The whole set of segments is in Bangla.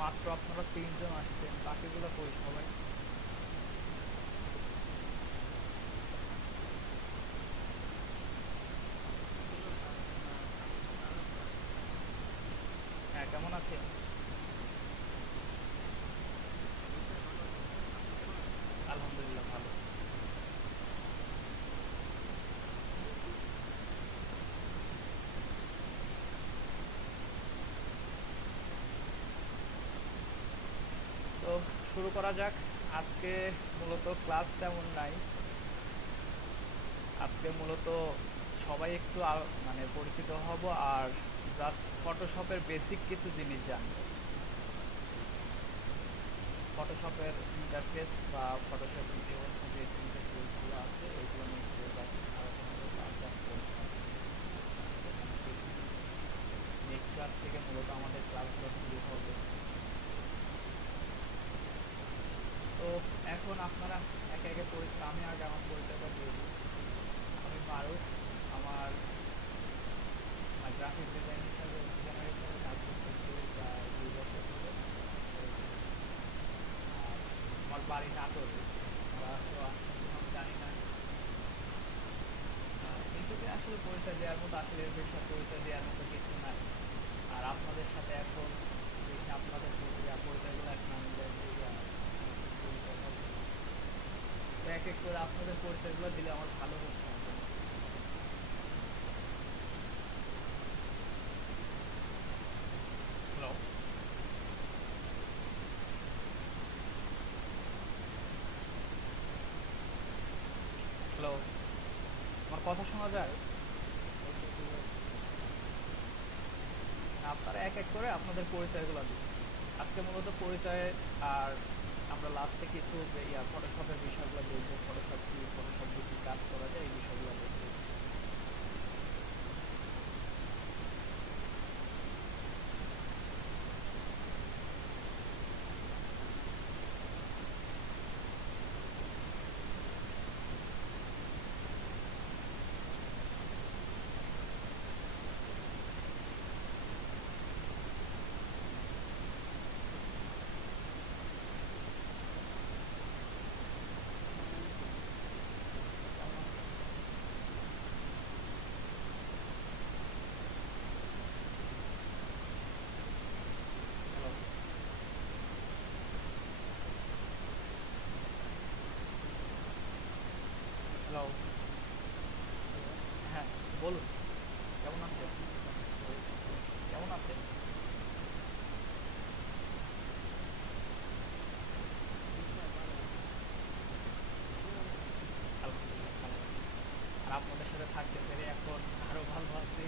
মাত্র আপনারা 3 জন আসছেন, বাকিগুলো কই সবাই? হ্যাঁ, কেমন আছেন? আলহামদুলিল্লাহ ভালো। তো শুরু করা যাক। আজকে মূলত ক্লাস তেমন নাই। আজকে মূলত সবাই একটু মানে পরিচিত হব, আর জাস্ট ফটোশপের বেসিক কিছু জিনিস জানবো। ফটোশপের ইন্টারফেস বা ফটোশপের যে তিনটে টুলসগুলো আছে এগুলো নিয়ে একটু জাস্ট আলোচনা করবো। আর জাস্ট এখানে বেসিক নেক্সট ক্লাস থেকে মূলত আমাদের ক্লাসগুলো শুরু হবে। তো এখন আপনারা একে একে পরিচয়, আমি আগে আমার পরিচয়টা দিয়ে দিই। আমি মারুফ। আমার গ্রাফিক ডিজাইনার হিসাবে কাজ করতেছি প্রায় 2 বছর ধরে। আর আমার বাড়ি নাটোরে। আমরা তো আসলে আমি জানি না, এইটুকু আসলে পরিচয় দেওয়ার মতো, আসলে এর বেশি পরিচয় দেওয়ার মতো কিছু নাই। আর আপনাদের সাথে এখন দেখি আপনাদের পরিচয়গুলো এখন আমি পরিচয় হবে। তো এক এক করে আপনাদের পরিচয়গুলো দিলে আমার ভালো হতো। হ্যালো, হ্যালো, আমার কথা শোনা যায়? আপনারা এক এক করে আপনাদের পরিচয়গুলো দিন। আজকে মূলত পরিচয়ে, আর আমরা লাস্টে কিছু ফটোশপের বিষয়গুলো দেখবো। ফটোশপ কি, ফটোশপ দিয়ে কি কাজ করা যায়, এই বিষয়গুলো দেখবো। কেমন আছেন? Hello, hello. হ্যাঁ, বলুন। কেমন আছেন? কেমন আছেন? আলহামদুলিল্লাহ ভালো আছি। আর আপনাদের সাথে থাকতে পেরে এখন আরো ভালো আছি।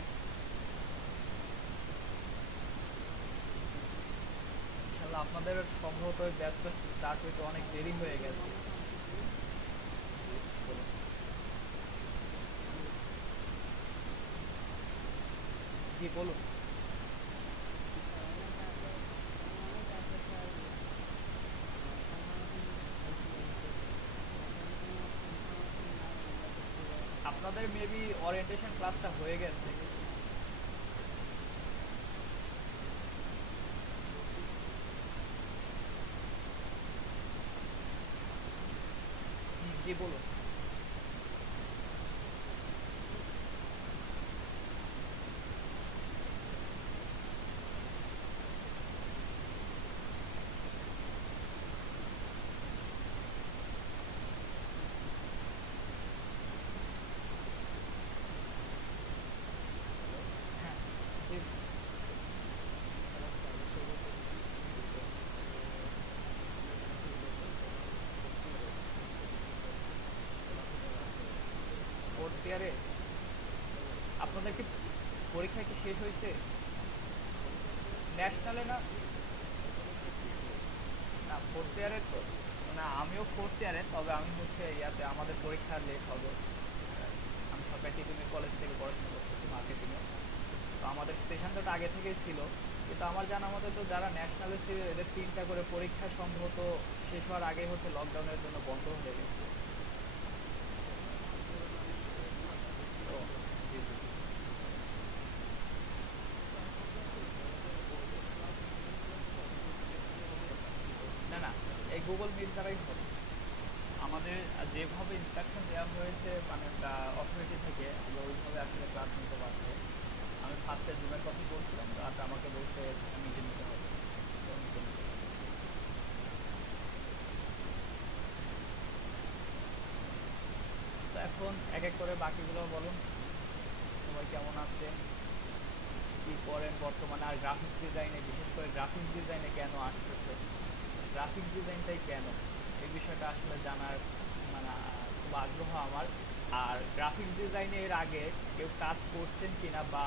ইনশাল্লাহ আপনাদের সম্ভবত ওই ব্যাচটা স্টার্ট হইতে অনেক দেরি হয়ে গেছে। বলুন। জি বলুন। আপনাদের মেবি ওরিয়েন্টেশন ক্লাসটা হয়ে গেছে। জি বলুন। হ্যাঁ, জি। ফোর্থ ইয়ারে আপনাদের কি পরীক্ষা কি শেষ হয়েছে? ন্যাশনালে না? না, ফোর্থ ইয়ারে তো না, আমিও ফোর্থ ইয়ারে, তবে আমি হচ্ছে ইয়াতে আমাদের পরীক্ষা লেট হবে। আমি সরকারি টিটিমি কলেজ থেকে পড়াশোনা করতেছি মার্কেটিংয়ে। তো আমাদের সেশনটা আগে থেকেই ছিল। কিন্তু আমার জানা মতে তো যারা ন্যাশনালে ছিল এদের 3টা করে পরীক্ষা সম্ভবত শেষ হওয়ার আগেই হচ্ছে লকডাউনের জন্য বন্ধ হয়ে গেছে। তো জি জি। গুগল মিট দ্বারাই হবে। আমাদের যেভাবে ইনস্ট্রাকশন দেওয়া হয়েছে মানে অথরিটি থেকে আমরা ওইভাবে আসলে ক্লাস নিতে পারছে। আমি ফার্স্টে জুমের কথা বলছিলাম, আর আমাকে বলছে মিটে নিতে হবে, তো মিটে নিতে হবে। তো এখন এক এক করে বাকিগুলো বলুন, সবাই কেমন আছেন, কি করেন বর্তমানে, আর গ্রাফিক্স ডিজাইনে, বিশেষ করে গ্রাফিক্স ডিজাইনে কেন আসতেছে, গ্রাফিক্স ডিজাইনটাই কেন, এই বিষয়টা আসলে জানার মানে খুব আগ্রহ আমার। আর গ্রাফিক্স ডিজাইনে এর আগে কেউ কাজ করছেন কিনা, বা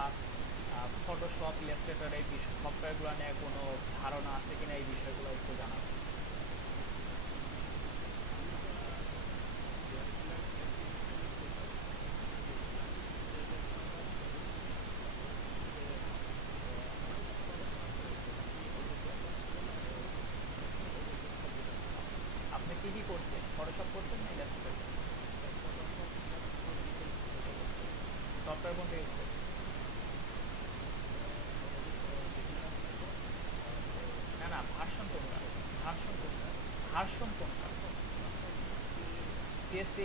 ফটোশপ, ইলাস্ট্রেটর এই সফটওয়্যারগুলো নিয়ে কোনো ধারণা আছে কিনা, এই বিষয়গুলো একটু জানাবেন। আপনি কি কি করছেন, ফটোশপ করছেন না ইলাস্ট্রেটর করছেন? সফটওয়্যার কোনটা ইউজ করছেন? না না, ভার্সন কোনটা, ভার্সন কোনটা, ভার্সন কোনটা? CS6,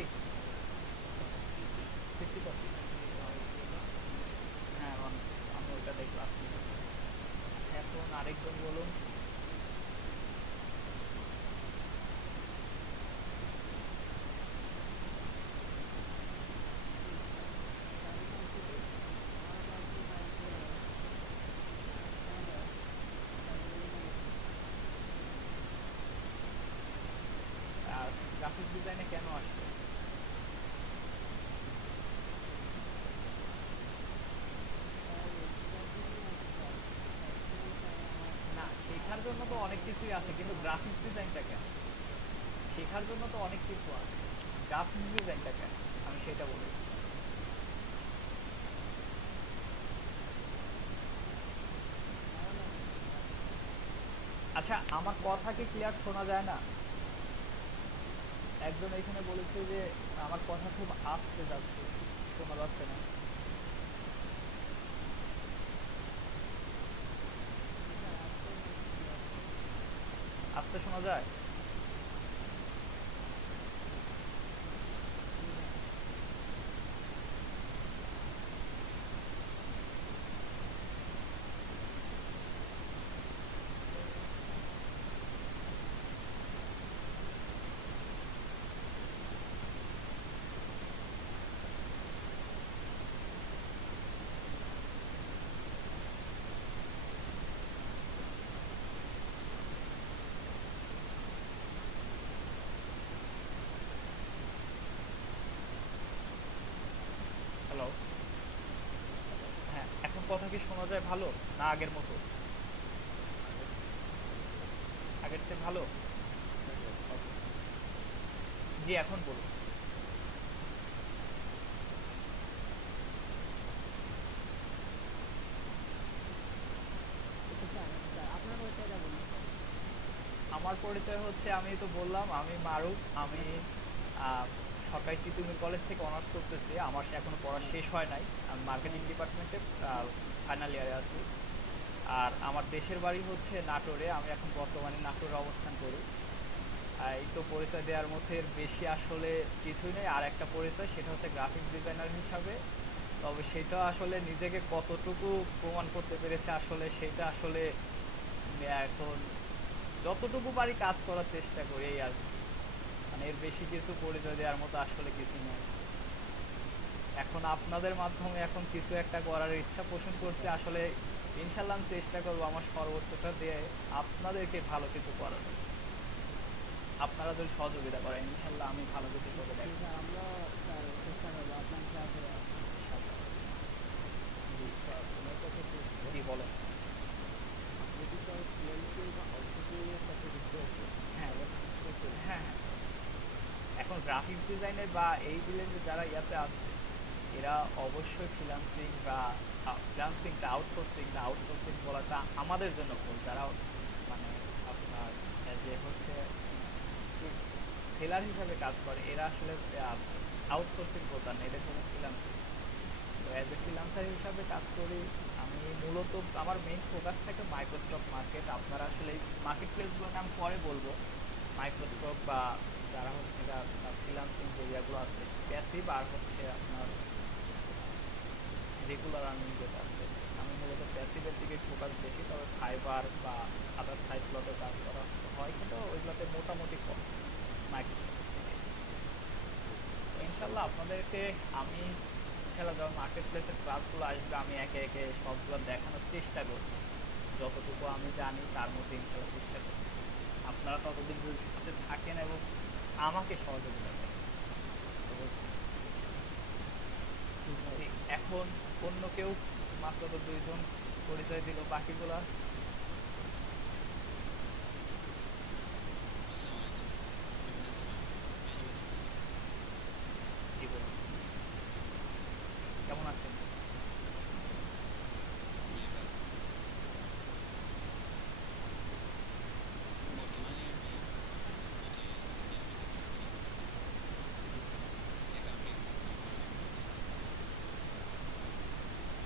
50%? হ্যাঁ, আমি ওইটাতেই ক্লাস নিতেছি। এখন আরেকজন বলুন। গ্রাফিক্স ডিজাইনে কেন আসবে? না, শেখার জন্য তো অনেক কিছুই আছে, কিন্তু গ্রাফিক্স ডিজাইনটা কেন? শেখার জন্য তো অনেক কিছু আছে, গ্রাফিক্স ডিজাইনটা কেন, আমি সেটা বলি। আচ্ছা, আমার কথা কি ক্লিয়ার শোনা যায় না? একজন এখানে বলেছে যে আমার কথা খুব আস্তে যাচ্ছে, শোনা যাচ্ছে না। আস্তে শোনা যায়? হ্যালো? হ্যাঁ, এখন কথা কি শোনা যায় ভালো, না আগের মতো? আগের চেয়ে ভালো? Okay. জি, এখন বলুন। আমার পরিচয় হচ্ছে, আমি তো বললাম আমি মারুফ, আমি আহ, সরকারি তিতুমির কলেজ থেকে অনার্স করতেছি, আমার এখনো পড়া শেষ হয় নাই, আমি মার্কেটিং ডিপার্টমেন্টে ফাইনাল ইয়ারে আছি। আর আমার দেশের বাড়ি হচ্ছে নাটোরে, আমি এখন বর্তমানে নাটোরে অবস্থান করি। এই তো পরিচয় দেওয়ার মধ্যে এর বেশি আসলে কিছুই নেই। আর একটা পরিচয়, সেটা হচ্ছে গ্রাফিক্স ডিজাইনার হিসাবে। তবে সেটা আসলে নিজেকে কতটুকু প্রমাণ করতে পেরেছে আসলে সেটা আসলে এখন যতটুকু পারি কাজ করার চেষ্টা করি, এই আর কি। মানে এর বেশি কিছু পরিচয় দেওয়ার মতো আসলে কিছু নেই। এখন আপনাদের মাধ্যমে এখন কিছু একটা করার ইচ্ছা পোষণ করতে আসলে, ইনশাল্লাহ আমি চেষ্টা করবো আমার সর্বোচ্চটা দিয়ে আপনাদেরকে ভালো কিছু করার। আপনারা যদি সহযোগিতা করেন, ইনশাল্লাহ আমি ভালো কিছু করে দেব। ইনশাল্লাহ। জি জি, বলেন। হ্যাঁ হ্যাঁ হ্যাঁ। এখন গ্রাফিক্স ডিজাইনের বা এই ডিজাইনের যারা ইয়াতে আছে, এরা অবশ্যই ফ্রিল্যান্সিং বা ফ্রিল্যান্সিংটা আউটসোর্সিং, না আউটসোর্সিং বলাটা আমাদের জন্য ভুল। যারা মানে আপনার যে হচ্ছে সেলার হিসাবে কাজ করে, এরা আসলে আউটসোর্সিং প্রদান, এদের জন্য ফ্রিল্যান্সিং। তো অ্যাজ এ ফ্রিল্যান্সার হিসাবে কাজ করি। আমি মূলত আমার মেইন ফোকাস থাকে মাইক্রোসফট মার্কেট। আপনারা আসলে এই মার্কেট প্লেসগুলো আমি পরে বলবো। মাইক্রোস্কোপ বা যারা হচ্ছে ফ্রিল্যান্সিং যে ইয়েগুলো আছে প্যাসিভ আর হচ্ছে আপনার রেগুলার আর্নিং যেটা আছে, আমি মূলত প্যাসিভের দিকে ফোকাস বেশি, তবে ফাইবার বা আদার সাইটগুলোতে কাজ করা হয় কিন্তু ওইগুলোতে মোটামুটি কম মাইক্রোসফট থেকে। তো ইনশাল্লাহ আপনাদেরকে আমি ইনশাল্লাহ যখন মার্কেট প্লেসের ক্লাসগুলো আসবে আমি একে একে সবগুলো দেখানোর চেষ্টা করব, যতটুকু আমি জানি তার মধ্যে ইনশাল্লাহ চেষ্টা করব। আপনারা ততদিন যদি সাথে থাকেন এবং আমাকে সহযোগিতা করেন। জি, এখন অন্য কেউ, মাত্র তো দুইজন পরিচয় দিল, বাকিগুলা কি বলুন, কেমন আছেন?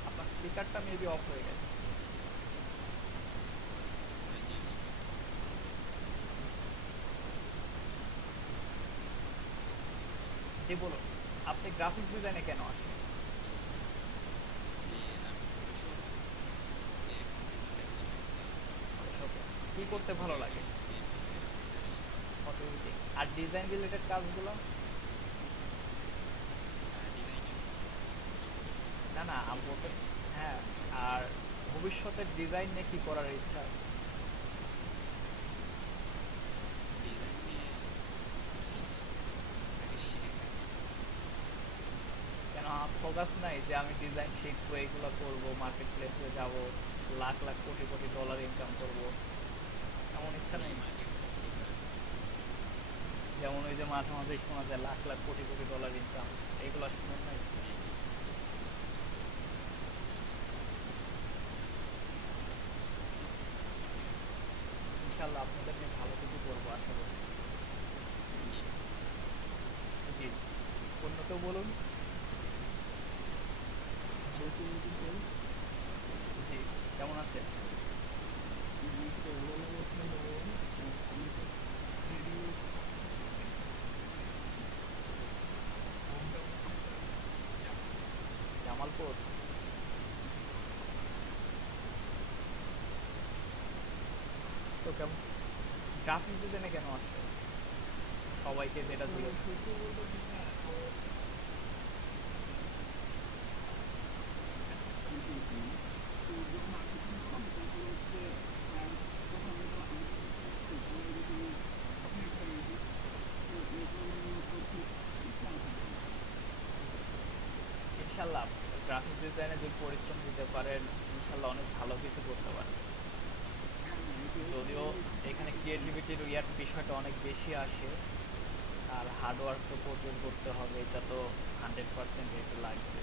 আপনার স্পিকারটা মেবি অফ হয়ে গেছে। জি বলুন, আপনি গ্রাফিক্স ডিজাইনে কেন আসেন? ফটোশপে কি করতে ভালো লাগে? ফটো এডিটিং আর ডিজাইন রিলেটেড কাজগুলো? না না, আমি বলতে, হ্যাঁ, আর ভবিষ্যতের ডিজাইন নিয়ে কি করার ইচ্ছা? কেন ফোকাস নাই যে আমি ডিজাইন শিখবো, এগুলো করবো, মার্কেট প্লেসে যাবো, লাখ লাখ কোটি কোটি ডলার ইনকাম করবো, এমন ইচ্ছা নেই? যেমন ওই যে মাঝে মাঝে শোনা যায় লাখ লাখ কোটি কোটি ডলার ইনকাম, এইগুলো শুনেন নাই? ইনশাল্লাহ আপনাদের নিয়ে ভালো কিছু করবো আশা করি। জি, অন্য কেউ বলুন। জি, কেমন আছেন? জামালপুর। তো কেমন, গ্রাফিক্স ডিজাইনে কেন আসছে? সবাইকে যেটা জিজ্ঞেস, ইনশাল্লাহ গ্রাফিক্স ডিজাইনে যদি পরিশ্রম দিতে পারেন ইনশাল্লাহ অনেক ভালো কিছু করতে পারেন। যদিও এখানে ক্রিয়েটিভিটির ইয়ার বিষয়টা অনেক বেশি আসে, আর হার্ডওয়ার্ক তো প্রচুর করতে হবে, এটা তো 100% রেটে লাগবে।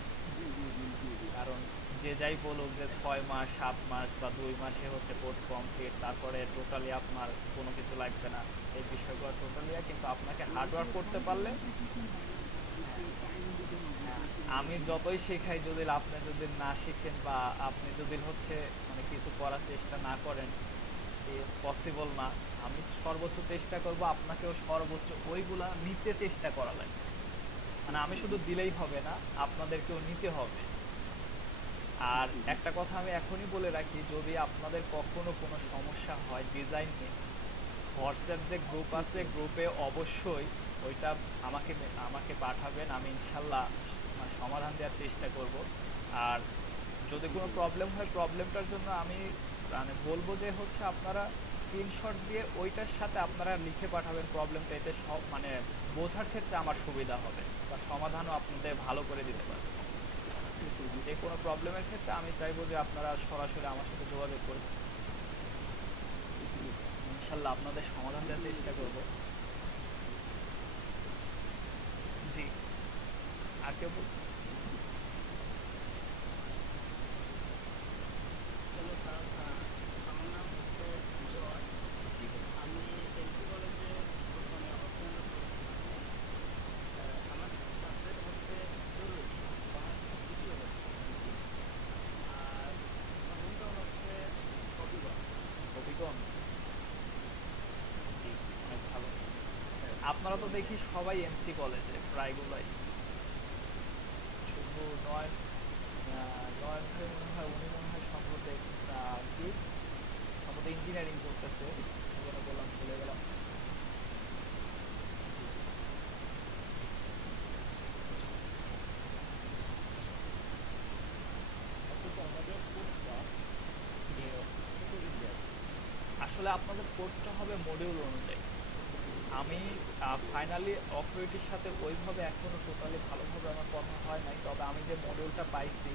কারণ যে যাই বলুক যে 6 মাস 7 মাস বা 2 মাসে হচ্ছে কোর্স কমপ্লিট, তারপরে টোটালি আপনার কোনো কিছু লাগবে না, এই বিষয়গুলো টোটালি, কিন্তু আপনাকে হার্ডওয়ার্ক করতে পারলে, হ্যাঁ, আমি যতই শেখাই যদি আপনি যদি না শিখেন বা আপনি যদি হচ্ছে মানে কিছু করার চেষ্টা না করেন, পসিবল না। আমি সর্বোচ্চ চেষ্টা করব আপনাকেও সর্বোচ্চ ওইগুলা নিতে চেষ্টা করা লাগবে, মানে আমি শুধু দিলেই হবে না, আপনাদেরকেও নিতে হবে। আর একটা কথা আমি এখনই বলে রাখি, যদি আপনাদের কখনো কোনো সমস্যা হয় ডিজাইন নিয়ে, হোয়াটসঅ্যাপ যে গ্রুপ আছে গ্রুপে অবশ্যই ওইটা আমাকে আমাকে পাঠাবেন, আমি ইনশাল্লাহ মানে সমাধান দেওয়ার চেষ্টা করব। আর যদি কোনো প্রবলেম হয় প্রবলেমটার জন্য আমি মানে বলবো যে হচ্ছে আপনারা স্ক্রিনশট দিয়ে ওইটার সাথে আপনারা লিখে পাঠাবেন প্রবলেমটা, এতে সব মানে বোঝার ক্ষেত্রে আমার সুবিধা হবে বা সমাধানও আপনাদের ভালো করে দিতে পারবে। যে কোনো প্রবলেমের ক্ষেত্রে আমি চাইবো যে আপনারা সরাসরি আমার সাথে যোগাযোগ করুন, ইনশাল্লাহ আপনাদের সমাধান দেওয়ার চেষ্টা করব। জি, আর কেউ জি বলুন। জি, হবিগঞ্জ। জি, অনেক ভালো। আপনারা তো দেখি সবাই এমসি কলেজে প্রায়গুলাই, শুধু নয়ন ভাই মনে হয়, উনি মনে হয় সম্ভবত কি সম্ভবত ইঞ্জিনিয়ারিং করতেছে, কি যেন বললাম ভুলে গেলাম। জি, আসলে আপনাদের কোর্সটা হবে মডিউল অনুযায়ী। আমি ফাইনালি অথরিটির সাথে ওইভাবে এখনো টোটালি ভালোভাবে আমার কথা হয় নাই, তবে আমি যে মডিউলটা পাইছি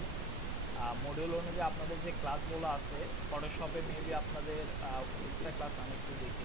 মডিউল অনুযায়ী আপনাদের যে ক্লাসগুলো আছে ফটোশপে মেবি আপনাদের 19টা ক্লাস আমি একটু দেখি।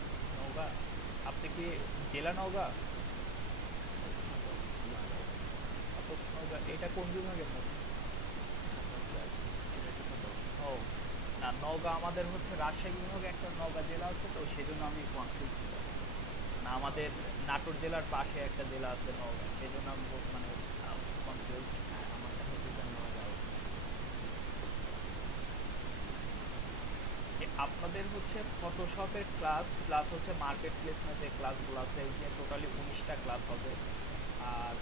জি, নওগাঁ। আপনি কি জেলা নওগাঁ? আপাতত নওগাঁ। এটা কোন বিভাগের মধ্যে? ও না, নওগাঁ আমাদের হচ্ছে রাজশাহী বিভাগে একটা নওগাঁ জেলা আছে, তো সেই জন্য আমি কনফিউজ ছিলাম। না, আমাদের নাটোর জেলার পাশে একটা জেলা আছে নওগাঁ, সেই জন্য আমি মানে কনফিউজ। যে আপনাদের হচ্ছে ফটোশপের ক্লাস প্লাস হচ্ছে মার্কেট প্লেস যে ক্লাসগুলো আছে, এই যে টোটালি 19টা ক্লাস হবে। আর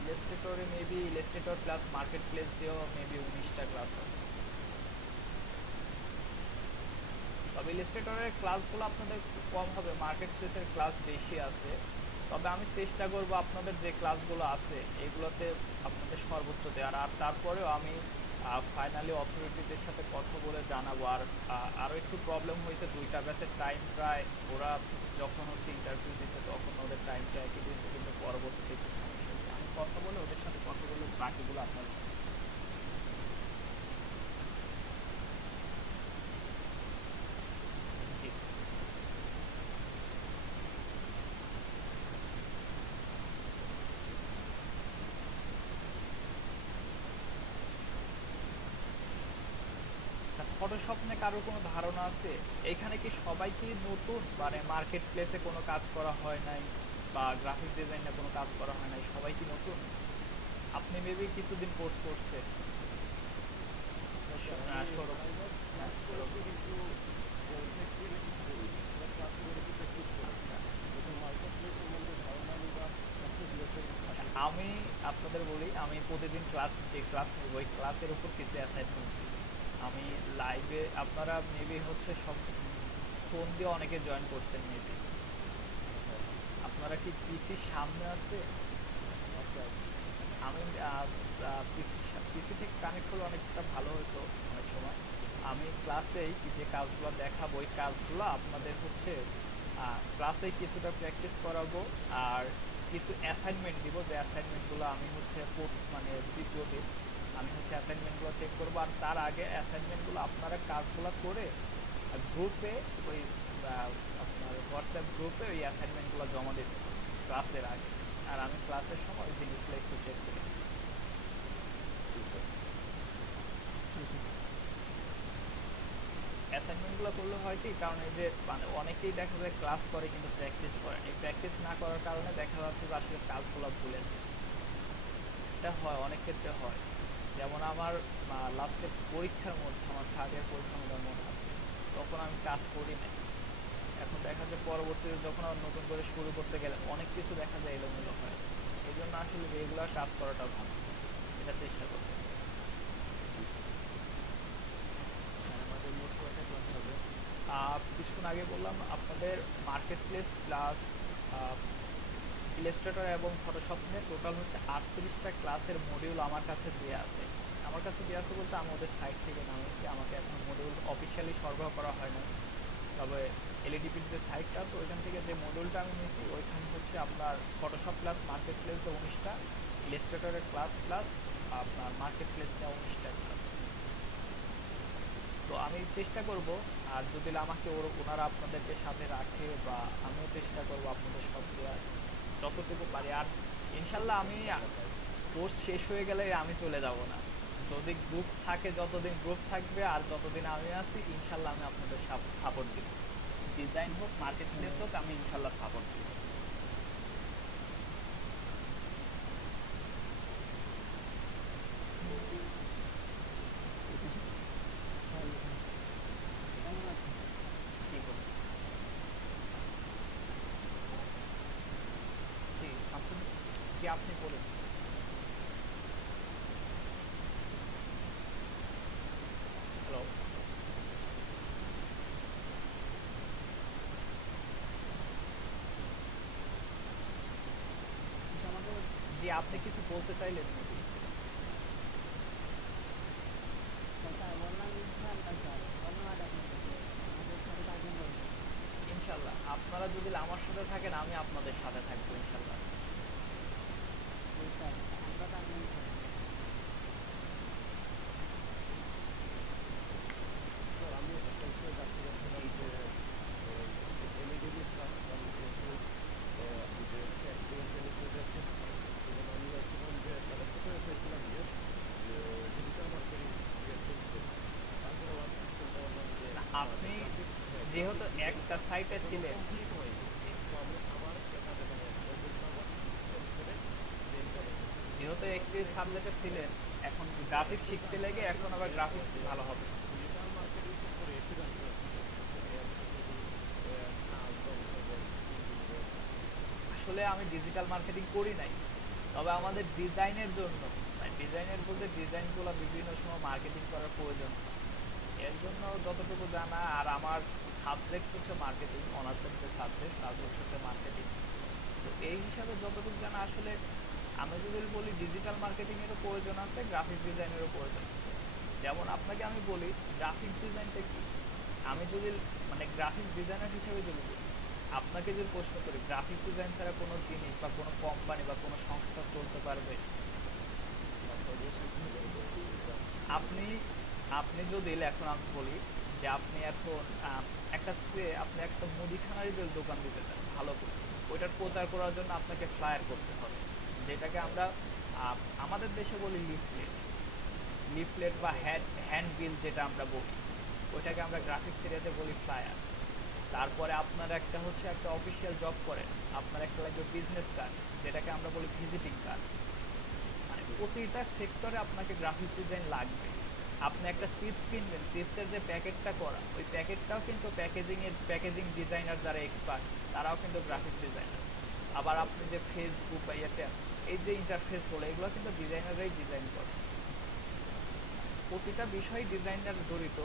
ইলাস্ট্রেটরে maybe illustrator plus market place দিয়েও মেবি 19টা ক্লাস হবে। তবে ইলাস্ট্রেটরের ক্লাসগুলো আপনাদের একটু কম হবে, মার্কেট প্লেসের ক্লাস বেশি আছে। তবে আমি চেষ্টা করব আপনাদের যে ক্লাসগুলো আছে এগুলোতে আপনাদের সর্বোচ্চ দেওয়ার। আর তারপরেও আমি ফাইনালি অথরিটিদের সাথে কথা বলে জানাবো। আর আরও একটু প্রবলেম হয়েছে, দুইটা ব্যাচের টাইম প্রায়, ওরা যখন হচ্ছে ইন্টারভিউ দিচ্ছে তখন ওদের টাইমটা একই দিচ্ছে, কিন্তু পরবর্তীতে একটু সমস্যা হচ্ছে। আমি কথা বলে ওদের সাথে কথা বলে বাকিগুলো আপনাদের জি। ফটোশপ নিয়ে কারোর কোনো ধারণা আছে? এখানে কি সবাই কি নতুন, মানে মার্কেট প্লেসে কোনো কাজ করা হয় নাই বা গ্রাফিক ডিজাইনে কোনো কাজ করা হয় নাই, সবাই কি নতুন? আপনি মেবি কিছুদিন কোর্স করছেন। সৌরভ, হ্যাঁ সৌরভ। আচ্ছা আচ্ছা, আমি আপনাদের বলি, আমি প্রতিদিন যে ক্লাস নেব ওই ক্লাসের উপর কিছু অ্যাসাইনমেন্ট দিব। আমি লাইভে, আপনারা মেবি হচ্ছে সব ফোন দিয়ে অনেকে জয়েন করছেন মেবি, আপনারা কি পিসির সামনে আছে? আমি পিসি থেকে কানেক্ট করলে অনেকটা ভালো হতো অনেক সময়। আমি ক্লাসেই যে কাজগুলো দেখাবো ওই কাজগুলো আপনাদের হচ্ছে ক্লাসেই কিছুটা প্র্যাকটিস করাবো। আর কিছু অ্যাসাইনমেন্ট দিব, যে অ্যাসাইনমেন্টগুলো আমি হচ্ছে মানে দ্বিতীয় দিন আমি হচ্ছে অ্যাসাইনমেন্টগুলো চেক করবো। আর তার আগে অ্যাসাইনমেন্টগুলো আপনারা কাজগুলো করে গ্রুপে ওই আপনার হোয়াটসঅ্যাপ গ্রুপে ওই অ্যাসাইনমেন্টগুলো জমা দিতে হবে ক্লাসের আগে। আর আমি ক্লাসের সময় ওই জিনিসগুলো একটু চেক করি। অ্যাসাইনমেন্টগুলো করলে হয় কি, কারণ এই যে মানে অনেকেই দেখা যায় ক্লাস করে কিন্তু প্র্যাকটিস করে না, এই প্র্যাকটিস না করার কারণে দেখা যাচ্ছে যে আসলে কাজগুলো ভুলে যায়। এটা হয়, অনেক ক্ষেত্রে হয়। যেমন আমার লাস্টের পরীক্ষার মধ্যে, আমার থার্ড ইয়ার পরীক্ষার মধ্যে মনে আছে, তখন আমি কাজ করি নাই। এখন দেখা যায় পরবর্তীতে যখন আবার নতুন করে শুরু করতে গেলে অনেক কিছু দেখা যায় এলোমেলো হয়। এই জন্য আসলে রেগুলার কাজ করাটা ভালো, এটা চেষ্টা করতে হবে। কিছুক্ষণ আগে বললাম আপনাদের মার্কেট প্লেস প্লাস ইলাস্ট্রেটর এবং ফটোশপ নিয়ে টোটাল হচ্ছে 38টা ক্লাসের মডিউল আমার কাছে দেওয়া আছে। আমার কাছে দেওয়া আছে বলতে আমি ওদের সাইট থেকে নামিয়েছি, আমাকে এখন মডিউল অফিসিয়ালি সরবরাহ করা হয় না। তবে এলইডিপির যে সাইটটা আছে ওইখান থেকে যে মডিউলটা আমি নিয়েছি ওইখানে হচ্ছে আপনার ফটোশপ প্লাস মার্কেট প্লেসে 19টা, ইলাস্ট্রেটরের ক্লাস প্লাস আপনার মার্কেট প্লেস নিয়ে 19টা ক্লাস। তো আমি চেষ্টা করব, আর যদি আমাকে ওনারা আপনাদেরকে সাথে রাখে বা আমিও চেষ্টা করব আপনাদের সব দেওয়ার যতটুকু পারি। আর ইনশাল্লাহ আমি কোর্স শেষ হয়ে গেলে আমি চলে যাব না। যদি গ্রুপ থাকে, যতদিন গ্রুপ থাকবে আর যতদিন আমি আছি, ইনশাল্লাহ আমি আপনাদের সাপোর্ট দিব। ডিজাইন হোক, মার্কেট প্লেস হোক, আমি ইনশাল্লাহ সাপোর্ট দিব। কি বলবো? জি, আপনি কি আপনি বলেন। হ্যালো। জি, আপনি কিছু বলতে চাইলেন নাকি? ইনশাল্লাহ আপনারা যদি আমার সাথে থাকেন, আমি আপনাদের সাথে থাকবো ইনশাল্লাহ। জি জি। না, আপনি যেহেতু একটা সাইটে ছিলেন, যেহেতু একটি সাবজেক্টে ছিলেন, এখন গ্রাফিক্স শিখতে লেগে এখন আবার গ্রাফিক্স ভালো হবে। আসলে আমি ডিজিটাল মার্কেটিং করি নাই, তবে আমাদের ডিজাইনের জন্য, মানে ডিজাইনের বলতে ডিজাইনগুলো বিভিন্ন সময় মার্কেটিং করার প্রয়োজন হয়। এর জন্য যতটুকু জানা, আর আমার সাবজেক্ট হচ্ছে মার্কেটিং, অনার্সের যে সাবজেক্ট সাবজেক্ট হচ্ছে মার্কেটিং। তো এই হিসাবে যতটুকু জানা আসলে, আমি যদি বলি ডিজিটাল মার্কেটিংয়েরও প্রয়োজন আছে, গ্রাফিক ডিজাইনেরও প্রয়োজন আছে। যেমন আপনাকে আমি বলি গ্রাফিক ডিজাইনটা কি। আমি যদি মানে গ্রাফিক ডিজাইনার হিসেবে যদি বলি, আপনাকে যদি প্রশ্ন করি গ্রাফিক ডিজাইন ছাড়া কোনো জিনিস বা কোনো কোম্পানি বা কোনো সংস্থা চলতে পারবে? আপনি আপনি যদি এখন আমি বলি যে আপনি এখন একটা আপনি একটা মুদিখানারই যদি দোকান দিতে চান ভালো করে, ওইটার প্রচার করার জন্য আপনাকে ফ্লায়ার করতে হবে, যেটাকে আমরা আমাদের দেশে বলি লিফলেট। লিফলেট বা হ্যান্ড বিল যেটা আমরা বলি, ওইটাকে আমরা গ্রাফিক্স এরিয়াতে বলি ফ্লায়ার। তারপরে আপনার একটা হচ্ছে একটা অফিসিয়াল জব করেন, আপনার একটা লাগবে বিজনেস কার্ড, যেটাকে আমরা বলি ভিজিটিং কার্ড। মানে প্রতিটা সেক্টরে আপনাকে গ্রাফিক ডিজাইন লাগবে। আপনি একটা চিপস কিনবেন, চিপসের যে প্যাকেটটা করা, ওই প্যাকেটটাও কিন্তু প্যাকেজিং ডিজাইনার যারা এক্সপার্ট, তারাও কিন্তু গ্রাফিক ডিজাইনার। আবার আপনি যে ফেসবুক বা ইয়েতে এই যে ইন্টারফেস বলে, এগুলো কিন্তু ডিজাইনাররাই ডিজাইন করে। প্রতিটা বিষয় ডিজাইনার জড়িত।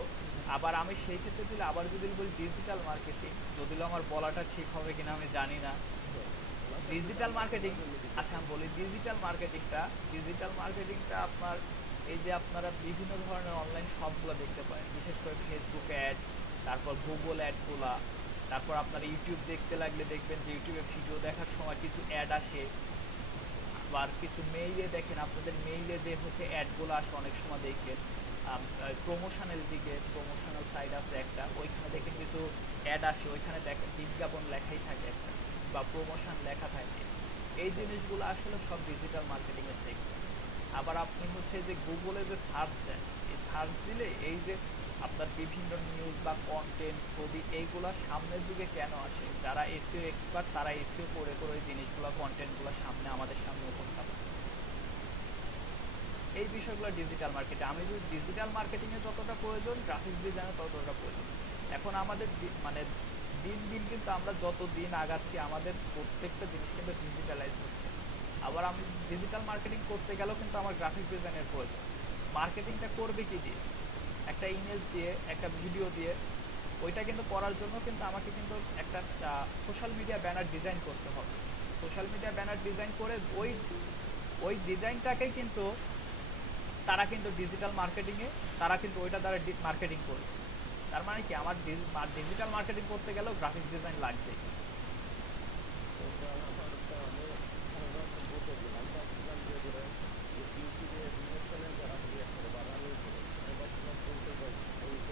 আবার আমি সেই ক্ষেত্রে যদি আবার যদি বলি ডিজিটাল মার্কেটিং, যদিও আমার বলাটা ঠিক হবে কিনা আমি জানি না। ডিজিটাল মার্কেটিং, আচ্ছা আমি বলি ডিজিটাল মার্কেটিংটা আপনার এই যে আপনারা বিভিন্ন ধরনের অনলাইন শপগুলো দেখতে পারেন, বিশেষ করে ফেসবুক অ্যাড, তারপর গুগল অ্যাডগুলা, তারপর আপনারা ইউটিউব দেখতে লাগলে দেখবেন যে ইউটিউবে ভিডিও দেখার সময় কিছু অ্যাড আসে। আবার কিছু মেইলে দেখেন, আপনাদের মেইলে যে হচ্ছে অ্যাডগুলো আসে অনেক সময় দেখবেন প্রমোশনাল দিকে, প্রমোশনাল সাইড আছে একটা, ওইখানে দেখেন কিছু অ্যাড আসে, ওইখানে দেখেন বিজ্ঞাপন লেখাই থাকে একটা বা প্রমোশন লেখা থাকে। এই জিনিসগুলো আসলে সব ডিজিটাল মার্কেটিং এর সেক্টর। আবার আপনি হচ্ছে যে গুগলে যে সার্চ দেন, এই সার্চ দিলে এই যে আপনার বিভিন্ন নিউজ বা কন্টেন্ট ছবি এইগুলা সামনের দিকে কেন আসে, যারা এসইও এক্সপার্ট তারা এসইও করে করে ওই জিনিসগুলো কন্টেন্টগুলো সামনে আমাদের সামনে উপস্থাপন করে। এই বিষয়গুলো ডিজিটাল মার্কেটিং। আমি যদি ডিজিটাল মার্কেটিং এ যতটা প্রয়োজন, গ্রাফিক্স ডিজাইনে ততটা প্রয়োজন। এখন আমাদের মানে দিন দিন কিন্তু আমরা যত দিন আগাচ্ছি, আমাদের প্রত্যেকটা জিনিস কিন্তু ডিজিটালাইজ হচ্ছে। আবার আমি ডিজিটাল মার্কেটিং করতে গেলেও কিন্তু আমার গ্রাফিক ডিজাইনের প্রয়োজন। মার্কেটিংটা করবে কি দিয়ে? একটা ইমেজ দিয়ে, একটা ভিডিও দিয়ে। ওইটা কিন্তু করার জন্য কিন্তু আমাকে কিন্তু একটা সোশ্যাল মিডিয়া ব্যানার ডিজাইন করতে হবে। সোশ্যাল মিডিয়া ব্যানার ডিজাইন করে ওই ওই ডিজাইনটাকেই কিন্তু তারা কিন্তু ডিজিটাল মার্কেটিংয়ে, তারা কিন্তু ওইটা দ্বারা মার্কেটিং করবে। তার মানে কি আমার ডিজিটাল মার্কেটিং করতে গেলেও গ্রাফিক্স ডিজাইন লাগবে।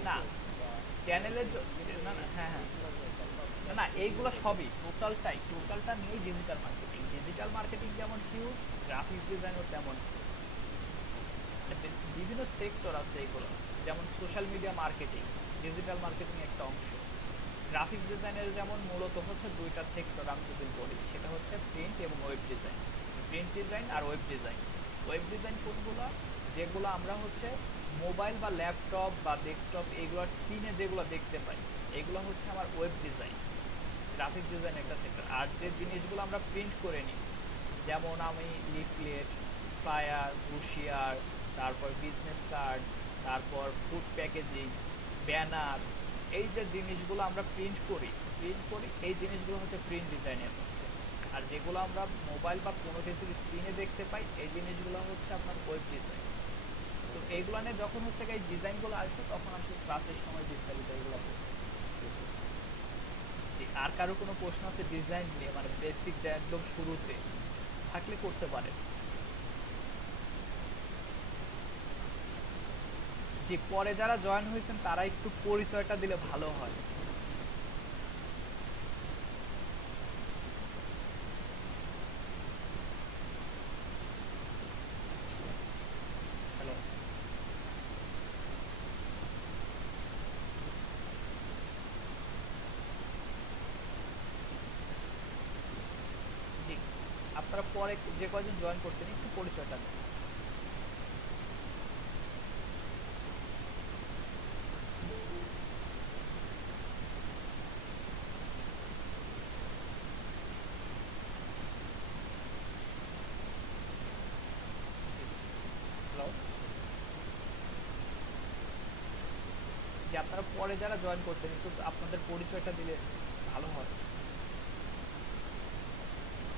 না, চ্যানেলের না না, হ্যাঁ হ্যাঁ, না না, এইগুলো সবই টোটালটা নিয়েই ডিজিটাল মার্কেটিং। ডিজিটাল মার্কেটিং যেমন হিউজ, গ্রাফিক্স ডিজাইনও তেমন। বিভিন্ন সেক্টর আছে এগুলো, যেমন social media marketing digital marketing একটা অংশ। গ্রাফিক্স ডিজাইনের যেমন মূলত হচ্ছে দুইটা সেক্টর আমি যদি বলি, সেটা হচ্ছে প্রিন্ট এবং ওয়েব ডিজাইন। প্রিন্ট ডিজাইন আর ওয়েব ডিজাইন। ওয়েব ডিজাইন কোনগুলো? যেগুলো আমরা হচ্ছে মোবাইল বা ল্যাপটপ বা ডেস্কটপ এইগুলোর স্ক্রিনে যেগুলো দেখতে পাই, এগুলো হচ্ছে আমার ওয়েব ডিজাইন। গ্রাফিক ডিজাইন একটা সেক্টর। আর যে জিনিসগুলো আমরা প্রিন্ট করে নিই, যেমন আমি লিফলেট, ফ্লায়ার, ব্রোশিয়ার, তারপর বিজনেস কার্ড, তারপর ফুড প্যাকেজিং, ব্যানার, এই যে জিনিসগুলো আমরা প্রিন্ট করি এই জিনিসগুলো হচ্ছে প্রিন্ট ডিজাইনের মধ্যে। আর যেগুলো আমরা মোবাইল বা কোনো কিছুর স্ক্রিনে দেখতে পাই, এই জিনিসগুলো হচ্ছে আপনার ওয়েব ডিজাইন। তো এইগুলো নিয়ে যখন হচ্ছে এই ডিজাইনগুলো আসবে, তখন আসলে ক্লাসের সময় বিস্তারিত এগুলো বলবো। আর কারো কোনো প্রশ্ন আছে ডিজাইন নিয়ে, মানে বেসিক একদম শুরুতে থাকলে করতে পারে। যে পরে যারা জয়েন হয়েছেন তারা একটু পরিচয়টা দিলে ভালো হয়। হ্যালো। জি, আপনারা পরে যে কয়জন জয়েন করছেন একটু পরিচয়টা দিন। হ্যালো। যে আপনারা পরে যারা জয়েন করছেন একটু আপনাদের পরিচয়টা দিলে ভালো হয়।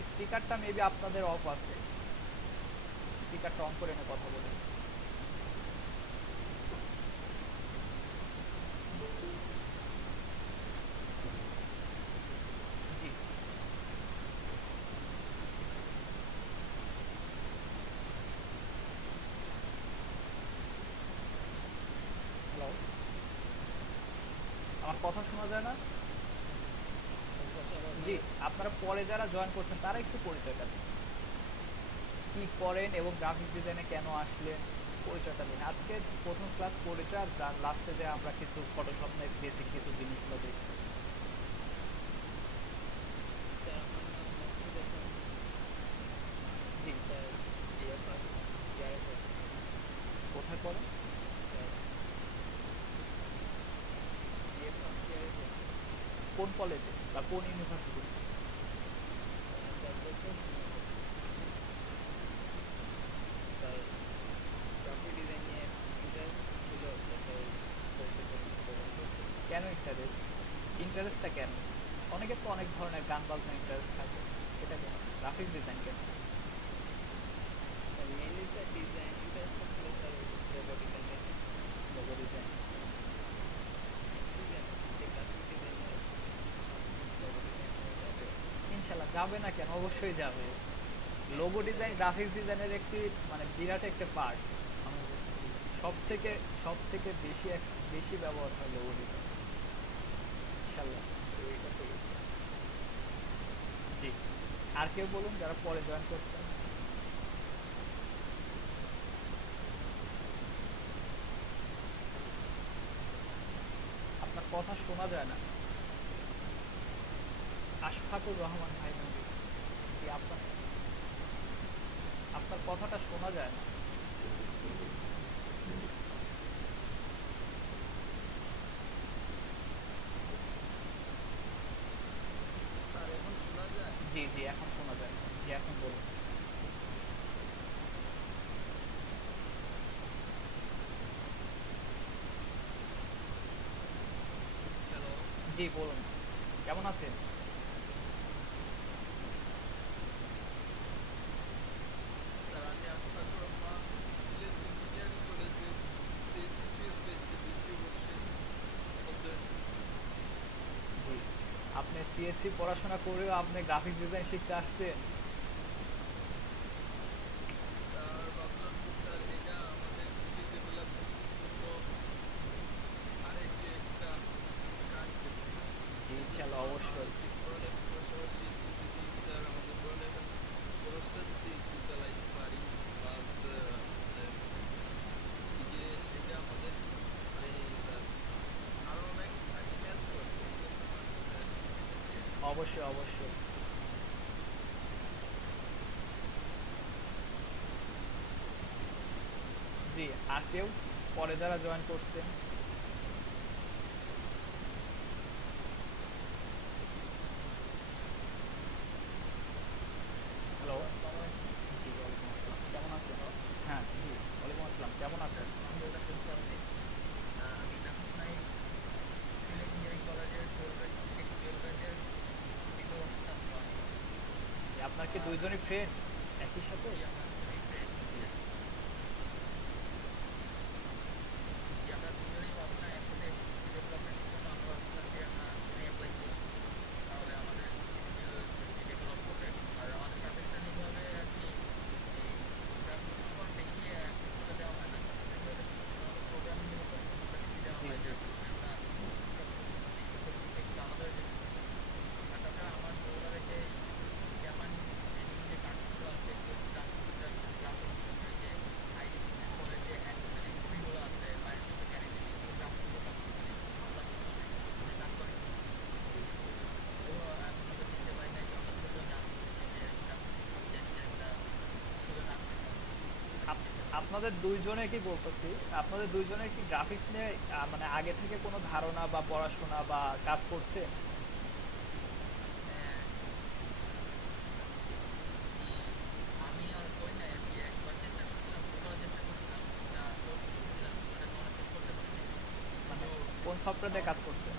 স্পিকারটা মেবি আপনাদের অফ আছে, স্পিকারটা অন করে এনে কথা বলেন। জি। হ্যালো, আমার কথা শোনা যায় না? জি, আপনারা পরে যারা জয়েন করছেন তারা একটু পরিচয়টা দিন, কি করেন এবং গ্রাফিক ডিজাইনে কেন আসলেন, পরিচয়টা দিন। আজকে প্রথম ক্লাস পরিচয়, আর লাস্টে যে আমরা কিছু ফটোশপ নিয়ে বেসিক কিছু জিনিসগুলো দেখি। জি। কোথায় পড়েন? কোন কলেজে বা কোন ইউনিভার্সিটি? কেন ইন্টারেস্ট? ইন্টারেস্টটা কেন? অনেকের তো অনেক ধরনের গান বাজনা ইন্টারেস্ট থাকে, সেটা কেন গ্রাফিক ডিজাইন কেন? Logo design. ইনশাল্লাহ যাবে না কেন, অবশ্যই যাবে। লোগো ডিজাইন গ্রাফিক্স ডিজাইনের একটি মানে বিরাট একটা পার্ট। সব থেকে সব থেকে বেশি বেশি ব্যবহার হয় লোগো ডিজাইন। ইনশাল্লাহ। জি। আর কেউ বলুন যারা পরে জয়েন করছেন। আপনার কথা শোনা যায় না। আশফাকুর রহমান ভাই নাকি? জি, আপনার আপনার কথাটা শোনা যায় না। জি জি, এখন শোনা যায়। জি, এখন বলুন। জি বলুন, কেমন আছেন? জি। আপনি সিএসসি পড়াশোনা করেও আপনি গ্রাফিক ডিজাইন শিখতে আসছেন? অবশ্যই অবশ্যই। জি, আর কেউ পরে যারা জয়েন করছেন? হ্যালো। জি, ওয়ালাইকুম আসসালাম, কেমন আছেন? হ্যাঁ, জি, ওয়ালাইকুম আসসালাম, কেমন আছেন? জি, আপনার কি দুইজনই ফ্রেন্ড একই সাথে? জি। জি জি। আপনাদের দুইজনে কি বলতেছি, আপনাদের দুইজনের কি গ্রাফিক্স নিয়ে মানে আগে থেকে কোনো ধারণা বা পড়াশোনা বা কাজ করছেন? মানে কোন সফটওয়্যার দিয়ে কাজ করছেন?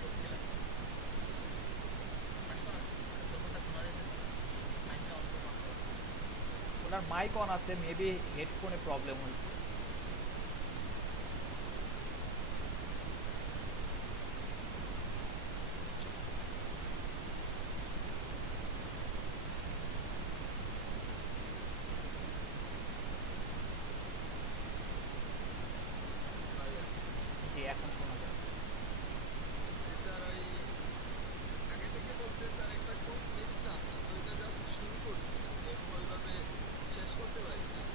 ওনার মাইক অন আছে, মেবি হেডফোনে প্রবলেম হয়েছে। জি, এখন শোনা যায়।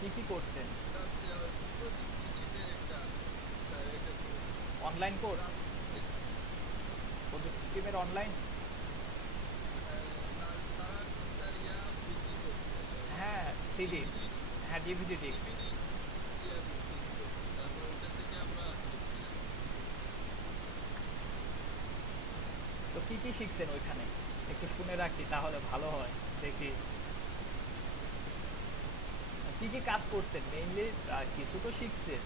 কি কি করছেন? Online course? প্রযুক্তি টিমের অনলাইন? হ্যাঁ, সিডি। হ্যাঁ, ডিভিডি ডিস্ক। তো কি কি শিখছেন ওইখানে? একটু শুনে রাখি তাহলে ভালো হয়। দেখি কি কি কাজ করছেন মেইনলি, কিছু তো শিখছেন।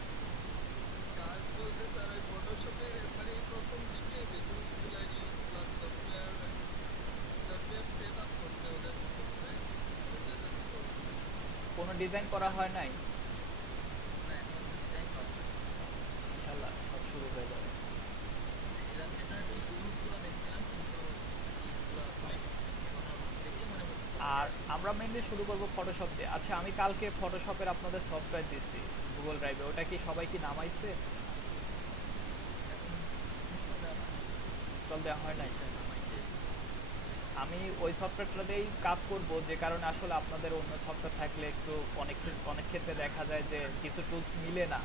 কোনো ডিজাইন করা হয় নাই? ইনশাল্লাহ সব শুরু হয়ে যাবে। আর আমরা মেইনলি শুরু করব ফটোশপ দিয়ে। আচ্ছা, আমি কালকে ফটোশপের আপনাদের সফটওয়্যার দিচ্ছি গুগল ড্রাইভে, ওটা কি সবাই কি নামাইছে? ইনস্টল দেওয়া হয় নাই? আমি ওই সফটওয়্যারটা দিয়েই কাজ করব, যে কারণে আসলে আপনাদের অন্য সফটওয়্যার থাকলে একটু অনেক ক্ষেত্রে দেখা যায় যে কিছু টুলস মিলে না,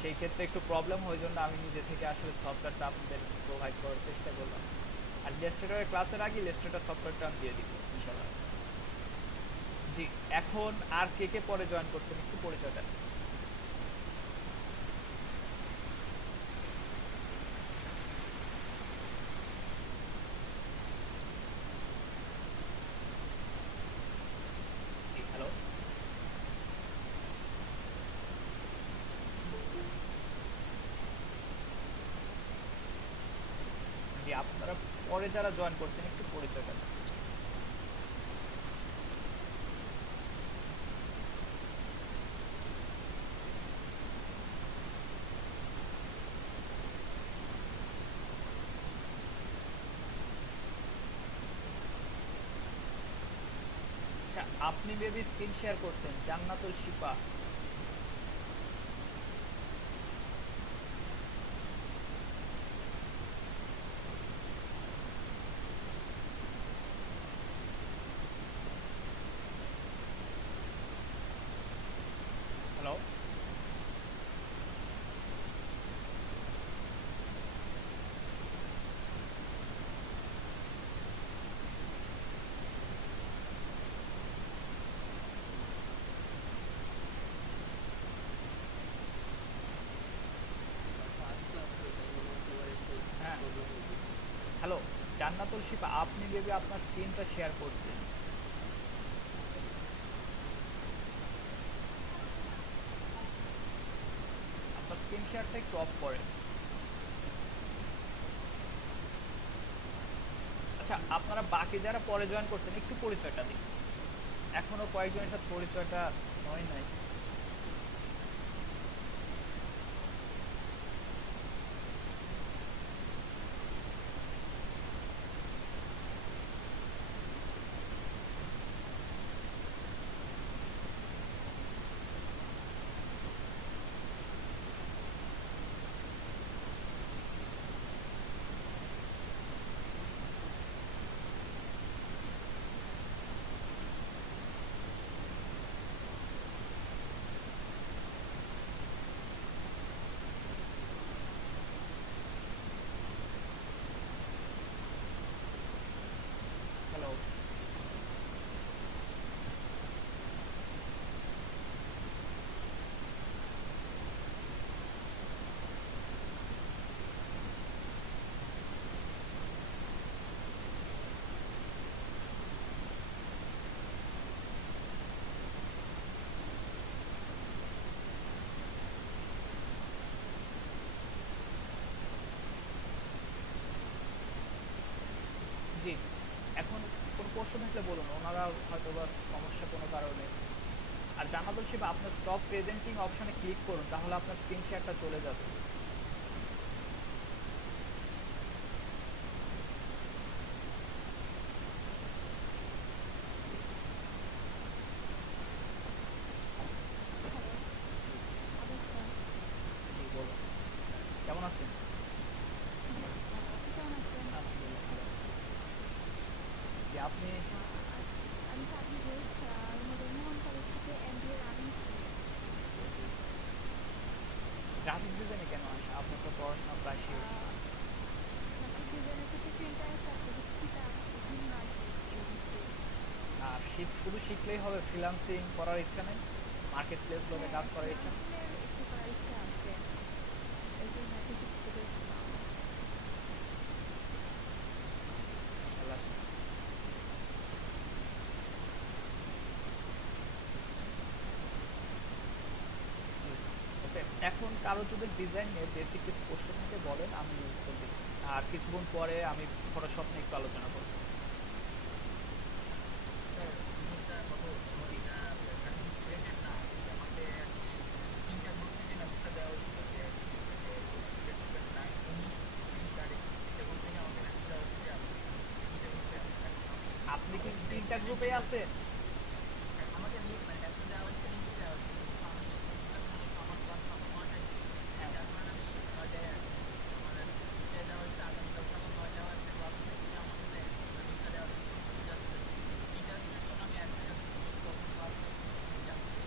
সেই ক্ষেত্রে একটু প্রবলেম হয়, জন্য আমি নিজে থেকে আসলে সফটওয়্যারটা আপনাদের প্রোভাইড করার চেষ্টা করলাম। আর ইলাস্ট্রেটরের ক্লাসের আগে ইলাস্ট্রেটর সফটওয়্যারটা আমি দিয়ে দিব ইনশাল্লাহ। জি। এখন আর কে কে পরে জয়েন করছেন একটু পরিচয়টা দিন। জি, হ্যালো। জি, আপনারা পরে যারা জয়েন করছেন একটু পরিচয়টা দিন। আচ্ছা, আপনি বেবি স্ক্রিন শেয়ার করছেন জান্নাতুল শিফা। হ্যালো। জান্নাতুল শিপা, আপনি ভেবে আপনার স্ক্রিনটা শেয়ার করছেন। আপনার স্ক্রিন শেয়ারটা একটু অফ করেন। আচ্ছা, আপনারা বাকি যারা পরে জয়েন করছেন একটু পরিচয়টা দিন, এখনো কয়েকজনের সাথে পরিচয়টা হয় নাই। হ্যালো। জি, এখন কোনো প্রশ্ন থাকলে বলুন, ওনারা হয়তো বা সমস্যা কোনো কারণে। আর জান্নাতুল শিবা, আপনার স্টপ প্রেজেন্টিং অপশনে ক্লিক করুন, তাহলে আপনার স্ক্রিন শেয়ারটা চলে যাবে। হ্যালো, জি, নমস্কার। জি বলুন। কেমন আছেন? জি, ভালো। আপনি কেমন আছেন? আলহামদুলিল্লাহ ভালো আছি। জি, আপনি আজ আমি চাকরি রোজ রুমাদুল মোহন কলেজ থেকে MBA রানিং স্টুডেন্ট। গ্রাফিক ডিজাইনে কেন আসা? আপনার তো পড়াশোনা প্রায় শেষ। গ্রাফিক ডিজাইনের সাথে ফ্রিল্যান্স অ্যাক্টিভিটিটা ভিন্ন আর কি এই বিষয়ে। আর শুধু শিখলেই হবে? ফ্রিল্যান্সিং করার ইচ্ছা নেই? মার্কেট প্লেসগুলোতে হ্যাঁ, কাজ করার ইচ্ছা নেই? ফ্রিল্যান্সিং এর একটু করার ইচ্ছা আছে। এই জন্য আর কি শিখতে চাইছিলাম। ইনশাল্লাহ। জি, ওকে। এখন কারো যদি ডিজাইন নিয়ে বেসিক কিছু প্রশ্ন থাকে বলেন, আমি উত্তর দিচ্ছি। আর কিছুক্ষণ পরে আমি ফটোশপ নিয়ে একটু আলোচনা করবো। জি, আপনি কি তিনটা গ্রুপে আছেন? হ্যাঁ,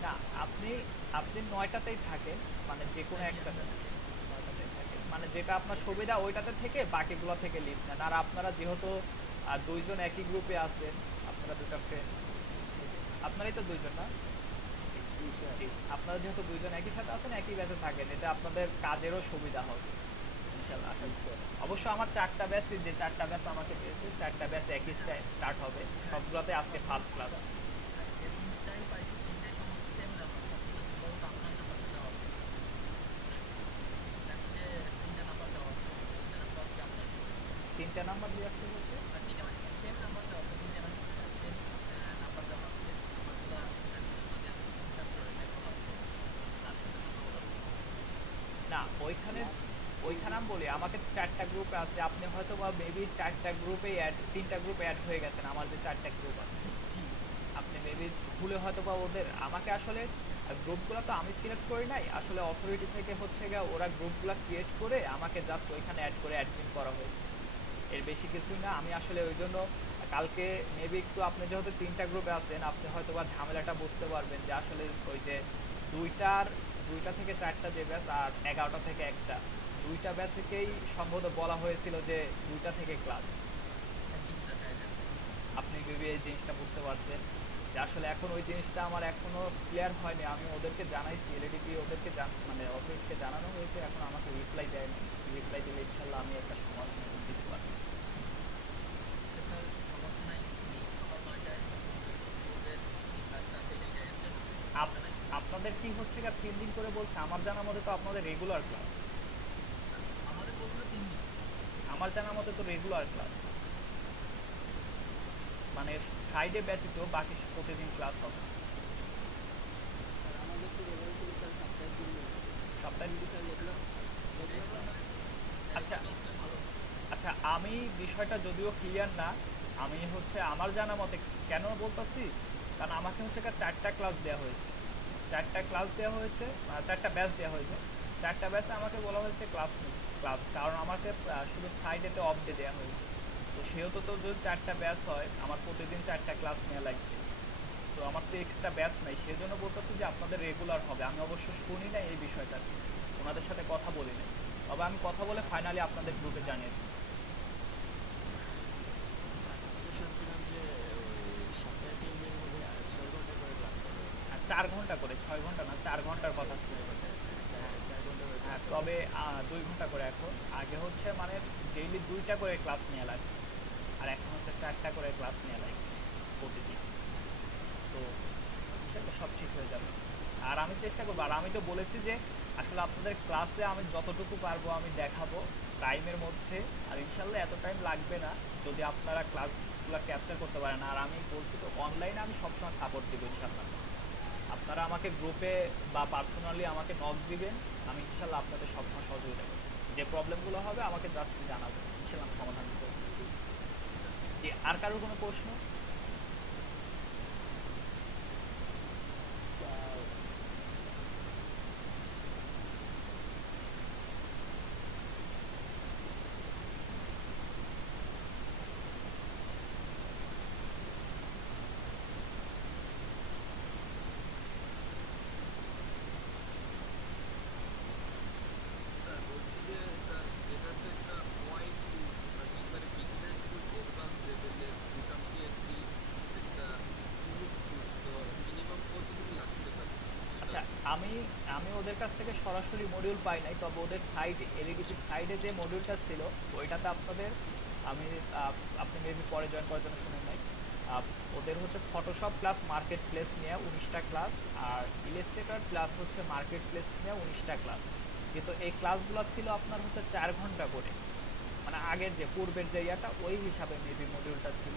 না, আপনি আপনি ৯টাতেই থাকেন, মানে যে কোনো একটাতে থাকেন। ৯টাতেই থাকেন, মানে যেটা আপনার সুবিধা ওইটাতে থেকে বাকিগুলো থেকে লিভ নেন। আর আপনারা যেহেতু দুইজন একই গ্রুপে আছেন, আপনারা দুটো ফ্রেন্ড, আপনারাই তো দুইজন না? জি, জি। আপনারা যেহেতু দুইজন একই সাথে আছেন, একই ব্যাচে থাকেন, এতে আপনাদের কাজেরও সুবিধা হবে ইনশাল্লাহ, আশা করি। অবশ্য আমার 4টা ব্যাচ, যে 4টা ব্যাচ আমাকে দিয়েছে, 4টা ব্যাচ একই স্টার্ট হবে, সবগুলোতে আজকে ফার্স্ট ক্লাস। তিনটা নাম্বার দিয়ে আসতে বলছে? না, ওইখানে ওইখানে আমি বলি আমাকে 4টা গ্রুপে আছে, আপনি হয়তো বা মেবি 4টা গ্রুপে অ্যাড, 3টা গ্রুপে অ্যাড হয়ে গেছেন। আমার যে 4টা গ্রুপ আছে, আপনি মেবি ভুলে হয়তো বা ওদের, আমাকে আসলে গ্রুপগুলো তো আমি সিলেক্ট করি নাই, আসলে অথরিটি থেকে হচ্ছে গিয়ে ওরা গ্রুপগুলো ক্রিয়েট করে আমাকে জাস্ট ওইখানে অ্যাড করে অ্যাডমিন করা হয়েছে, এর বেশি কিছুই না। আমি আসলে ওই জন্য কালকে মেবি একটু, আপনি যেহেতু 3টা গ্রুপে আছেন, আপনি হয়তো বা ঝামেলাটা বুঝতে পারবেন যে আসলে ওই যে দুইটার, 2টা থেকে 4টা যে ব্যাচ আর 11টা থেকে একটা, 2টা ব্যাচকেই সম্ভবত বলা হয়েছিল যে 2টা থেকে ক্লাস। আপনি মেবি এই জিনিসটা বুঝতে পারছেন যে আসলে এখন ওই জিনিসটা আমার এখনো ক্লিয়ার হয়নি। আমি ওদেরকে জানাইছি, এলইডিপি ওদেরকে মানে অফিসকে জানানো হয়েছে, এখন আমাকে রিপ্লাই দেয়নি। রিপ্লাই দিলে ইনশাল্লাহ আমি একটা সমাধান দিতে পারবো। আপনাদের কি হচ্ছে গা 3 দিন করে বলছে, আমার জানা মতে তো আপনাদের রেগুলার ক্লাস। আমাদের বলছিল 3 দিন। আমার জানা মতে তো রেগুলার ক্লাস, মানে ফ্রাইডে ব্যতীত বাকি প্রতিদিন ক্লাস হবে। স্যার আমাদের তো রেগুলার ছিল স্যার সপ্তাহে 3 দিন। সপ্তাহে আপনি কি স্যার রেগুলার রেগুলার ক্লাস? মানে আচ্ছা একদিন অফ ভালো। আচ্ছা, আমি বিষয়টা যদিও ক্লিয়ার না, আমি হচ্ছে আমার জানা মতে কেন বলতেছি, কারণ আমাকে হচ্ছে 4টা ক্লাস দেওয়া হয়েছে, 4টা ক্লাস দেওয়া হয়েছে, 4টা ব্যাচ দেওয়া হয়েছে। 4টা ব্যাচে আমাকে বলা হয়েছে ক্লাস ক্লাস, কারণ আমাকে শুধু ফ্রাইডেতে অফ ডে দেওয়া হয়েছে। তো সেহেতু তো যদি 4টা ব্যাচ হয়, আমার প্রতিদিন 4টা ক্লাস নেওয়া লাগবে। তো আমার তো এক্সট্রা ব্যাচ নাই, সেজন্য বলতেছি যে আপনাদের রেগুলার হবে। আমি অবশ্য শুনি না এই বিষয়টা, ওনাদের সাথে কথা বলি নাই, তবে আমি কথা বলে ফাইনালি আপনাদের গ্রুপে জানিয়ে দিই। শুনছিলাম যে ওই সপ্তাহে 3 দিনের মধ্যে 6 ঘন্টা করে ক্লাস হবে। আর 4 ঘন্টা করে, 6 ঘন্টা না, 4 ঘন্টার কথা ছিল। 4 ঘন্টা করে হ্যাঁ, ক্লাস হবে। তবে 2 ঘন্টা করে এখন, আগে হচ্ছে মানে ডেইলি 2টা করে ক্লাস নেওয়া লাগে, আর এখন হচ্ছে 4টা করে ক্লাস নেওয়া লাগে প্রতিদিন। তো সেটা সব ঠিক হয়ে যাবে। আর আমি চেষ্টা করবো, আর আমি তো বলেছি যে আসলে আপনাদের ক্লাসে আমি যতটুকু পারবো আমি দেখাবো টাইমের মধ্যে, আর ইনশাল্লাহ এত টাইম লাগবে না যদি আপনারা ক্লাসগুলো ক্যাপচার করতে পারেন। আর আমি বলছি তো অনলাইনে আমি সবসময় সাপোর্ট দেবো ইনশাল্লাহ। আপনারা আমাকে গ্রুপে বা পার্সোনালি আমাকে নক দিবেন, আমি ইনশাল্লাহ আপনাদের সবসময় সহযোগিতা করব। যে প্রবলেমগুলো হবে আমাকে জাস্ট জানাবেন, ইনশাল্লাহ আমি সমাধান করব। জি, আর কারোর কোনো প্রশ্ন? স্যার বলছি যে স্যার এটা তো একটা পয়েন্ট টু মানে একবারে বিগিনার টু অ্যাডভান্স লেভেলের মোটামুটি একটি একটা ইউনিক টুল, তো মিনিমাম কতটুকু লাগতে পারে? আচ্ছা, আমি আমি ওদের কাছ থেকে সরাসরি মডিউল পাই নাই, তবে ওদের সাইডে এলইডিসি সাইডে যে মডিউলটা ছিল ওইটাতে আপনাদের আমি আপনি মেবি পরে জয়েন করার জন্য শুনেন নাই, আহ, ওদের হচ্ছে ফটোশপ প্লাস মার্কেট প্লেস নিয়ে 19টা ক্লাস, আর ইলাস্ট্রেটর প্লাস হচ্ছে মার্কেট প্লেস নিয়ে 19টা ক্লাস। কিন্তু এই ক্লাসগুলো ছিল আপনার হচ্ছে 4 ঘন্টা করে, মানে আগের যে পূর্বের যে ইয়াটা ওই হিসাবে মেবি মডিউলটা ছিল।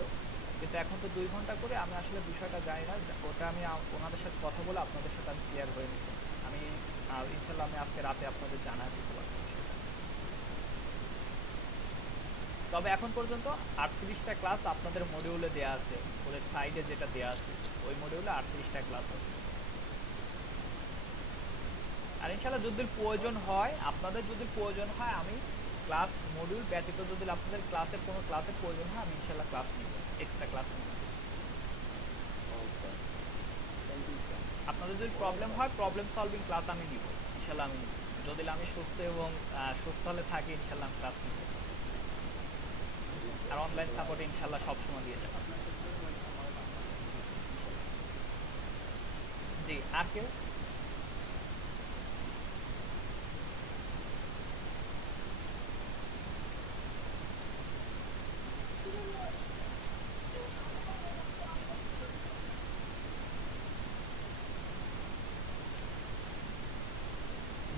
কিন্তু এখন তো 2 ঘন্টা করে, আমি আসলে বিষয়টা জানি না, ওটা আমি ওনাদের সাথে কথা বলে আপনাদের সাথে আমি ক্লিয়ার হয়ে নিব। আমি ইনশাল্লাহ আমি আজকে রাতে আপনাদের জানাই দিতে পারবো বিষয়টা। তবে এখন পর্যন্ত 38টা ক্লাস আপনাদের মডিউলে দেওয়া আছে, ওদের সাইডে যেটা দেওয়া আছে ওই মডিউলে 38টা ক্লাস আছে। আর ইনশাল্লাহ যদি প্রয়োজন হয়, আপনাদের যদি প্রয়োজন হয়, আমি ক্লাস মডিউল ব্যতীত যদি আপনাদের ক্লাসের কোনো ক্লাসের প্রয়োজন হয় আমি ইনশাল্লাহ ক্লাস নিব, এক্সট্রা ক্লাস নিব। ওকে, থ্যাংক ইউ স্যার। আপনাদের যদি প্রবলেম হয় প্রবলেম সলভিং ক্লাস আমি নিব, ইনশাল্লাহ আমি নিব। যদি আমি সুস্থ এবং সুস্থ হলে থাকি ইনশাল্লাহ আমি ক্লাস নিব। আর অনলাইন সাপোর্ট ইনশাল্লাহ সবসময় দিয়ে যাবে। আপনার সুস্থ হবেন, আমারও ভালো লাগবে স্যার। জি, আর কেউ?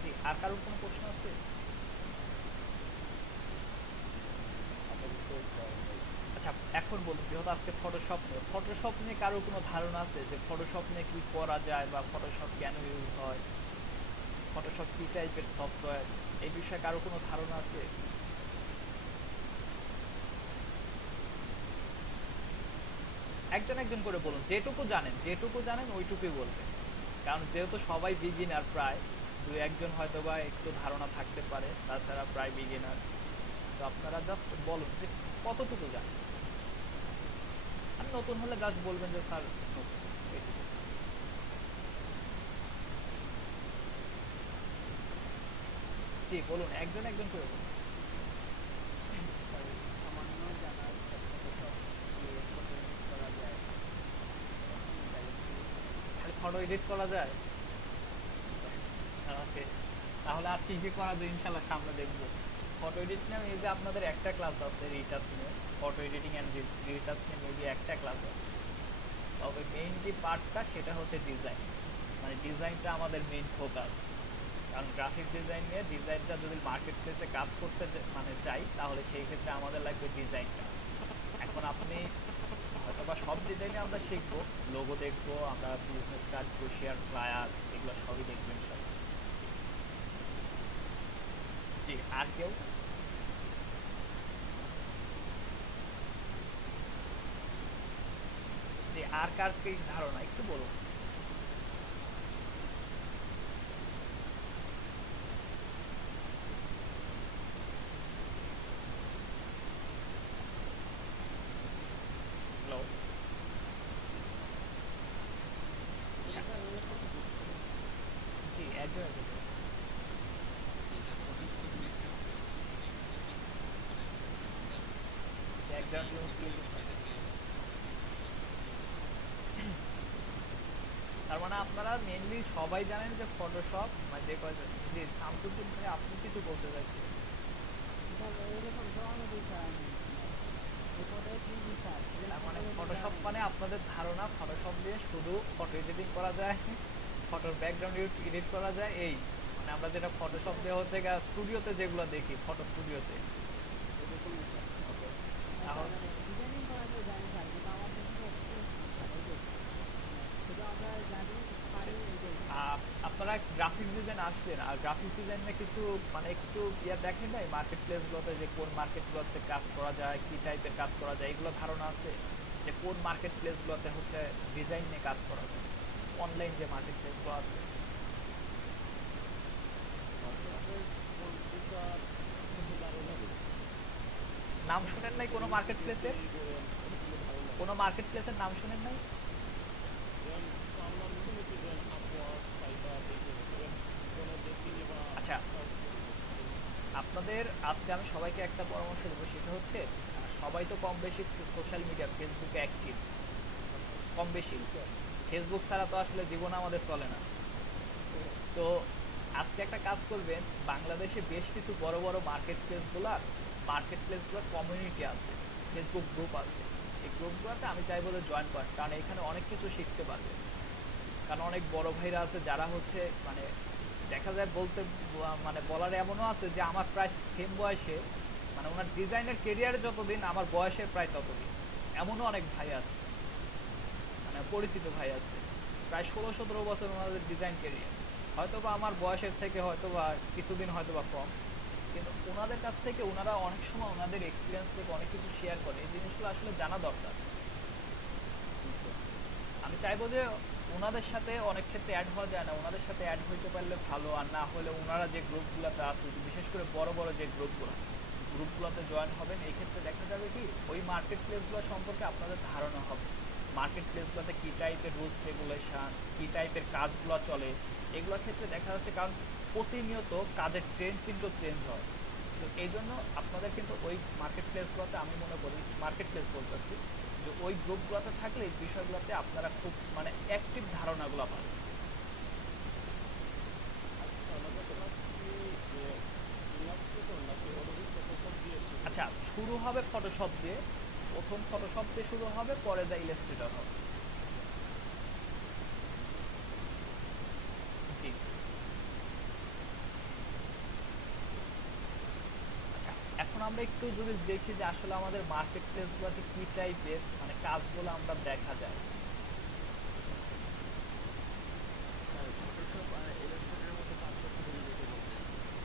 জি, আর কারোর কোনো প্রশ্ন আছে? আপাতত স্যার নেই। আচ্ছা, এখন বলুন, যেহেতু আজকে ফটোশপ নিয়ে কারোর কোনো ধারণা আছে যে ফটোশপ নিয়ে কি করা যায় বা ফটোশপ কেন ইউজ হয়, ফটোশপ কি টাইপের সফটওয়্যার, এই বিষয়ে কারো কোনো ধারণা আছে? একজন একজন করে বলুন, যেটুকু জানেন ওইটুকুই বলবেন, কারণ যেহেতু সবাই বিগিনার প্রায়, 2-1 জন হয়তো বা একটু ধারণা থাকতে পারে, তাছাড়া প্রায় বিগিনার। তো আপনারা জাস্ট বলুন যে কতটুকু জানেন, আর নতুন হলে জাস্ট বলবেন যে স্যার নতুন, এইটুকু। জি বলুন, একজন একজন করে বলুন। স্যার সামান্য জানা স্যার ফটোশপ দিয়ে ফটো এডিট করা যায়, এরকমই স্যার একটু। খালি ফটো এডিট করা যায়? স্যার ওকে, তাহলে আর কি কি করা যায় ইনশাল্লাহ সামনে দেখবো। ফটো এডিট নিয়ে এই যে আপনাদের একটা ক্লাস আছে রিটাচ নিয়ে, ফটো এডিটিং অ্যান্ড রিটাচ নিয়ে মেবি একটা ক্লাস আছে, তবে মেইন যে পার্টটা সেটা হচ্ছে ডিজাইন। মানে ডিজাইনটা আমাদের মেইন ফোকাস। কারণ গ্রাফিক ডিজাইন নিয়ে ডিজাইনটা যদি মার্কেট প্লেসে কাজ করতে মানে চাই, তাহলে সেই ক্ষেত্রে আমাদের লাগবে ডিজাইনটা। এখন আপনি হয়তোবা সব ডিজাইনে আমরা শিখবো, লোগো দেখবো, আমরা বিজনেস কার্ড, ব্রোশিয়ার, ফ্লায়ার, এগুলো সবই দেখবেন সব। জি, আর কেউ? জি, আর কার কি ধারণা একটু বলুন। হ্যালো? জি, একজন একজন। ব্যাকগ্রাউন্ড তার মানে আপনারা মেনলি সবাই জানেন যে ফটোশপ মানে যে কয়জন। জি, শামসুদ্দিন ভাই আপনি কিছু বলতে চাইছেন? স্যার এরকম তো অনেকেই স্যার আমি এরপরে কি স্যার তার মানে ফটোশপ মানে আপনাদের ধারণা ফটোশপ দিয়ে শুধু ফটো এডিটিং করা যায়, ফটোর ব্যাকগ্রাউন্ড এডিট করা যায়, এই মানে আমরা যেটা ফটোশপ দিয়ে হচ্ছে স্টুডিওতে যেগুলো দেখি, ফটো স্টুডিওতে। এরকমই স্যার। ওকে, স্যার মানে ডিজাইনিং করা তো জানি স্যার, কিন্তু আমাদের কোনো এক্সপিরিয়েন্স নেই স্যার, এই যে শুধু আমরা জানি পারি এইটাই। আপনারা গ্রাফিক ডিজাইন আসছেন, আর গ্রাফিক ডিজাইনে কিছু মানে একটু ইয়া দেখেন নাই মার্কেট প্লেসগুলোতে, যে কোন মার্কেটগুলোতে কাজ করা যায়, কি টাইপের কাজ করা যায়, এগুলো ধারণা আছে যে কোন মার্কেট প্লেসগুলোতে হচ্ছে ডিজাইন নিয়ে কাজ করা যায়, অনলাইন যে মার্কেট প্লেসগুলো আছে? নাম শুনেন নাই কোনো মার্কেট প্লেসের? কোনো মার্কেট প্লেসের নাম শুনেন নাই? আচ্ছা, আপনাদের আজকে আমি সবাইকে একটা পরামর্শ দেবো, সেটা হচ্ছে সবাই তো কম বেশি সোশ্যাল মিডিয়া ফেসবুকে অ্যাক্টিভ, কম বেশি। ফেসবুক ছাড়া তো আসলে জীবন আমাদের চলে না। তো আজকে একটা কাজ করবেন, বাংলাদেশে বেশ কিছু বড় বড় মার্কেট প্লেসগুলোর কমিউনিটি আছে, ফেসবুক গ্রুপ আছে। এই গ্রুপগুলোতে আমি চাইবো যে জয়েন করেন, কারণ এখানে অনেক কিছু শিখতে পারবেন। কারণ অনেক বড় ভাইরা আছে যারা হচ্ছে মানে দেখা যায় বলতে মানে বলার এমনও আছে যে আমার প্রায় সেম বয়সে, মানে ওনার ডিজাইনের কেরিয়ারে যতদিন আমার বয়সের প্রায় ততদিন, এমনও অনেক ভাই আছে, মানে পরিচিত ভাই আছে, প্রায় 16-17 বছর ওনাদের ডিজাইন কেরিয়ার। হয়তো বা আমার বয়সের থেকে হয়তো বা কিছুদিন হয়তো বা কম, কিন্তু ওনাদের কাছ থেকে ওনারা অনেক সময় ওনাদের এক্সপিরিয়েন্স থেকে অনেক কিছু শেয়ার করে, এই জিনিসগুলো আসলে জানা দরকার। আমি চাইবো যে ওনাদের সাথে অনেক ক্ষেত্রে অ্যাড হওয়া যায় না, ওনাদের সাথে অ্যাড হইতে পারলে ভালো, আর না হলে ওনারা যে গ্রুপগুলোতে আছে, বিশেষ করে বড় বড় যে গ্রুপগুলোতে জয়েন হবেন, এই ক্ষেত্রে দেখা যাবে কি ওই মার্কেট প্লেসগুলো সম্পর্কে আপনাদের ধারণা হবে, মার্কেট প্লেসগুলোতে কী টাইপের রুলস রেগুলেশন, কী টাইপের কাজগুলো চলে, এগুলোর ক্ষেত্রে দেখা যাচ্ছে। কারণ প্রতিনিয়ত কাজের ট্রেন্ড কিন্তু চেঞ্জ হয়। তো এই জন্য আপনাদের কিন্তু ওই মার্কেট প্লেসগুলোতে, আমি মনে করি মার্কেট প্লেস বলতেছি, যে ওই গ্রুপগুলোতে থাকলে এই বিষয়গুলোতে আপনারা খুব মানে অ্যাক্টিভ ধারণাগুলো পাবেন। আচ্ছা, শুরু হবে ফটোশপ দিয়ে, প্রথম ফটোশপ দিয়ে শুরু হবে, পরে যা ইলাস্ট্রেটর হবে। জি, আচ্ছা, এখন আমরা একটু যদি দেখি যে আসলে আমাদের মার্কেট প্লেসগুলোতে কি টাইপের মানে কাজগুলো আমরা দেখা যায়। স্যার ফটোশপ আর ইলাস্ট্রেটরের মধ্যে পার্থক্যটা যদি একটু বলতেন।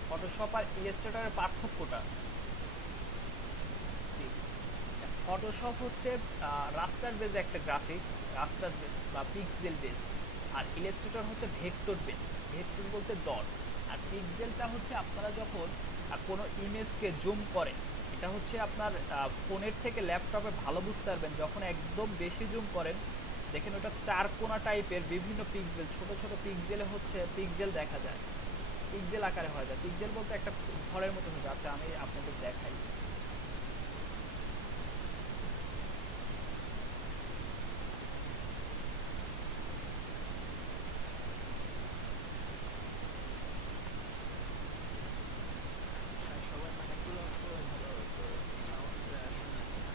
ফটোশপ আর ইলাস্ট্রেটরের পার্থক্যটা, ফটোশপ হচ্ছে রাস্টার বেজ একটা গ্রাফিক, রাস্টার বেজ বা পিক্সেল বেজ, আর ইলাস্ট্রেটর হচ্ছে ভেক্টর বেজ। ভেক্টর বলতে ডট, আর পিক্সেলটা হচ্ছে আপনারা যখন কোনো ইমেজকে জুম করেন, এটা হচ্ছে আপনার ফোনের থেকে ল্যাপটপে ভালো বুঝতে পারবেন যখন একদম বেশি জুম করেন, দেখেন ওটা চারকোনা টাইপের বিভিন্ন পিক্সেল, ছোট ছোট পিক্সেলে হচ্ছে পিক্সেল দেখা যায়, পিক্সেল আকারে হয়ে যায়। পিক্সেল বলতে একটা ঘরের মতো হয়ে যায়। আচ্ছা, আমি আপনাদের দেখাই। স্যার সবার মাইকগুলো অফ করে ভালো, তো সাউন্ড শোনা যাচ্ছে না।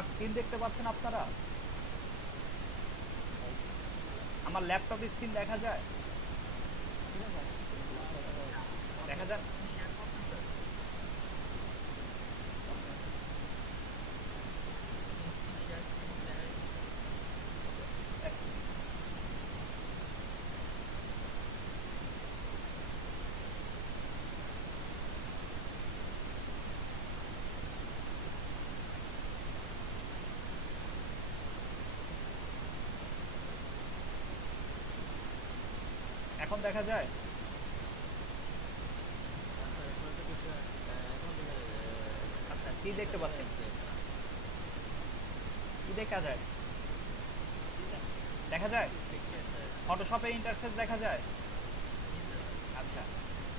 আমার স্ক্রিন দেখতে পাচ্ছেন আপনারা? আমার ল্যাপটপ স্ক্রিন দেখা যায়? দেখা যায়? এক- এখন দেখা যায়? স্যার এখন তো কিছু এখন দেখা আচ্ছা, কি দেখতে পাচ্ছেন? কি দেখা যায়? দেখা যায়? Picture sir. ফটোশপের ইন্টারফেস দেখা যায়? আচ্ছা,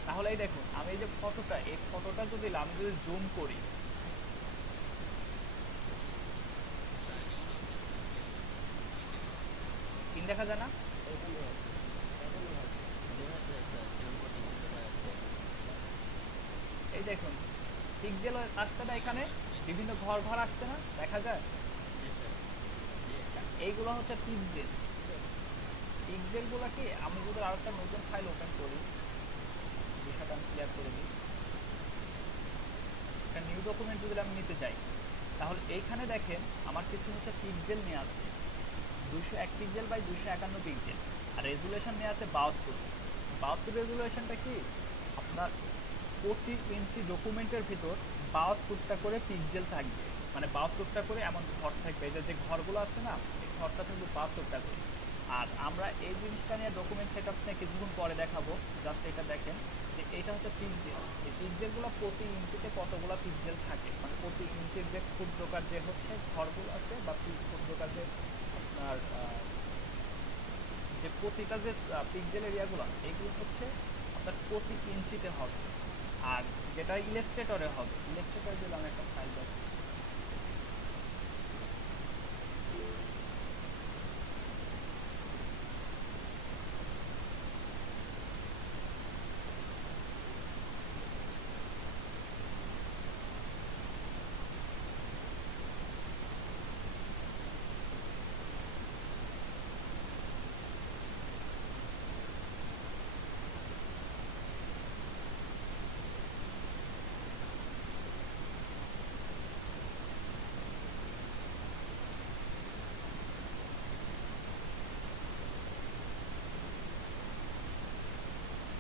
তাহলে এই দেখুন আমি এই যে ফটোটা, এই ফটোটা যদি আমি যদি জুম করি, স্ক্রিন দেখা যায় না? দেখা যায় স্যার, জুম করতেছি দেখা যাচ্ছে। এই দেখুন পিক্সেল আসছে না এখানে, বিভিন্ন ঘর ঘর আসছে না, দেখা যায়? জি স্যার। জি। এইগুলো হচ্ছে পিক্সেল। পিক্সেল গুলা কি, আমি যদি আর একটা নতুন ফাইল ওপেন করি, বিষয়টা আমি ক্লিয়ার করে দিই। একটা নিউ ডকুমেন্ট যদি আমি নিতে চাই, তাহলে এইখানে দেখেন আমার কিছু হচ্ছে পিক্সেল নিয়ে আছে 201 পিক্সেল বাই 251 পিক্সেল, আর রেজুলেশন নিয়ে আছে 72। 72 রেজুলেশনটা কি, আপনার প্রতি ইঞ্চি ডকুমেন্টের ভিতর 72টা করে পিক্সেল থাকবে, মানে 72টা করে এমন ঘর থাকবে। এই যে ঘরগুলো আছে না, এই ঘরটা থাকবে 72টা করে। আর আমরা এই জিনিসটা নিয়ে ডকুমেন্ট সেট আপ নিয়ে কিছুক্ষণ পরে দেখাবো। জাস্ট এটা দেখেন যে এইটা হচ্ছে পিক্সেল। এই পিক্সেলগুলো প্রতি ইঞ্চিতে কতগুলো পিক্সেল থাকে, মানে প্রতি ইঞ্চির যে ক্ষুদ্রকার যে হচ্ছে ঘরগুলো আছে বা ক্ষুদ্রকার যে আপনার যে প্রতিটা যে পিক্সেল এরিয়াগুলো, এইগুলো হচ্ছে আপনার প্রতি ইঞ্চিতে হবে। আর যেটা ইলাস্ট্রেটরে হবে, ইলাস্ট্রেটর যদি আমি একটা ফাইল দেখি,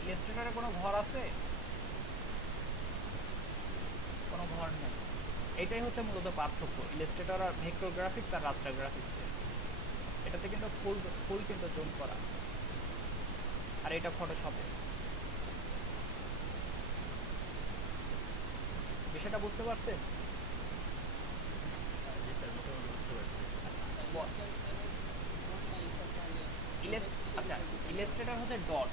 ইলাস্ট্রেটরে কোনো ঘর আছে? কোনো ঘর নেই। এটাই হচ্ছে মূলত পার্থক্য ইলাস্ট্রেটর আর ভেক্টর গ্রাফিক্স আর রাস্টার গ্রাফিক্সের। এটাতে কিন্তু ফুল ফুল কিন্তু জোন করা, আর এটা ফটোশপে। বিষয়টা বুঝতে পারছেন? জি স্যার, মোটামুটি বুঝতে পারছি। আচ্ছা, ইলাস্ট্রেটর হচ্ছে ডট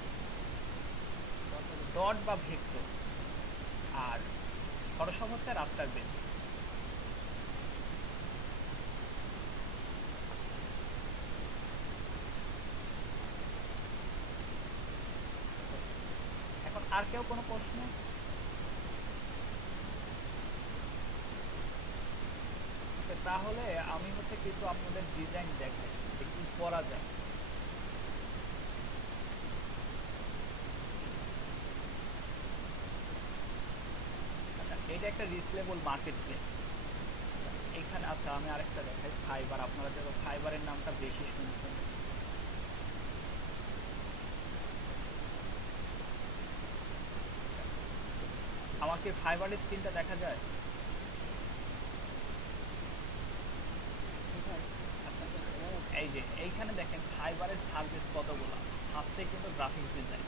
ডট বা ভেক্টর, আর ফটোশপ হচ্ছে রাস্টার বেস। এখন আর কেউ কোনো প্রশ্ন? তাহলে আমি হচ্ছে কিছু আপনাদের ডিজাইন দেখাই যে কি করা যায়। আচ্ছা, এটা একটা রিসেলেবল মার্কেট প্লেস। এখানে আচ্ছা আমি আরেকটা দেখাই, ফাইবার। আপনারা যারা ফাইবারের নামটা বেশি শুনছেন, আমাকে ফাইবারের স্ক্রিনটা দেখা যায়? আচ্ছা, এই যে এইখানে দেখেন ফাইবারের সার্ভিস কতগুলো। ফার্স্টে কিন্তু গ্রাফিক্স ডিজাইন,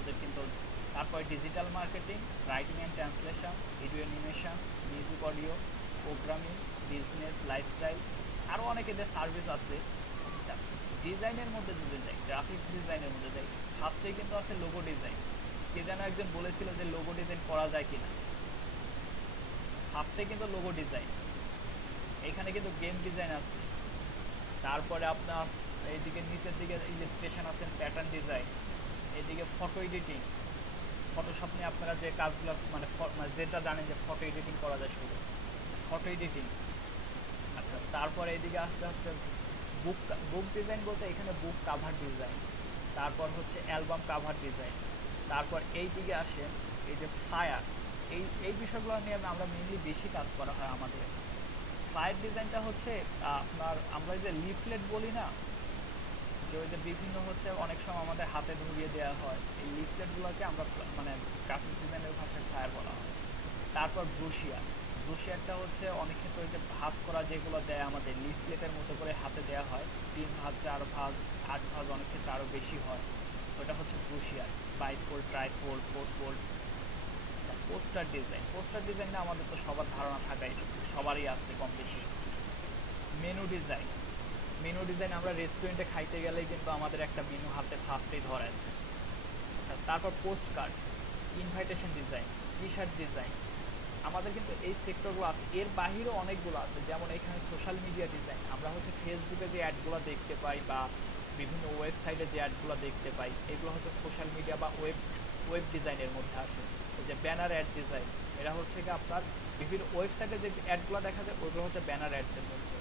ওদের কিন্তু, তারপরে digital marketing, writing and translation, video animation, music audio, programming, business, lifestyle, আরও অনেক এদের সার্ভিস আছে। ডিজাইনের মধ্যে যদি যাই, গ্রাফিক্স ডিজাইনের মধ্যে যাই, ফার্স্টেই কিন্তু আছে লোগো ডিজাইন। কে যেন একজন বলেছিল যে লোগো ডিজাইন করা যায় কিনা, ফার্স্টে কিন্তু লোগো ডিজাইন। এখানে কিন্তু গেম ডিজাইন আছে। তারপরে আপনার এইদিকে নিচের দিকে ইলাস্ট্রেশন আছে, প্যাটার্ন ডিজাইন, এইদিকে ফটো এডিটিং। ফটোশপ নিয়ে আপনারা যে কাজগুলো মানে যেটা জানেন যে ফটো এডিটিং করা যায়, শুধু ফটো এডিটিং। আচ্ছা, তারপরে এদিকে আস্তে আস্তে বুক বুক ডিজাইন বলতে এখানে বুক কাভার ডিজাইন, তারপর হচ্ছে অ্যালবাম কাভার ডিজাইন, তারপর এই দিকে আসেন এই যে ফ্লায়ার, এই বিষয়গুলো নিয়ে আমরা মেনলি বেশি কাজ করা হয় আমাদের। ফ্লায়ার ডিজাইনটা হচ্ছে আপনার আমরা যে লিফলেট বলি না, যে ওই যে বিভিন্ন হচ্ছে অনেক সময় আমাদের হাতে ধরিয়ে দেওয়া হয়, এই লিফলেটগুলোকে আমরা মানে গ্রাফিক ডিজাইনের ভাষায় ফ্লায়ার বলা হয়। তারপর ব্রুশিয়ার, ব্রুশিয়ারটা হচ্ছে অনেক ক্ষেত্রে ওই যে ভাঁজ করা যেগুলো দেয় আমাদের লিফলেটের মতো করে হাতে দেওয়া হয়, 3 ভাঁজ 4 ভাঁজ 8 ভাঁজ, অনেক ক্ষেত্রে আরও বেশি হয়, ওটা হচ্ছে brochure. Bifold, trifold, fourfold. Poster design, poster ডিজাইনে আমাদের তো সবার ধারণা থাকাই সবারই আছে কম বেশি। মেনু ডিজাইন, মেনু ডিজাইন আমরা রেস্টুরেন্টে খাইতে গেলেই কিন্তু আমাদের একটা মেনু হাতে ফার্স্টেই ধরে আছে। তারপর post card, invitation design, T shirt design, আমাদের কিন্তু এই সেক্টরগুলো আছে। এর বাহিরেও অনেকগুলো আছে, যেমন এখানে সোশ্যাল মিডিয়া ডিজাইন, আমরা হচ্ছে ফেসবুকে যে অ্যাডগুলো দেখতে পাই বা বিভিন্ন ওয়েবসাইটে যে অ্যাডগুলো দেখতে পাই, এগুলো হচ্ছে সোশ্যাল মিডিয়া বা ওয়েব ডিজাইনের মধ্যে আসে। এই যে ব্যানার অ্যাড ডিজাইন, এরা হচ্ছে কি আপনার বিভিন্ন ওয়েবসাইটে যে অ্যাডগুলো দেখা যায় ওইগুলো হচ্ছে ব্যানার অ্যাডসের মধ্যে।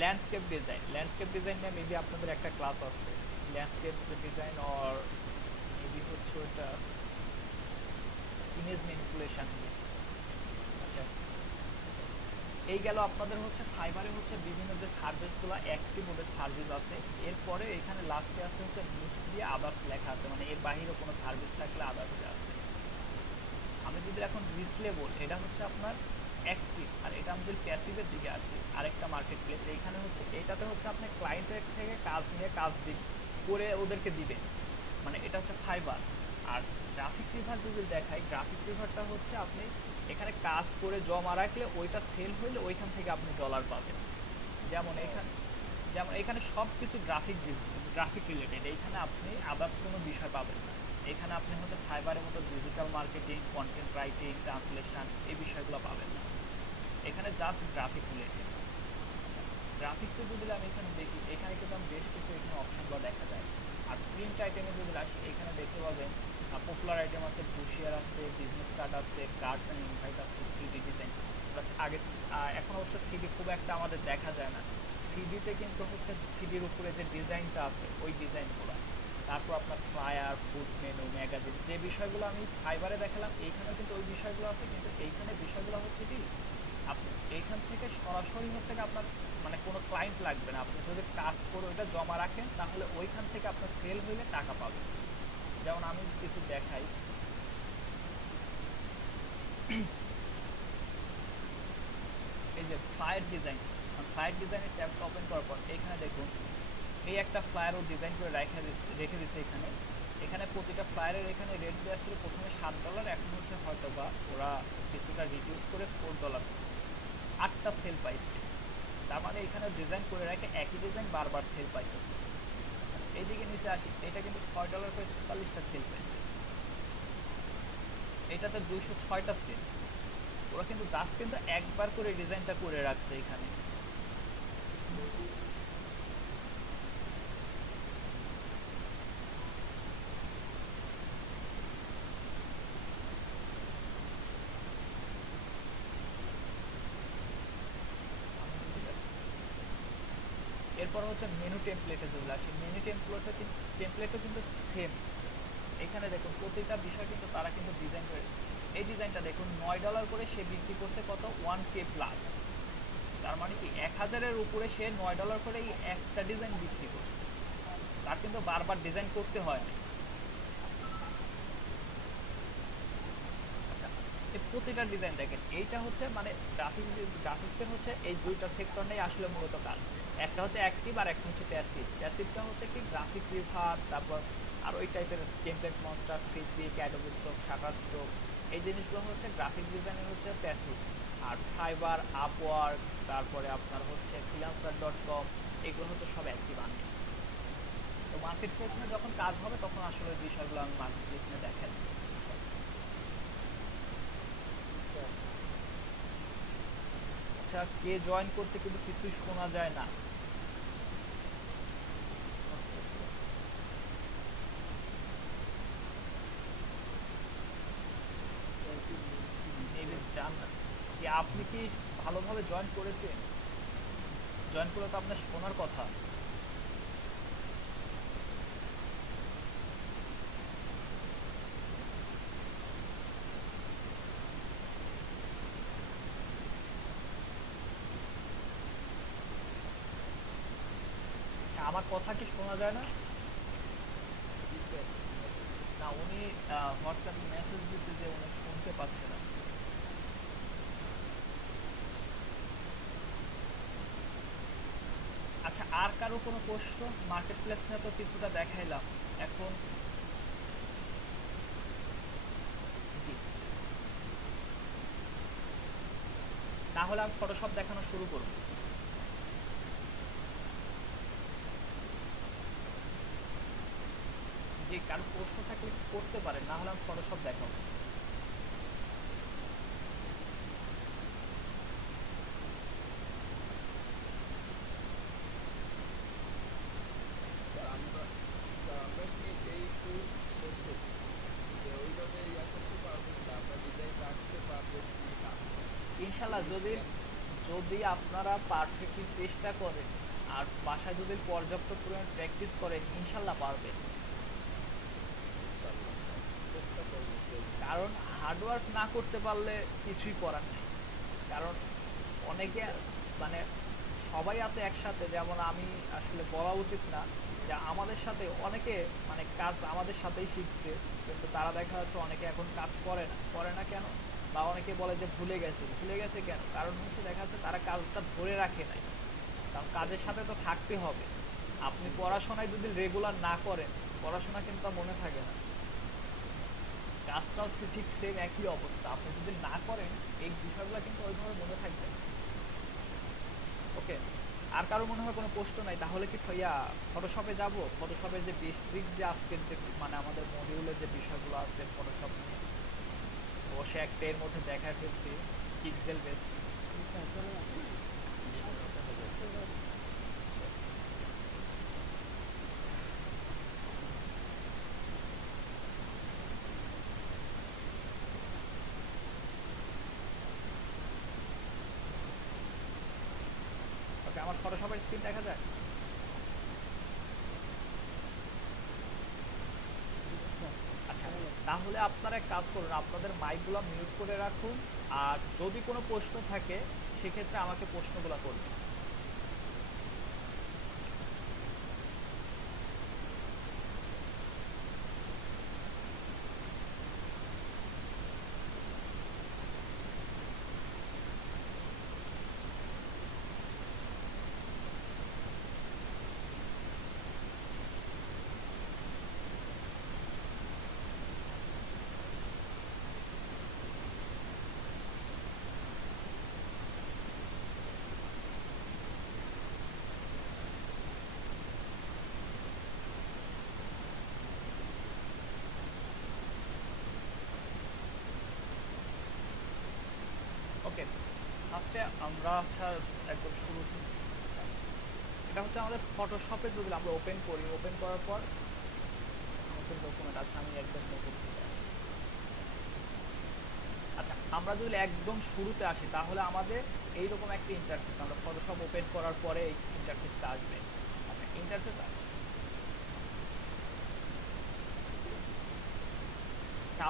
ল্যান্ডস্কেপ ডিজাইন, ল্যান্ডস্কেপ ডিজাইন নিয়ে মেবি আপনাদের একটা ক্লাস আছে, ল্যান্ডস্কেপ ডিজাইন অর মেবি হচ্ছে ওটা ইমেজ ম্যানিপুলেশন নিয়ে। আচ্ছা, এই গেল আপনাদের হচ্ছে ফাইবারে হচ্ছে বিভিন্ন যে সার্ভিসগুলো অ্যাক্টিভ ওদের সার্ভিস আছে। এরপরে এখানে লাস্টে আছে হচ্ছে নিচ দিয়ে আদার্স লেখা আছে, মানে এর বাইরে কোনো সার্ভিস থাকলে আদার্সে আছে। আমি যদি এখন রিসলেবল, এটা হচ্ছে আপনার অ্যাক্টিভ, আর এটা আমি যদি প্যাসিভের দিকে আসি আরেকটা মার্কেট প্লেস, এইখানে হচ্ছে এটাতে হচ্ছে আপনি ক্লায়েন্টের থেকে কাজ নিয়ে কাজ করে ওদেরকে দিবেন, মানে এটা হচ্ছে ফাইবার। আর গ্রাফিক রিভার যদি দেখাই, গ্রাফিক রিভারটা হচ্ছে আপনি এখানে কাজ করে জমা রাখলে ওইটা সেল হইলে ওইখান থেকে আপনি ডলার পাবেন। যেমন এখানে সব কিছু গ্রাফিক রিলেটেড, এইখানে আপনি আদার্স কোনো বিষয় পাবেন না। এখানে আপনি হচ্ছে ফাইবারের মতো digital marketing, content writing, translation এই বিষয়গুলো পাবেন না, এখানে জাস্ট গ্রাফিক রিলেটেড। গ্রাফিক্সে যদি আমি এখানে দেখি, এখানে কিন্তু আমি বেশ কিছু এখানে অপশনগুলো দেখা যায়। আর প্রিন্ট আইটেমে যদি আসি, এখানে দেখতে পাবেন পপুলার আইটেম আছে, ব্রুশিয়ার আছে, বিজনেস কার্ড আছে, কার্ডস অ্যান্ড ইনভাইট আছে, 3D ডিজাইন। আগে এখন অবশ্য 3D খুব একটা আমাদের দেখা যায় না, 3Dতে কিন্তু হচ্ছে 3Dর উপরে যে ডিজাইনটা আছে ওই ডিজাইনগুলো। তারপর আপনার ফ্লায়ার, ফুড মেনু, ম্যাগাজিন, যে বিষয়গুলো আমি ফাইবারে দেখালাম এইখানেও কিন্তু ওই বিষয়গুলো আছে, কিন্তু এইখানে বিষয়গুলো হচ্ছে কি আপনি এইখান থেকে সরাসরি হচ্ছে আপনার মানে কোনো ক্লায়েন্ট লাগবে না, আপনি যদি কাজ করে ওইটা জমা রাখেন তাহলে ওইখান থেকে আপনার সেল হইলে টাকা পাবেন। যেমন আমি কিছু দেখাই, এই যে ফ্লায়ার ডিজাইন, ফ্লায়ার ডিজাইনের ট্যাবটা ওপেন করার পর এখানে দেখুন এই একটা ফ্লায়ারও ডিজাইন করে রেখে দিচ্ছে। এখানে প্রতিটা ফ্লায়ারের এখানে রেট দেওয়া ছিল প্রথমে $7, এখন হচ্ছে হয়তো বা ওরা কিছুটা রিডিউস করে $4, 8টা সেল পাইছে। তার মানে এখানে ডিজাইন করে রাখে একই ডিজাইন বারবার সেল পাইছে। এইদিকে নিচে আসি, এটা কিন্তু $6 করে 44টা সেল পাইছে, এটাতে 206টা সেল। ওরা কিন্তু জাস্ট কিন্তু একবার করে ডিজাইনটা করে রাখছে এখানে। এরপর হচ্ছে মেনু টেমপ্লেটে চলে আসি, মেনু টেমপ্লেটও কিন্তু সেম। এখানে দেখুন প্রতিটা বিষয় কিন্তু তারা কিন্তু ডিজাইন করে, এই ডিজাইনটা দেখুন $9 করে সে বিক্রি করছে কত, 1K প্লাস। তার মানে কি 1000-এর উপরে সে $9 করে এই একটা ডিজাইন বিক্রি করছে, তার কিন্তু বারবার ডিজাইন করতে হয় না। এই প্রতিটা ডিজাইন দেখেন, এইটা হচ্ছে মানে গ্রাফিক্সের হচ্ছে এই দুইটা সেক্টর নিয়ে আসলে মূলত কাজ। একটা হচ্ছে অ্যাক্টিভ আর একটা হচ্ছে প্যাসিভ। প্যাসিভটা হচ্ছে কি গ্রাফিক রিভার, তারপর আর ওই টাইপের Template Monster, Facebook, Adobe Stroke, Shutterstroke, এই জিনিসগুলো হচ্ছে গ্রাফিক ডিজাইনের হচ্ছে প্যাসিভ। আর ফাইবার, আপওয়ার্ক, তারপরে আপনার হচ্ছে freelancer.com, এগুলো হচ্ছে সব অ্যাক্টিভ আর্নিং। তো মার্কেট প্লেসে যখন কাজ হবে তখন আসলে ওই বিষয়গুলো আমি মার্কেট প্লেসে দেখাই। আচ্ছা, কে জয়েন করতে কিন্তু কিছুই শোনা যায় না। মেবি জান না, কি আপনি কি ভালোভাবে জয়েন করেছেন? জয়েন করলে তো আপনার শোনার কথা। আচ্ছা, আমার কথা কি শোনা যায় না? জি স্যার। না, উনি হোয়াটসঅ্যাপে মেসেজ দিতে যে উনি শুনতে পাচ্ছে না। আচ্ছা, আর কারো কোনো প্রশ্ন? মার্কেট প্লেস নিয়ে তো কিছুটা দেখাইলাম। এখন জি, তাহলে আমি ফটোশপ দেখানো শুরু করব। জি, কারো প্রশ্ন থাকলে করতে পারেন, না হলে আমি ফটোশপ দেখাবো। স্যার আমরা কি এই কোর্স শেষে যে ওইভাবে ইয়া করতে পারবো কিনা, আমরা ডিজাইন রাখতে পারবো কি না? ইনশাল্লাহ, যদি যদি আপনারা পারফেক্টলি চেষ্টা করেন আর বাসায় যদি পর্যাপ্ত পরিমাণ প্র্যাকটিস করেন, ইনশাল্লাহ পারবেন। ইনশাআল্লাহ স্যার, চেষ্টা করবো সেই। কারণ হার্ডওয়ার্ক না করতে পারলে কিছুই করার নেই। কারণ অনেকে মানে সবাই আছে একসাথে, যেমন আমি আসলে বলা উচিত না যে আমাদের সাথে অনেকে মানে কাজ আমাদের সাথেই শিখছে, কিন্তু তারা দেখা যাচ্ছে অনেকে এখন কাজ করে না কেন? বা অনেকে বলে যে ভুলে গেছে কেন? কারণ হচ্ছে দেখা যাচ্ছে তারা কাজটা ধরে রাখে নাই। কারণ কাজের সাথে তো থাকতে হবে। আপনি জি স্যার। পড়াশোনায় যদি রেগুলার না করেন, পড়াশোনা কিন্তু আর মনে থাকে না। কাজটা হচ্ছে ঠিক সেম একই অবস্থা, আপনি যদি না করেন এই বিষয়গুলো কিন্তু ওইভাবে মনে থাকবে না। ওকে, আর কারো মনে হয় কোনো প্রশ্ন নাই? তাহলে কি ফটোশপে যাব? ফটোশপে যে বেসিক যে আজকের যে মানে আমাদের মডিউলের যে বিষয়গুলো আছে ফটোশপ নিয়ে, অবশ্যই একটা এর মধ্যে দেখায় ফেলছি, পিক্সেল বেস। জি স্যার, ধন্যবাদ। জি স্যার, দেখা যাক। ওকে, আমার ফটোশপের স্ক্রিন দেখা যায়? স্যার, আচ্ছা, দেখা যাচ্ছে। তাহলে আপনারা এক কাজ করুন, আপনাদের মাইকগুলো মিউট করে রাখুন। আর যদি কোনো প্রশ্ন থাকে সেক্ষেত্রে আমাকে প্রশ্নগুলো করুন। ওকে, ফার্স্টে আমরা একদম শুরু থেকে, এটা হচ্ছে আমাদের ফটোশপে যদি আমরা ওপেন করি, ওপেন করার পর নতুন ডকুমেন্ট আছে, আমি একদম নতুন থেকে আসি। আচ্ছা, আমরা যদি একদম শুরুতে আসি তাহলে আমাদের এইরকম একটা ইন্টারফেস, আমরা ফটোশপ ওপেন করার পরে এই ইন্টারফেসটা আসবে। আচ্ছা, ইন্টারফেস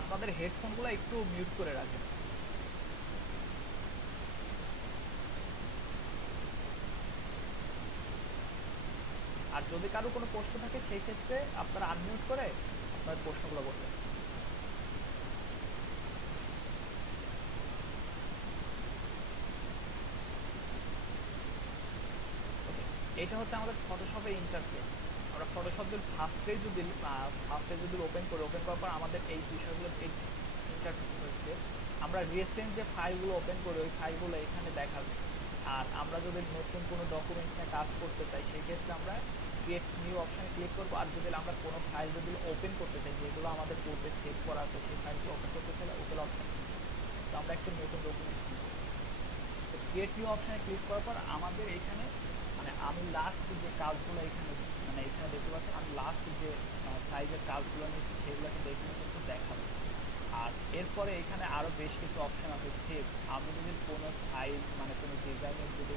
আপনাদের হেডফোনগুলো একটু মিউট করে রাখেন। আর যদি কারো কোনো প্রশ্ন থাকে সেই ক্ষেত্রে আপনারা আনমিউট করে আপনার প্রশ্নগুলো বলবেন। ওকে, এটা হচ্ছে আমাদের ফটোশপের ইন্টারফেস। আমরা ফটোশপ যদি ফার্স্টে যদি ওপেন করি, ওপেন করার পর আমাদের এই বিষয়গুলো এই ইন্টারফেস হচ্ছে, আমরা রিসেন্ট যে ফাইলগুলো ওপেন করি ওই ফাইলগুলো এখানে দেখাবে। আর আমরা যদি নতুন কোনো ডকুমেন্ট নিয়ে কাজ করতে চাই সেই ক্ষেত্রে আমরা ক্রিয়েট নিউ অপশানে ক্লিক করবো। আর যদি আমরা কোনো ফাইল যদি ওপেন করতে চাই যেগুলো আমাদের পূর্বে সেভ করা আছে সেই ফাইলগুলো ওপেন করতে চাইলে ওপেন অপশান, তো আমরা একটা নতুন ডকুমেন্ট নিব। তো ক্রিয়েট নিউ অপশানে ক্লিক করার পর আমাদের এখানে মানে আমি লাস্ট যে কাজগুলো এখানে মানে এখানে দেখতে পাচ্ছেন, আমি লাস্ট যে সাইজের কাজগুলো নিয়েছি সেগুলো কিন্তু এখানে কিন্তু দেখাবে। আর এরপরে এখানে আরো বেশ কিছু অপশন আছে সেভ। আমি যদি কোনো সাইজ মানে কোনো ডিজাইনের যদি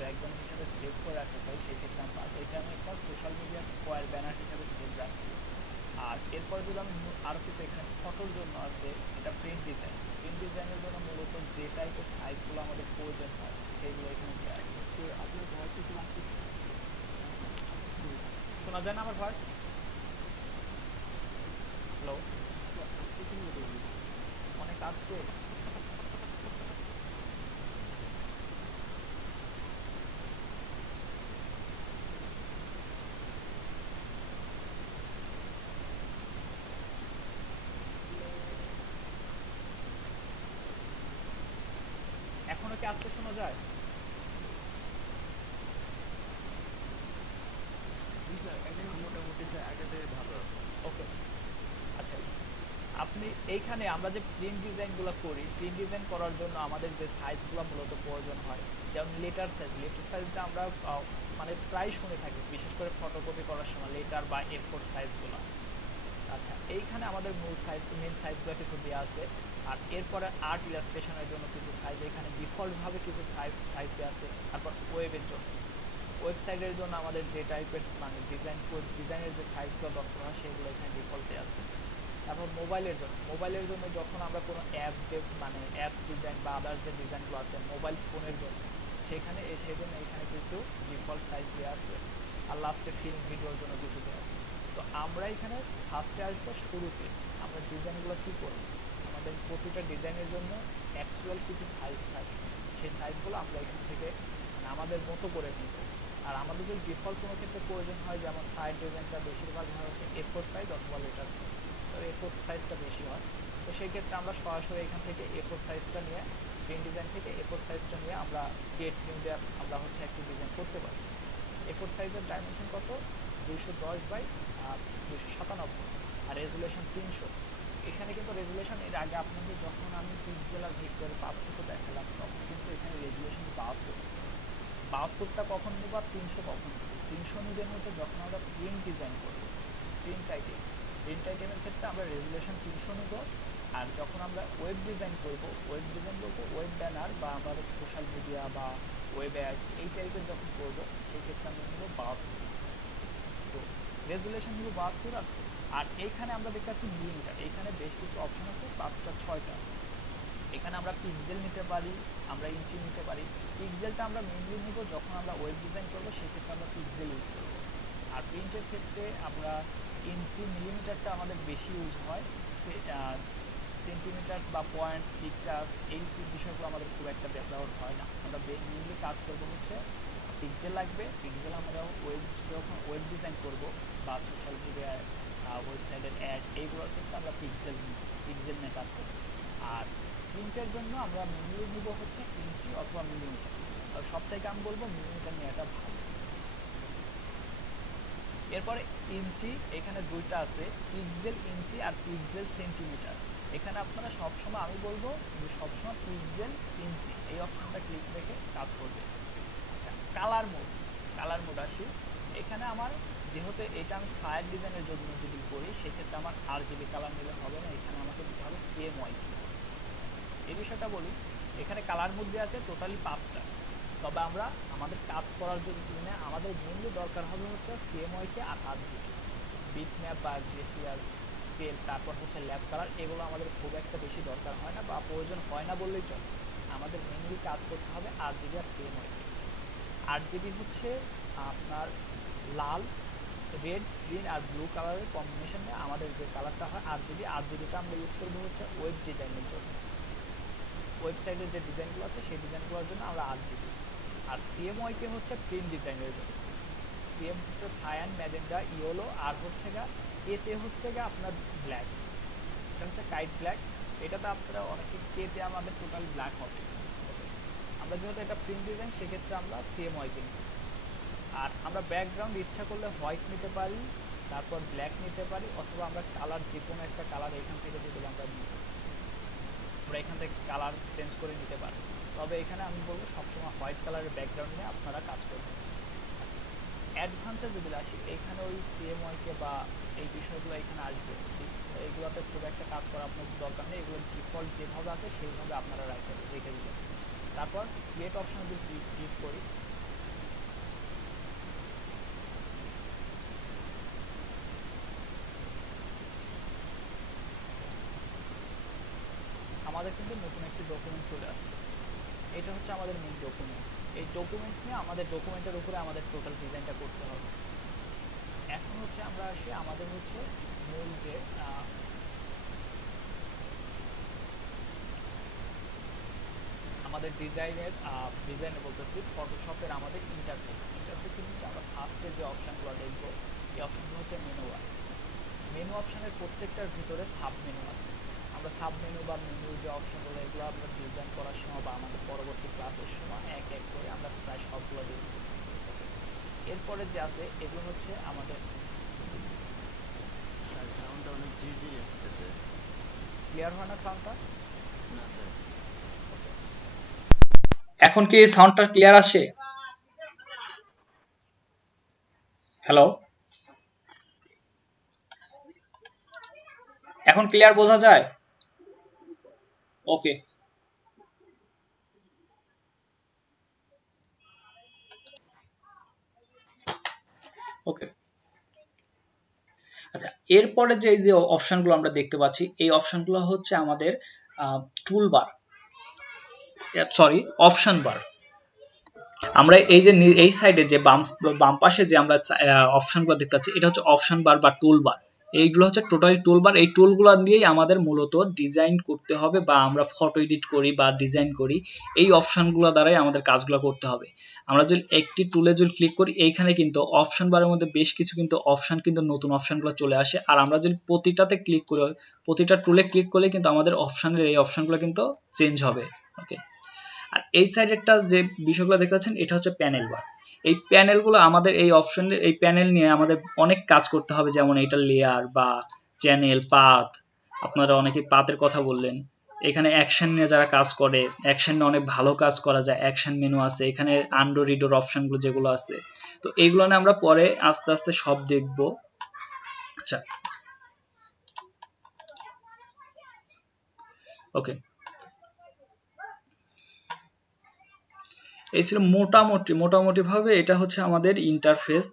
ব্যাকগ্রাউন্ড হিসাবে সেভ করে রাখতে চাই সেক্ষেত্রে আমরা এটা আমি একটা সোশ্যাল মিডিয়া স্কোয়ার ব্যানার হিসাবে সেভ রাখছি। আর এরপরে যদি আমি আরও কিছু এখানে ফটোর জন্য আছে, এটা প্রিন্ট ডিজাইন। প্রিন্ট ডিজাইনের জন্য মূলত যে টাইপের সাইজগুলো আমাদের প্রয়োজন হয় সেগুলো এখানে দেওয়া আছে। সো আপনার ভয়েস একটু আসতে শোনা যায় না আমার ভয়েস? হ্যালো, সো আপনি কি মনে করবেন? অনেক আসছে। এখনো কি আসতে শোনা যায়? জি স্যার, এখন মোটামুটি স্যার আগের থেকে ভালো আছে। ওকে, আচ্ছা। আপনি এইখানে আমরা যে প্রিন্ট ডিজাইনগুলো করি, প্রিন্ট ডিজাইন করার জন্য আমাদের যে সাইজগুলো মূলত প্রয়োজন হয়, যেমন লেটার সাইজ। লেটার সাইজটা আমরা মানে প্রায় শুনে থাকি, বিশেষ করে ফটোকপি করার সময় লেটার বা A4 সাইজগুলো। আচ্ছা, এইখানে আমাদের মূল সাইজ মেন সাইজগুলো কিছু দেওয়া আছে। আর এরপরে আর্ট ইলাস্ট্রেশনের জন্য কিছু সাইজ এখানে ডিফল্টভাবে কিছু সাইজ দেওয়া আছে। তারপর ওয়েবের জন্য, ওয়েবসাইটের জন্য আমাদের যে টাইপের মানে ডিজাইনের যে সাইজগুলো দরকার হয় সেগুলো এখানে ডিফল্টে আছে। তারপর মোবাইলের জন্য যখন আমরা কোনো অ্যাপ মানে অ্যাপ ডিজাইন বা আদার্স যে ডিজাইনগুলো আছে মোবাইল ফোনের জন্য, সেখানে সেজন্য এখানে কিছু ডিফল্ট সাইজ দেওয়া আছে। আর লাস্টে ফিল্ম ভিডিওর জন্য কিছু দেওয়া আছে। তো আমরা এখানে ফার্স্টে আসবো শুরুতে আমরা ডিজাইনগুলো কী করব। আমাদের প্রতিটা ডিজাইনের জন্য অ্যাকচুয়াল কিছু সাইজ থাকে, সেই সাইজগুলো আমরা এখান থেকে মানে আমাদের মতো করে নিব। আর আমাদের যদি ডিফল্ট কোনো ক্ষেত্রে প্রয়োজন হয়, যেমন সাইড ডিজাইনটা বেশিরভাগ হয় হচ্ছে A4 সাইজ অথবা লেটার সাইজ, তো A4 সাইজটা বেশি হয়। তো সেই ক্ষেত্রে আমরা সরাসরি এখান থেকে A4 সাইজটা নিয়ে প্রিন্ট ডিজাইন থেকে A4 সাইজটা নিয়ে আমরা ক্রিয়েট প্রিন্টে আমরা হচ্ছে একটি ডিজাইন করতে পারি। A4 সাইজের ডাইমেনশন কত? 210/297 আর রেজুলেশন 300। এখানে কিন্তু রেজুলেশন এর আগে আপনাদের যখন আমি পিক্সেল আর ভেক্টরের পার্থক্য দেখালাম তখন কিন্তু এখানে রেজুলেশন 72টা কখন নেব আর 300 কখন নেব? 300 নিবেন হচ্ছে যখন আমরা প্রিন্ট ডিজাইন করবো, প্রিন্ট আইটেমের ক্ষেত্রে আমরা রেজুলেশন 300 নেব। আর যখন আমরা ওয়েব ডিজাইন করব, ওয়েব ডিজাইন বলতে ওয়েব ব্যানার বা আমাদের সোশ্যাল মিডিয়া বা ওয়েব অ্যাড এই টাইপের যখন করব সেই ক্ষেত্রে আমরা নেব 72। তো রেজুলেশন নেব 72। আর এইখানে আমরা দেখতে পাচ্ছি মিলিমিটার, এইখানে বেশ কিছু অপশন আছে, 5টা 6টা। এখানে আমরা পিক্সেল নিতে পারি, আমরা ইঞ্চি নিতে পারি। পিক্সেলটা আমরা মেনলি নিব যখন আমরা ওয়েব ডিজাইন করবো সেক্ষেত্রে আমরা পিক্সেল ইউজ করবো। আর প্রিন্টের ক্ষেত্রে আমরা ইঞ্চি মিলিমিটারটা আমাদের বেশি ইউজ হয়। সেন্টিমিটার বা পয়েন্ট পিক্সেল এই বিষয়গুলো আমাদের খুব একটা ব্যবহার হয় না। আমরা মেনলি কাজ করবো হচ্ছে পিক্সেল লাগবে। পিক্সেল আমরা যখন ওয়েব ডিজাইন করবো বা সোশ্যাল মিডিয়ায় ওয়েবসাইটের অ্যাড এইগুলোর ক্ষেত্রে আমরা পিক্সেল নিয়ে কাজ করবো। আর প্রিন্টের জন্য আমরা মেনলি নিব হচ্ছে ইঞ্চি অথবা মিলিমিটার। আর সব থেকে আমি বলবো মিলিমিটার নেওয়াটা ভালো। এরপরে ইঞ্চি, এখানে দুইটা আছে, পিক্সেল ইঞ্চি আর পিক্সেল সেন্টিমিটার। এখানে আপনারা সবসময় আমি বলবো যে সবসময় পিক্সেল ইঞ্চি এই অপশনটা ক্লিক রেখে কাজ করবে। আচ্ছা, কালার মোড আসি। এখানে আমার যেহেতু এটা আমি ফায়ার ডিজাইনের জন্য যদি করি সেক্ষেত্রে আমার RGB কালার নিলে হবে না, এখানে আমাকে দিতে হবে CMYK। এই বিষয়টা বলি, এখানে কালার মোড দেওয়া আছে টোটালি 5টা। তবে আমরা আমাদের কাজ করার জন্য আমাদের মেনলি দরকার হবে হচ্ছে CMYK আর RGB। বিটম্যাপ বা গ্লেসিয়ার স্কেল তারপর হচ্ছে ল্যাব কালার, এগুলো আমাদের খুব একটা বেশি দরকার হয় না বা প্রয়োজন হয় না বললেই চলে। আমাদের মেনলি কাজ করতে হবে RGB আর CMYK। RGB হচ্ছে আপনার লাল, রেড, গ্রিন আর ব্লু কালারের কম্বিনেশনে আমাদের যে কালারটা হয় RGBটা আমরা ইউজ করবো হচ্ছে ওয়েব ডিজাইনের জন্য। ওয়েবসাইটের যে ডিজাইনগুলো আছে সেই ডিজাইনগুলোর জন্য আমরা RGB। আর CMYK হচ্ছে প্রিন্ট ডিজাইনের জন্য। CM হচ্ছে সায়ান, ম্যাজেন্টা, ইয়েলো আর হচ্ছে এতে হচ্ছে আপনার ব্ল্যাক। এটা হচ্ছে কাইট ব্ল্যাক। এটাতে আপনারা অনেকে কেতে আমাদের টোটাল ব্ল্যাক হবে। আমরা যেহেতু এটা প্রিন্ট ডিজাইন সেক্ষেত্রে আমরা CMYK নিই। আর আমরা ব্যাকগ্রাউন্ড ইচ্ছা করলে হোয়াইট নিতে পারি, তারপর ব্ল্যাক নিতে পারি, অথবা আমরা কালার যে কোনো একটা কালার এখান থেকে যেগুলো আমরা নিই আমরা এখান থেকে কালার চেঞ্জ করে নিতে পারি। তবে এখানে আমি বলবো সবসময় হোয়াইট কালারের ব্যাকগ্রাউন্ড নিয়ে আপনারা কাজ করবেন। অ্যাডভান্সে যদি আসি এখানে ওই CMYK বা এই বিষয়গুলো এখানে আসবে, এইগুলোতে খুব একটা কাজ করা আপনার দরকার নেই, এগুলো ডিফল্ট যেভাবে আছে সেইভাবে আপনারা রেখে দিবেন। তারপর ক্রিয়েট অপশনে যদি ক্লিক করি, আমাদের কিন্তু নতুন একটি ডকুমেন্ট চলে আসছে। এটা হচ্ছে আমাদের মেইন ডকুমেন্ট। এই ডকুমেন্ট নিয়ে আমাদের ডকুমেন্টের উপরে আমাদের টোটাল ডিজাইনটা করতে হবে। এখন হচ্ছে আমরা আসি আমাদের হচ্ছে মূল যে আমাদের ডিজাইনে বলতেছি ফটোশপের আমাদের ইন্টারফেসের নিচে আমরা ফার্স্টে যে অপশানগুলো দেখবো, এই অপশানগুলো হচ্ছে মেনু বার। মেনু অপশানের প্রত্যেকটার ভিতরে সাব মেনু আছে। আমরা সাব মেনু বা মেনুর যে অপশানগুলো এগুলো আমরা ডিজাইন করার সময় বা আমাদের পরবর্তী ক্লাসের সময় এক এক করে আমরা প্রায় সবগুলো দেখব। এরপরে যে আছে এগুলো হচ্ছে আমাদের স্যার সাউন্ডটা অনেক ঝিরঝিরি আসতেছে। ক্লিয়ার হয় না সাউন্ডটা? না স্যার। এখন কি সাউন্ডটা ক্লিয়ার আসে? হ্যালো, এখন ক্লিয়ার বোঝা যায়? ওকে, ওকে। আচ্ছা, এরপরে যে যে অপশনগুলো আমরা দেখতে পাচ্ছি, এই অপশনগুলো হচ্ছে আমাদের টুলবার, সরি অপশন বার। আমরা এই যে এই সাইডে যে বাম পাশে যে আমরা অপশনগুলো দেখতে পাচ্ছি, এটা হচ্ছে অপশন বার বা টুল বার। এইগুলো হচ্ছে টোটালি টুলবার। এই টুলগুলো দিয়েই আমাদের মূলত ডিজাইন করতে হবে, বা আমরা ফটো এডিট করি বা ডিজাইন করি, এই অপশনগুলো দ্বারাই আমাদের কাজগুলো করতে হবে। আমরা যদি একটি টুলে যদি ক্লিক করি, এইখানে কিন্তু অপশন বারের মধ্যে বেশ কিছু কিন্তু অপশন, কিন্তু নতুন অপশনগুলো চলে আসে। আর আমরা যদি প্রতিটাতে ক্লিক করি, প্রতিটা টুলে ক্লিক করলে কিন্তু আমাদের অপশনের এই অপশনগুলো কিন্তু চেঞ্জ হবে। ওকে, আর এই সাইডেরটা যে বিষয়গুলো দেখতে পাচ্ছেন, এটা হচ্ছে প্যানেল বার। এই প্যানেলগুলো আমাদের এই অপশনের এই প্যানেল নিয়ে আমাদের অনেক কাজ করতে হবে, যেমন এটা লেয়ার বা চ্যানেল, পাথ। আপনারা অনেকে পাথের কথা বললেন। এখানে অ্যাকশন নিয়ে যারা কাজ করে, অ্যাকশন নিয়ে অনেক ভালো কাজ করা যায়। অ্যাকশন মেনু আছে, এখানে আন্ডো রিডোর অপশনগুলো যেগুলো আছে, তো এইগুলো নিয়ে আমরা পরে আস্তে আস্তে সব দেখব। আচ্ছা, ওকে, এই ছিল মোটামুটি ভাবে এটা হচ্ছে আমাদের ইন্টারফেস।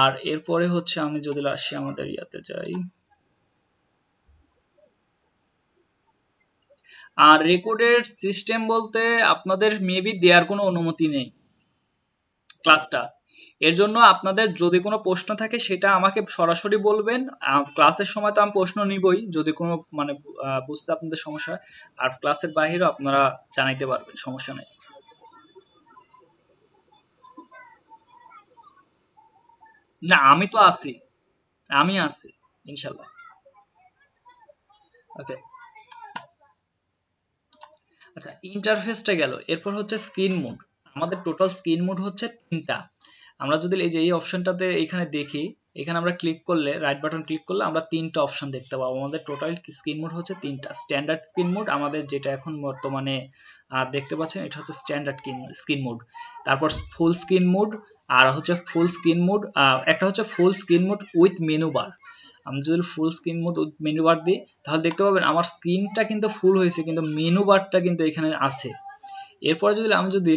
আর এরপরে হচ্ছে আমি যদি আসি আমাদের ইয়াতে যাই, আর রেকর্ডেড সিস্টেম বলতে আপনাদের মেবি দেওয়ার কোনো অনুমতি নেই ক্লাসটা। এর জন্য আপনাদের যদি কোনো প্রশ্ন থাকে সেটা আমাকে সরাসরি বলবেন। ক্লাসের সময় তো আমি প্রশ্ন নিবই, যদি কোনো মানে বুঝতে আপনাদের সমস্যা হয়। আর ক্লাসের বাইরেও আপনারা জানাইতে পারবেন, সমস্যা নেই। না, আমি তো আছি, আমি আছি ইনশাল্লাহ। ওকে, আচ্ছা, ইন্টারফেসটা গেল। এরপর হচ্ছে স্ক্রিন মোড। আমাদের টোটাল স্ক্রিন মোড হচ্ছে 3টা। আমরা যদি এই যে এই অপশনটাতে এখানে দেখি, এখানে আমরা ক্লিক করলে, রাইট বাটন ক্লিক করলে আমরা 3টা অপশন দেখতে পাবো। আমাদের টোটাল স্ক্রিন মোড হচ্ছে 3টা। স্ট্যান্ডার্ড স্ক্রিন মোড আমাদের যেটা এখন বর্তমানে দেখতে পাচ্ছেন, এটা হচ্ছে স্ট্যান্ডার্ড স্ক্রিন মোড। তারপর ফুল স্ক্রিন মোড, আর হচ্ছে ফুল স্ক্রিন মোড, একটা হচ্ছে full screen mode with menu bar. আমি যদি full screen mode with menu bar দিই, তাহলে দেখতে পাবেন আমার স্ক্রিনটা কিন্তু ফুল হয়েছে, কিন্তু মেনু বারটা কিন্তু এখানে আছে। এরপরে যদি আমি যদি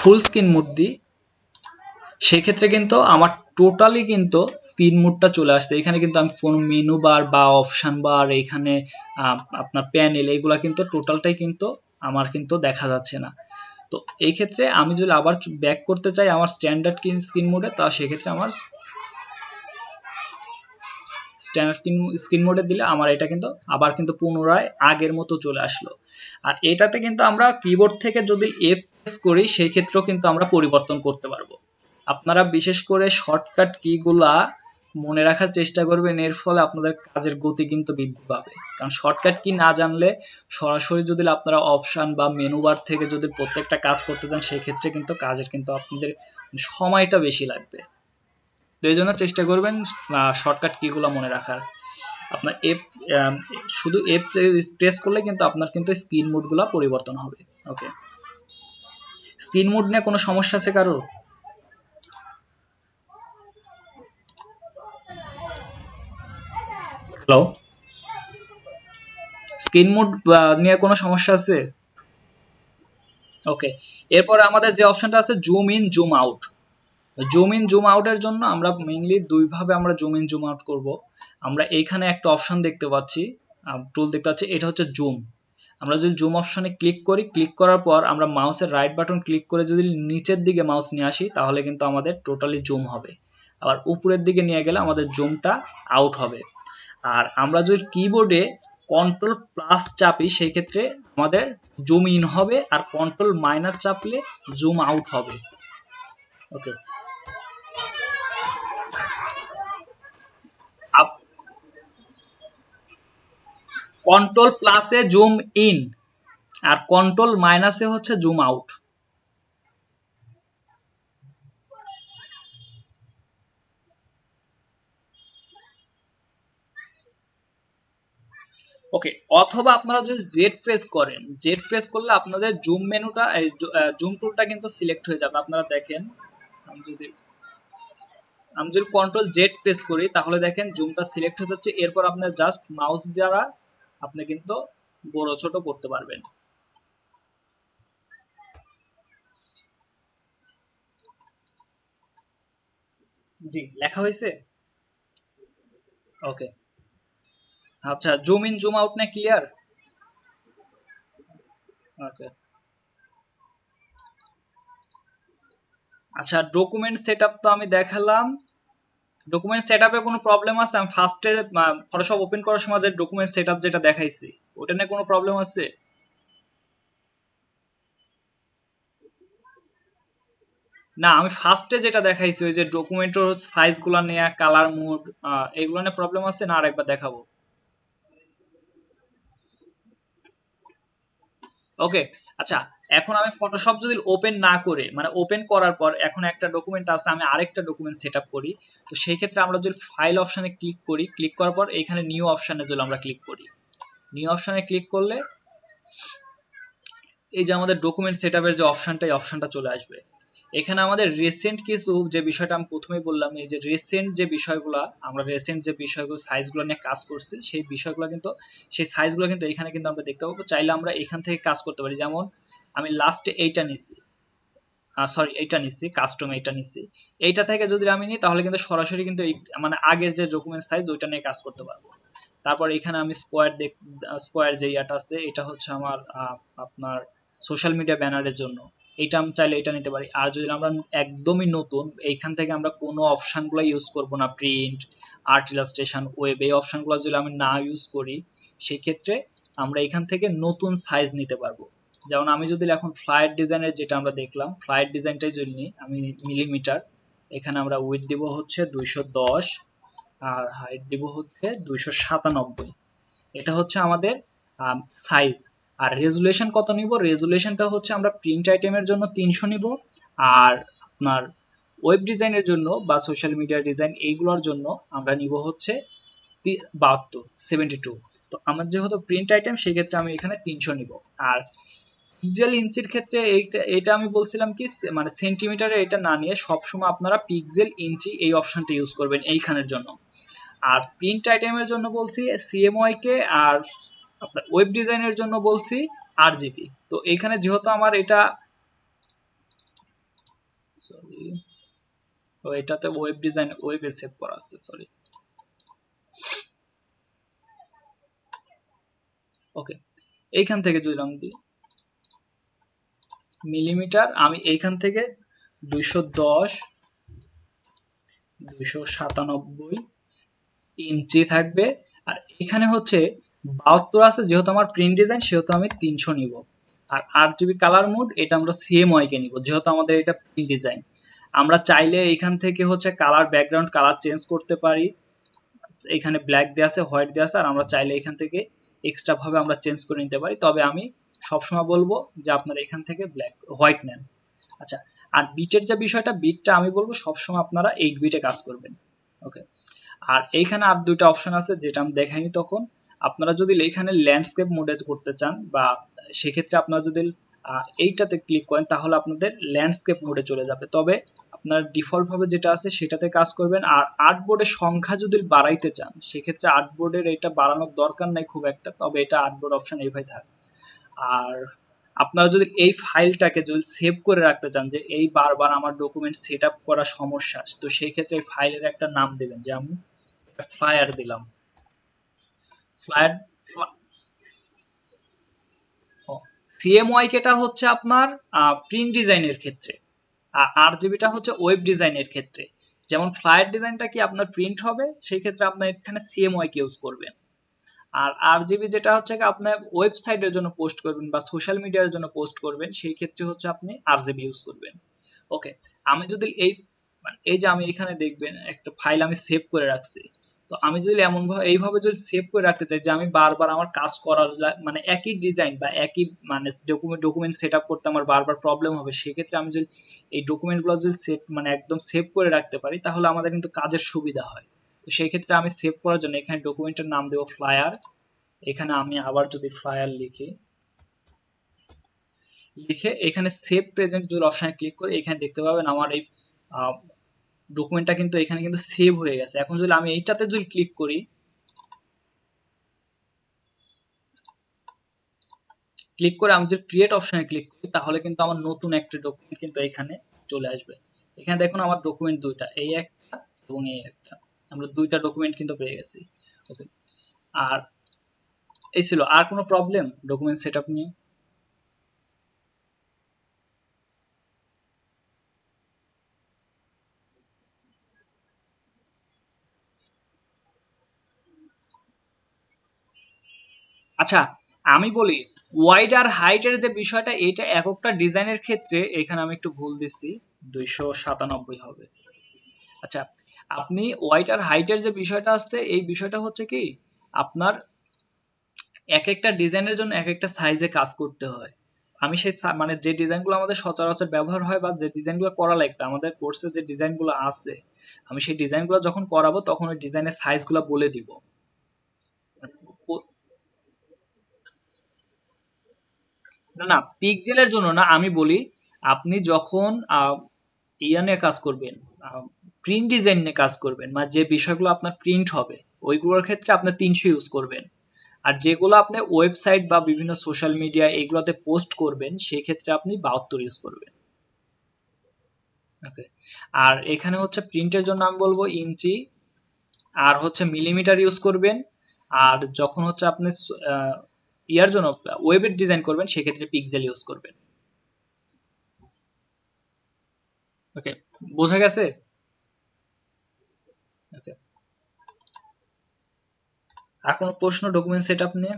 ফুল স্ক্রিন মোড দিই, সেক্ষেত্রে কিন্তু আমার টোটালি কিন্তু স্ক্রিন মোডটা চলে আসছে। এখানে কিন্তু আমি ফোন মেনু বার বা অপশন বার, এখানে আপনার প্যানেল, এইগুলা কিন্তু টোটালটাই কিন্তু আমার কিন্তু দেখা যাচ্ছে না। তো এই ক্ষেত্রে আমি যদি আবার ব্যাক করতে চাই আমার স্ট্যান্ডার্ড স্ক্রিন মোডে, তা সেক্ষেত্রে আমার স্ট্যান্ডার্ড স্ক্রিন মোডে দিলে আমার এটা কিন্তু আবার কিন্তু পুনরায় আগের মতো চলে আসলো। আর এটাতে কিন্তু আমরা কিবোর্ড থেকে যদি এফ প্রেস করি, সেই ক্ষেত্রেও কিন্তু আমরা পরিবর্তন করতে পারবো। আপনারা বিশেষ করে শর্টকাট কিগুলা মনে রাখার চেষ্টা করবেন, এর ফলে আপনাদের কাজের গতি কিন্তু বৃদ্ধি পাবে। কারণ শর্টকাট কি না জানলে সরাসরি যদি আপনারা অপশন বা মেনু বার থেকে যদি প্রত্যেকটা কাজ করতে চান, সেই ক্ষেত্রে কিন্তু কাজের কিন্তু আপনাদের সময়টা বেশি লাগবে। তো এই জন্য চেষ্টা করবেন শর্টকাট কিগুলো মনে রাখার। আপনার শুধু এফ প্রেস করলে কিন্তু আপনার কিন্তু স্ক্রিন মোডগুলো পরিবর্তন হবে। ওকে, স্ক্রিন মোড নিয়ে কোনো সমস্যা আছে কারো? হ্যালো, স্ক্রিন মোড নিয়ে কোনো সমস্যা আছে? ওকে, এরপরে আমাদের যে অপশনটা আছে zoom in zoom out. Zoom in zoom আউটের জন্য আমরা মেইনলি দুইভাবে আমরা জুম ইন জুম আউট করব। আমরা এইখানে একটা অপশন দেখতে পাচ্ছি, টুল দেখতে পাচ্ছি, এটা হচ্ছে জুম। আমরা যদি জুম অপশনে ক্লিক করি, ক্লিক করার পর আমরা মাউসের রাইট বাটন ক্লিক করে যদি নিচের দিকে মাউস নিয়ে আসি তাহলে কিন্তু আমাদের টোটালি জুম হবে। আবার উপরের দিকে নিয়ে গেলে আমাদের জুমটা আউট হবে। আর আমরা যদি কিবোর্ডে কন্ট্রোল প্লাস চাপি সেই ক্ষেত্রে আমাদের জুম ইন হবে, আর কন্ট্রোল মাইনাস চাপলে জুম আউট হবে। ওকে, কন্ট্রোল প্লাসে জুম ইন আর কন্ট্রোল মাইনাসে হচ্ছে জুম আউট। ওকে, অথবা আপনারা যদি জেড প্রেস করেন, জেড প্রেস করলে আপনাদের জুম মেনুটা জুম টুলটা কিন্তু সিলেক্ট হয়ে যাবে। আপনারা দেখেন, আমি যদি কন্ট্রোল জেড প্রেস করি তাহলে দেখেন জুমটা সিলেক্ট হয়ে যাচ্ছে। এরপর আপনার জাস্ট মাউস দ্বারা আপনি কিন্তু বড় ছোট করতে পারবেন। জি, লেখা হয়েছে। ওকে, আচ্ছা, জুম ইন জুম আউট না ক্লিয়ার? ওকে, আচ্ছা, ডকুমেন্ট সেটআপ তো আমি দেখালাম। ডকুমেন্ট সেটআপে কোনো প্রবলেম আছে? আমি ফার্স্টে ফটোশপ ওপেন করার সময় যে ডকুমেন্ট সেটআপ যেটা দেখাইছি ওটা নিয়ে কোনো প্রবলেম আছে? না, আমি ফার্স্টে যেটা দেখাইছি ওই যে ডকুমেন্টের সাইজগুলো নিয়ে, কালার মোড, এগুলো নিয়ে প্রবলেম আছে না আরেকবার দেখাবো? ওকে, আচ্ছা, এখন আমি ফটোশপ যদি ওপেন না করে, মানে ওপেন করার পর এখন একটা ডকুমেন্ট আছে, আমি আরেকটা ডকুমেন্ট সেটআপ করি, তো সেই ক্ষেত্রে আমরা যদি ফাইল অপশনে ক্লিক করি, ক্লিক করার পর এখানে নিউ অপশনে যদি আমরা ক্লিক করি, নিউ অপশনে ক্লিক করলে এই যে আমাদের ডকুমেন্ট সেটআপের যে অপশনটা, এই অপশনটা চলে আসবে। এখানে আমাদের রিসেন্ট কিছু যে বিষয়টা আমি প্রথমেই বললাম, এই যে রিসেন্ট যে বিষয়গুলো, আমরা রিসেন্ট যে বিষয়গুলো সাইজগুলো নিয়ে কাজ করছি সেই বিষয়গুলো কিন্তু, সেই সাইজগুলো কিন্তু এখানে কিন্তু আমরা দেখতে পাবো। চাইলে আমরা এখান থেকে কাজ করতে পারি। যেমন আমি লাস্টে এইটা নিচ্ছি, সরি এইটা নিচ্ছি, কাস্টম এইটা নিচ্ছি, এইটা থেকে যদি আমি নিই তাহলে কিন্তু সরাসরি কিন্তু মানে আগের যে ডকুমেন্ট সাইজ ওইটা নিয়ে কাজ করতে পারবো। তারপর এখানে আমি স্কোয়ার যে ইয়াটা আছে এটা হচ্ছে আমার আপনার সোশ্যাল মিডিয়া ব্যানারের জন্য, এইটা আমি চাইলে এটা নিতে পারি। আর যদি আমরা একদমই নতুন, এইখান থেকে আমরা কোনো অপশনগুলো ইউজ করব না, প্রিন্ট, আর্ট ইলাস্ট্রেশন, ওয়েব, এই অপশনগুলো যদি আমি না ইউজ করি সেই ক্ষেত্রে আমরা এখান থেকে নতুন সাইজ নিতে পারবো। যেমন আমি যদি এখন ফ্লাইট ডিজাইনের যেটা আমরা দেখলাম, ফ্লাইট ডিজাইনটাই যদি নিই আমি মিলিমিটার, এখানে আমরা উইথ দিব হচ্ছে 210 আর হাইট দিব হচ্ছে 297, এটা হচ্ছে আমাদের সাইজ। আর রেজুলেশন কত নিব? রেজুলেশনটা হচ্ছে আমরা প্রিন্ট আইটেমের জন্য 300 নিব, আর আপনার ওয়েব ডিজাইনের জন্য বা সোশ্যাল মিডিয়া ডিজাইন এইগুলোর জন্য আমরা নিব হচ্ছে 72। তো আমার যেহেতু প্রিন্ট আইটেম সেই ক্ষেত্রে আমি এখানে 300 নিব। আর পিক্সেল ইঞ্চির ক্ষেত্রে এটা আমি বলছিলাম কি, মানে সেন্টিমিটারে এটা না নিয়ে সবসময় আপনারা পিক্সেল ইঞ্চি এই অপশনটা ইউজ করবেন এইখানের জন্য। আর প্রিন্ট আইটেমের জন্য বলছি সিএমওয়াই কে, আর আপনার ওয়েব ডিজাইনের জন্য বলছি আরজিবি। তো এইখানে যেহেতু আমার এটা, সরি, এটাতে ওয়েব ডিজাইন ওয়েবে সেভ করা আছে, সরি। ওকে, এইখান থেকে যদি আমি দিই মিলিমিটার, আমি এইখান থেকে 210, 297 ইঞ্চি থাকবে। আর এখানে হচ্ছে 72 আছে, যেহেতু আমার প্রিন্ট ডিজাইন সেহেতু আমি 300 নিব। আর আরজিবি কালার মোড এটা আমরা সিএমওয়াই কে নিব, যেহেতু আমাদের এটা প্রিন্ট ডিজাইন। আমরা চাইলে এখান থেকে হচ্ছে কালার, ব্যাকগ্রাউন্ড কালার চেঞ্জ করতে পারি। এখানে ব্ল্যাক দেওয়া আছে, হোয়াইট দেওয়া আছে, আর আমরা চাইলে এখান থেকে এক্সট্রা ভাবে আমরা চেঞ্জ করে নিতে পারি। তবে আমি সবসময় বলবো যে আপনারা এখান থেকে হোয়াইট নেন। আচ্ছা, আর বিটের যে বিষয়টা, বিটটা আমি বলবো সবসময় আপনারা 8 বিটে কাজ করবেন। ওকে, আর এইখানে আর দুইটা অপশন আছে যেটা আমি দেখাইনি তখন। আপনারা যদি এইখানে ল্যান্ডস্কেপ মোডে করতে চান, বা সেক্ষেত্রে আপনারা যদি এইটাতে ক্লিক করেন তাহলে আপনাদের ল্যান্ডস্কেপ মোডে চলে যাবে। তবে আপনার ডিফল্ট ভাবে যেটা আছে সেটাতে কাজ করবেন। আর আর্টবোর্ডের সংখ্যা যদি বাড়াইতে চান সেক্ষেত্রে আর্টবোর্ডের এটা বাড়ানোর দরকার নাই খুব একটা, তবে এটা আর্টবোর্ড অপশন এইভাবে থাকে। আর আপনারা যদি এই ফাইলটাকে যদি সেভ করে রাখতে চান যে এই বারবার আমার ডকুমেন্ট সেট আপ করা সমস্যা, তো সেই ক্ষেত্রে এই ফাইলের একটা নাম দেবেন, যে আমি ফ্লায়ার দিলাম। ফ্লায়ার সিএমওয়াইকেটা হচ্ছে আপনার প্রিন্ট ডিজাইনের ক্ষেত্রে, আর আরজিবিটা হচ্ছে ওয়েব ডিজাইনের ক্ষেত্রে। যেমন ফ্লায়ার ডিজাইনটা কি আপনার প্রিন্ট হবে, সেই ক্ষেত্রে আপনার এখানে সিএমওয়াইকে ইউজ করবেন। আর আরজিবি যেটা হচ্ছে আপনার ওয়েবসাইটের জন্য পোস্ট করবেন বা সোশ্যাল মিডিয়ার জন্য পোস্ট করবেন, সেই ক্ষেত্রে হচ্ছে আপনি আরজিবি ইউজ করবেন। ওকে, আমি যদি এই যে আমি এখানে দেখবেন একটা ফাইল আমি সেভ করে রাখছি, তো আমি যদি এইভাবে যদি সেভ করে রাখতে চাই যে আমি বারবার আমার কাজ করার মানে একই ডিজাইন বা একই মানে ডকুমেন্ট সেট আপ করতে আমার বারবার প্রবলেম হবে, সেক্ষেত্রে আমি যদি এই ডকুমেন্টগুলো যদি মানে একদম সেভ করে রাখতে পারি তাহলে আমাদের কিন্তু কাজের সুবিধা হয়। তো সেই ক্ষেত্রে আমি সেভ করার জন্য এখানে ডকুমেন্টের নাম দেব ফ্লায়ার। এখানে আমি আবার যদি ফ্লায়ার লিখে এখানে সেভ প্রেজেন্ট যদি অপশনে ক্লিক করি, এখানে দেখতে পাবেন আমার এই ডকুমেন্টটা কিন্তু এখানে কিন্তু সেভ হয়ে গেছে। এখন যদি আমি এইটাতে যদি ক্লিক করি, আমি যদি ক্রিয়েট অপশনে ক্লিক করি তাহলে কিন্তু আমার নতুন একটা ডকুমেন্ট কিন্তু এখানে চলে আসবে। এখানে দেখুন আমার ডকুমেন্ট দুইটা, এই একটা এবং এই একটা, আমরা দুইটা ডকুমেন্ট কিন্তু পেয়ে গেছি। ওকে, আর এই ছিল। আর কোনো প্রবলেম ডকুমেন্ট সেটআপ নিয়ে? আচ্ছা, আমি বলি ওয়াইড আর হাইটের যে বিষয়টা, এটা এককটা ডিজাইনের ক্ষেত্রে এখানে আমি একটু ভুল দিচ্ছি, 297 হবে। আচ্ছা, আপনি ওয়াইড আর হাইটের যে বিষয়টা আসছে, এই বিষয়টা হচ্ছে কি আপনার এক একটা ডিজাইনের জন্য এক একটা সাইজে কাজ করতে হয়। আমি সেই মানে যে ডিজাইনগুলো আমাদের সচরাচর ব্যবহার হয় বা যে ডিজাইনগুলো করা লাগবে আমাদের কোর্সে, যে ডিজাইনগুলো আছে, আমি সেই ডিজাইনগুলো যখন করাবো তখন ওই ডিজাইনের সাইজগুলো বলে দিব। না না, পিক্সেলের জন্য না, আমি বলি আপনি যখন ইয়া নিয়ে কাজ করবেন, প্রিন্ট ডিজাইন নিয়ে কাজ করবেন, মানে যে বিষয়গুলো আপনার প্রিন্ট হবে ওইগুলোর ক্ষেত্রে আপনি 300 ইউজ করবেন। আর যেগুলো আপনি ওয়েবসাইট বা বিভিন্ন সোশ্যাল মিডিয়া এগুলোতে পোস্ট করবেন সেই ক্ষেত্রে আপনি 72 ইউজ করবেন। ওকে, আর এখানে হচ্ছে প্রিন্টের জন্য আমি বলবো ইঞ্চি আর হচ্ছে মিলিমিটার ইউজ করবেন। আর যখন হচ্ছে আপনি ইয়ার জন্য ওয়েবের ডিজাইন করবেন সেক্ষেত্রে পিক্সেল ইউজ করবেন। ওকে, বোঝা গেছে? ওকে, আর কোনো প্রশ্ন ডকুমেন্ট সেটআপ নিয়ে?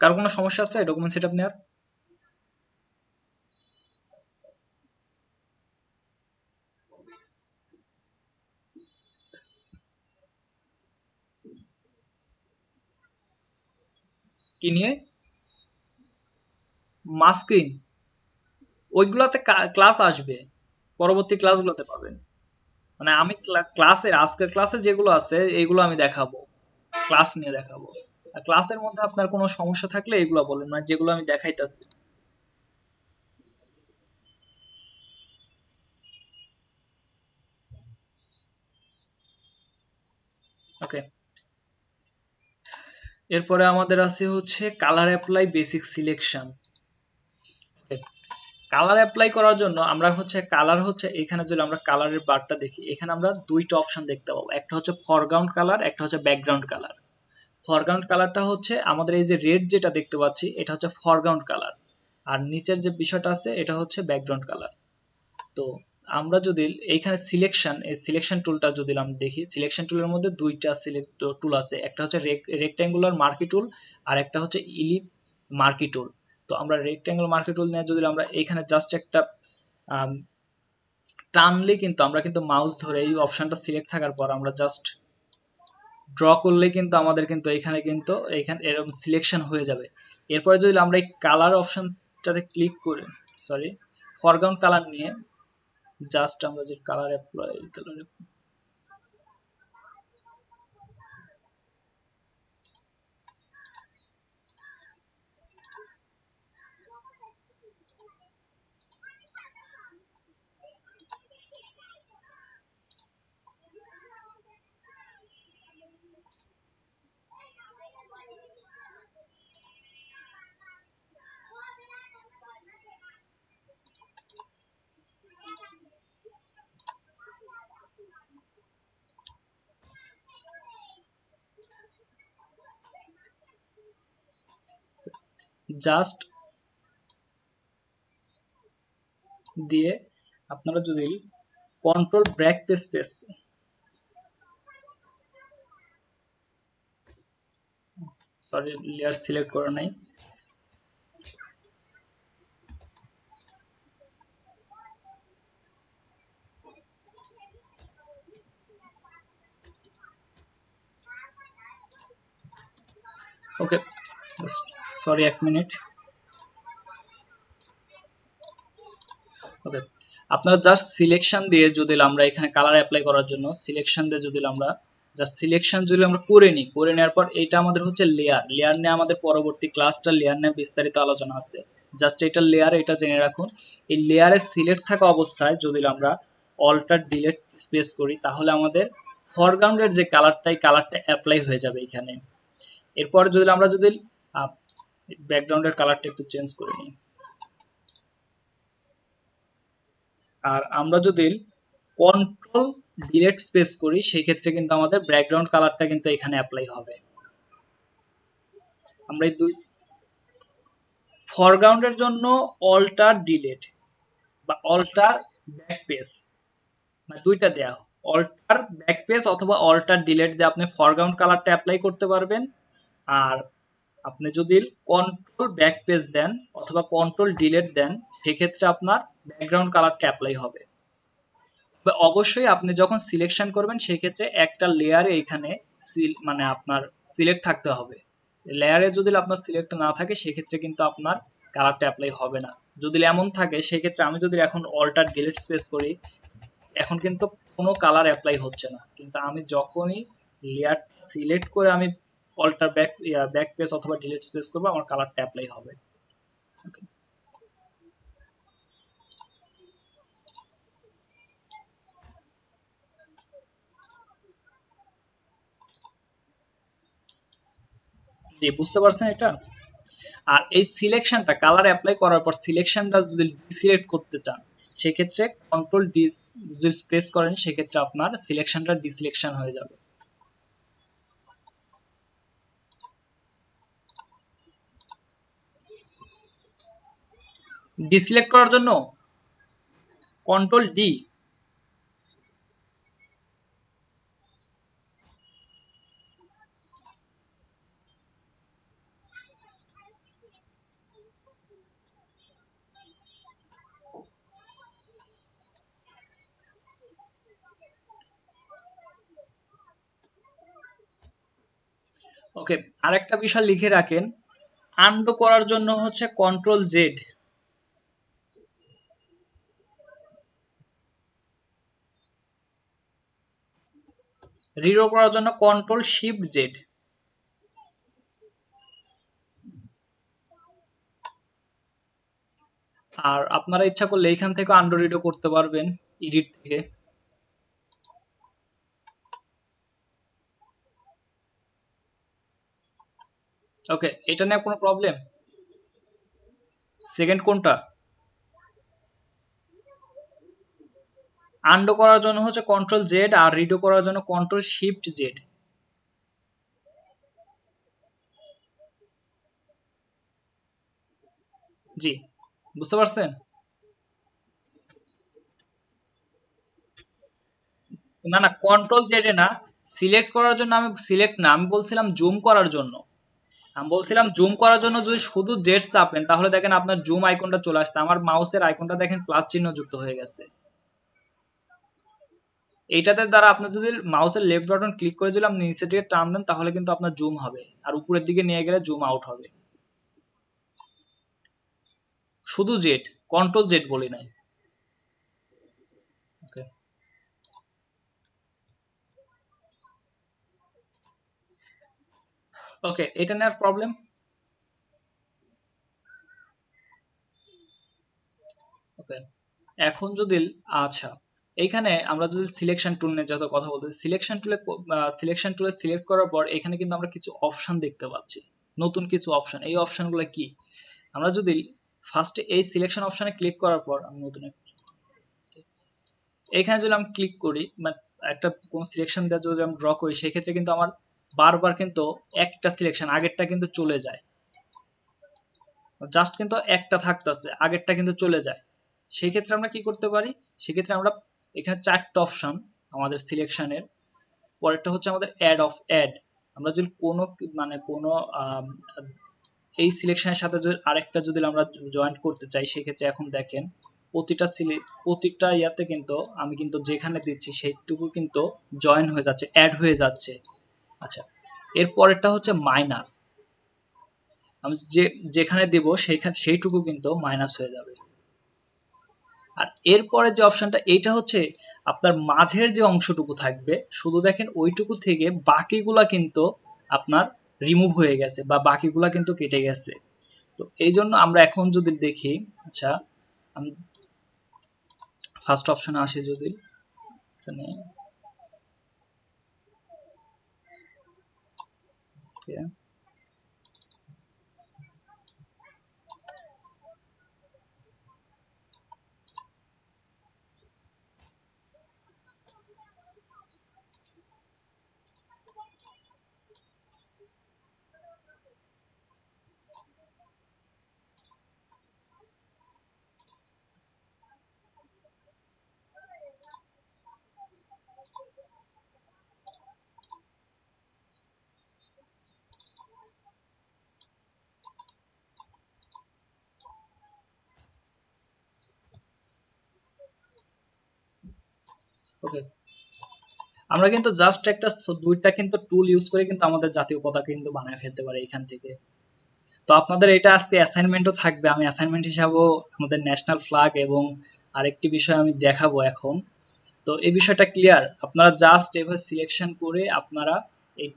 কার কোনো সমস্যা আছে ডকুমেন্ট সেটআপ নেওয়ার? কি নিয়ে? মাস্কিং? ওইগুলাতে ক্লাস আসবে, পরবর্তী ক্লাসগুলোতে পাবেন। মানে আমি ক্লাসের আজকের ক্লাসে যেগুলো আছে এইগুলো আমি দেখাবো, ক্লাস নিয়ে দেখাবো। আর ক্লাসের মধ্যে আপনার কোনো সমস্যা থাকলে এগুলো বলেন, মানে যেগুলো আমি দেখাইতেছি। ওকে, এরপরে আমাদের আছে হচ্ছে colour apply basic selection. Colour apply করার জন্য আমরা হচ্ছে কালার হচ্ছে এখানে যদি আমরা কালারের বারটা দেখি, এখানে আমরা দুইটা অপশন দেখতে পাবো, একটা হচ্ছে ফরগ্রাউন্ড কালার, একটা হচ্ছে ব্যাকগ্রাউন্ড কালার। ফরগ্রাউন্ড কালারটা হচ্ছে আমাদের এই যে রেড যেটা দেখতে পাচ্ছি এটা হচ্ছে ফরগ্রাউন্ড কালার, আর নিচের যে বিষয়টা আছে এটা হচ্ছে ব্যাকগ্রাউন্ড কালার। তো আমরা যদি এইখানে সিলেকশন, এই সিলেকশন টুলটা যদি আমরা দেখি, সিলেকশন টুলের মধ্যে দুইটা সিলেক্ট টুল আছে, একটা হচ্ছে রেক্ট্যাঙ্গুলার মার্কি টুল আর একটা হচ্ছে ইলিপ মার্কি টুল। তো আমরা রেক্ট্যাঙ্গুলার মার্কি টুল নিয়ে যদি আমরা এইখানে জাস্ট একটা টানলে কিন্তু আমরা কিন্তু মাউস ধরে এই অপশনটা সিলেক্ট থাকার পর আমরা জাস্ট ড্র করলে কিন্তু আমাদের কিন্তু এখানে এরকম সিলেকশন হয়ে যাবে। এরপরে যদি আমরা এই কালার অপশনটাতে ক্লিক করি, সরি ফরগ্রাউন্ড কালার নিয়ে জাস্ট আমরা যে কালার অ্যাপ্লাই জাস্ট দিয়ে আপনারা যদি control break space, sorry layer select করা নাই, ওকে সরি 1 মিনিট। ওকে, আপনারা জাস্ট সিলেকশন দিয়ে যদি আমরা এখানে কালার অ্যাপ্লাই করার জন্য সিলেকশন দিয়ে যদি আমরা জাস্ট সিলেকশন যদি আমরা করে নিই, করে নেওয়ার পর এটা আমাদের হচ্ছে লেয়ার, লেয়ার নিয়ে আমাদের পরবর্তী ক্লাসটা লেয়ার নিয়ে বিস্তারিত আলোচনা আছে। জাস্ট এটা লেয়ার, এটা জেনে রাখুন। এই লেয়ারে সিলেক্ট থাকা অবস্থায় যদি আমরা অল্টার ডিলিট স্পেস করি তাহলে আমাদের ফরগ্রাউন্ডের যে কালারটা, এই কালারটা অ্যাপ্লাই হয়ে যাবে এখানে। এরপর যদি আমরা ব্যাকগ্রাউন্ডের কালারটা একটু চেঞ্জ করে নিই, আর আমরা যদি কন্ট্রোল ডিলিট স্পেস করি সেই ক্ষেত্রে কিন্তু আমাদের ব্যাকগ্রাউন্ড কালারটা কিন্তু এখানে অ্যাপ্লাই হবে। আমরা এই দুই ফরগ্রাউন্ডের জন্য অল্টার ডিলিট বা অল্টার ব্যাকপেজ, মানে দুইটা দেয়া, অল্টার ব্যাকপেজ অথবা অল্টার ডিলিট দিয়ে আপনি ফরগ্রাউন্ড কালারটা অ্যাপ্লাই করতে পারবেন। আর আপনি যদি কন্ট্রোল ব্যাকপেজ দেন অথবা কন্ট্রোল ডিলিট দেন সেক্ষেত্রে আপনার ব্যাকগ্রাউন্ড কালারটা অ্যাপ্লাই হবে। অবশ্যই আপনি যখন সিলেকশন করবেন সেই ক্ষেত্রে একটা লেয়ারে এখানে মানে আপনার সিলেক্ট থাকতে হবে। লেয়ারে যদি আপনার সিলেক্ট না থাকে সেক্ষেত্রে কিন্তু আপনার কালারটা অ্যাপ্লাই হবে না। যদি এমন থাকে সেই ক্ষেত্রে আমি যদি এখন অল্টার ডিলিট স্পেস করি এখন কিন্তু কোনো কালার অ্যাপ্লাই হচ্ছে না, কিন্তু আমি যখনই লেয়ার সিলেক্ট করে আমি অল্টার ব্যাক পেজ অথবা ডিলিট স্পেস করব আমার কালারটা অ্যাপ্লাই হবে। ওকে, জি বুঝতে পারছেন এটা। আর এই সিলেকশনটা কালার অ্যাপ্লাই করার পর সিলেকশনটা যদি ডিসিলেক্ট করতে চান সেক্ষেত্রে কন্ট্রোল ডি যদি প্রেস করেন সেক্ষেত্রে আপনার সিলেকশনটা ডিসিলেকশন হয়ে যাবে। ডিসিলেক্ট করার জন্য কন্ট্রোল ডি, ওকে, আরেকটা বিষয় লিখে রাখেন, আনডু করার জন্য হচ্ছে কন্ট্রোল জেড, রিডো করার জন্য কন্ট্রোল শিফট জেড। আর আপনারা ইচ্ছা করলে এখান থেকে আনডু রিডো করতে পারবেন এডিট থেকে। ওকে, এটা নিয়ে কোনো প্রবলেম? সেকেন্ড কোনটা? আনডু করার জন্য হচ্ছে কন্ট্রোল জেড আর রিডো করার জন্য কন্ট্রোল শিফট জেড। জি বুঝতে পারছেন? না না, কন্ট্রোল জেডে না, সিলেক্ট করার জন্য আমি সিলেক্ট না, আমি বলছিলাম জুম করার জন্য। আমি বলছিলাম জুম করার জন্য যদি শুধু জেড চাপেন তাহলে দেখেন আপনার জুম আইকনটা চলে আসছে, আমার মাউসের আইকনটা দেখেন প্লাস চিহ্ন যুক্ত হয়ে গেছে। এইটাতে দ্বারা আপনি যদি মাউসের লেফট বাটন ক্লিক করে যদি আপনি নিচে দিকে টান দেন তাহলে কিন্তু আপনার জুম হবে, আর উপরের দিকে নিয়ে গেলে জুম আউট হবে। শুধু জেড, কন্ট্রোল জেড বলি নাই। ওকে, ওকে, এটা নেওয়ার প্রবলেম? ওকে, এখন যদি আচ্ছা এইখানে আমরা যদি সিলেকশন টুল নিয়ে যত কথা বলতে, সিলেকশন টুলে সিলেক্ট করার পর এখানে কিন্তু আমরা কিছু অপশন দেখতে পাচ্ছি, নতুন কিছু অপশন। এই অপশনগুলো কি? আমরা যদি ফার্স্টে এই সিলেকশন অপশনে ক্লিক করার পর আমি নতুন এখানে যদি আমি ক্লিক করি মানে একটা কোন সিলেকশন দিয়ে যদি আমি ড্র করি সেই ক্ষেত্রে কিন্তু আমার বারবার কিন্তু একটা সিলেকশন আগেরটা কিন্তু চলে যায়। জাস্ট কিন্তু একটা থাকতেছে, আগেরটা কিন্তু চলে যায়। সেই ক্ষেত্রে আমরা কি করতে পারি, সেক্ষেত্রে আমরা এখানে 4টা অপশন আমাদের সিলেকশনের, পরেরটা হচ্ছে আমাদের অ্যাড। আমরা যদি কোনো মানে কোনো এই সিলেকশনের সাথে যদি আরেকটা যদি আমরা জয়েন্ট করতে চাই, সেক্ষেত্রে এখন দেখেন প্রতিটা ইয়াতে কিন্তু আমি কিন্তু যেখানে দিচ্ছি সেইটুকু কিন্তু জয়েন হয়ে যাচ্ছে, অ্যাড হয়ে যাচ্ছে। আচ্ছা, এর পরেরটা হচ্ছে মাইনাস। আমি যেখানে দেব সেইটুকু কিন্তু মাইনাস হয়ে যাবে। আর এরপরে যে অপশনটা, এইটা হচ্ছে আপনার মাঝের যে অংশটুকু থাকবে, শুধু দেখেন ওইটুকু থেকে বাকিগুলা কিন্তু আপনার রিমুভ হয়ে গেছে বা বাকিগুলা কিন্তু কেটে গেছে। তো এই জন্য আমরা এখন যদি দেখি, আচ্ছা আমি ফার্স্ট অপশনে আসি, যদি এখানে ওকে, আমরা কিন্তু জাস্ট দুইটা কিন্তু টুল ইউজ করে কিন্তু আমাদের জাতীয় পতাকা কিন্তু বানায় ফেলতে পারি এখান থেকে। তো আপনাদের এটা আজকে অ্যাসাইনমেন্টও থাকবে, আমি অ্যাসাইনমেন্ট হিসাবেও আমাদের ন্যাশনাল ফ্ল্যাগ এবং আরেকটি বিষয় আমি দেখাবো এখন। তো এই বিষয়টা ক্লিয়ার, আপনারা জাস্ট এভাবে সিলেকশন করে আপনারা এই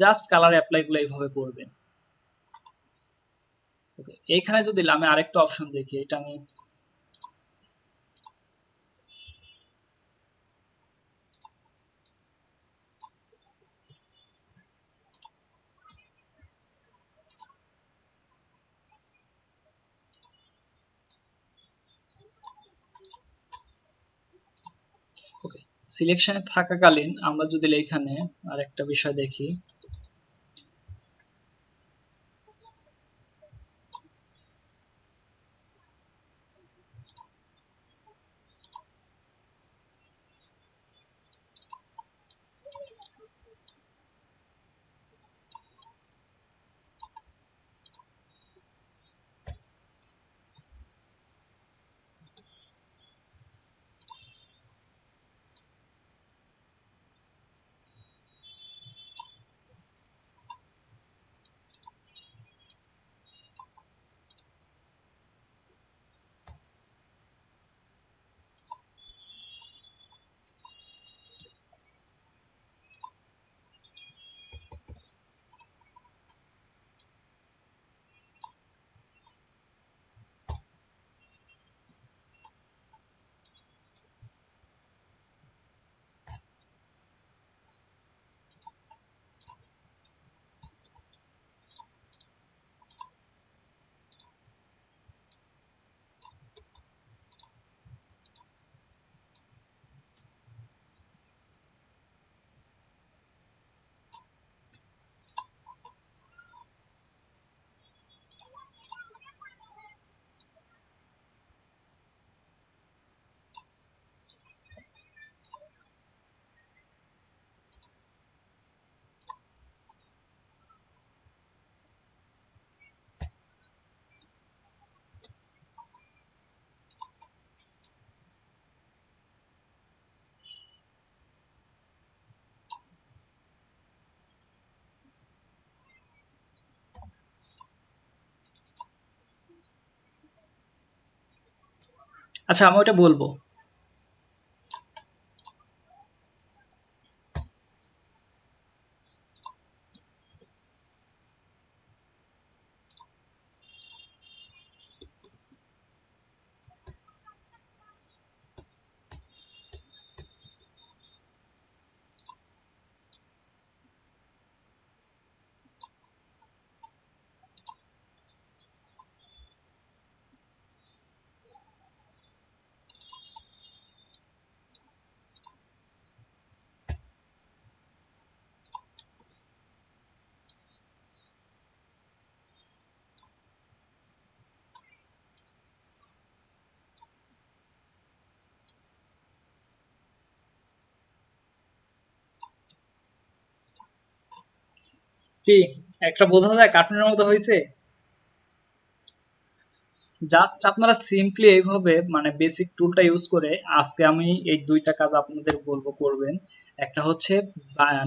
জাস্ট কালার অ্যাপ্লাই গুলো এইভাবে করবেন। ওকে, এইখানে যদি আমি আরেকটা অপশন দেখি, এটা আমি ওকে সিলেকশনে থাকাকালীন আমরা যদি এখানে আরেকটা বিষয় দেখি, আচ্ছা আমি ওটা বলবো। কি একটা বোঝা যায় কার্টুনের মতো হয়েছে? জাস্ট আপনারা সিম্পলি এইভাবে মানে বেসিক টুলটা ইউজ করে আজকে আমি এই দুইটা কাজ আপনাদের বলবো করবেন। একটা হচ্ছে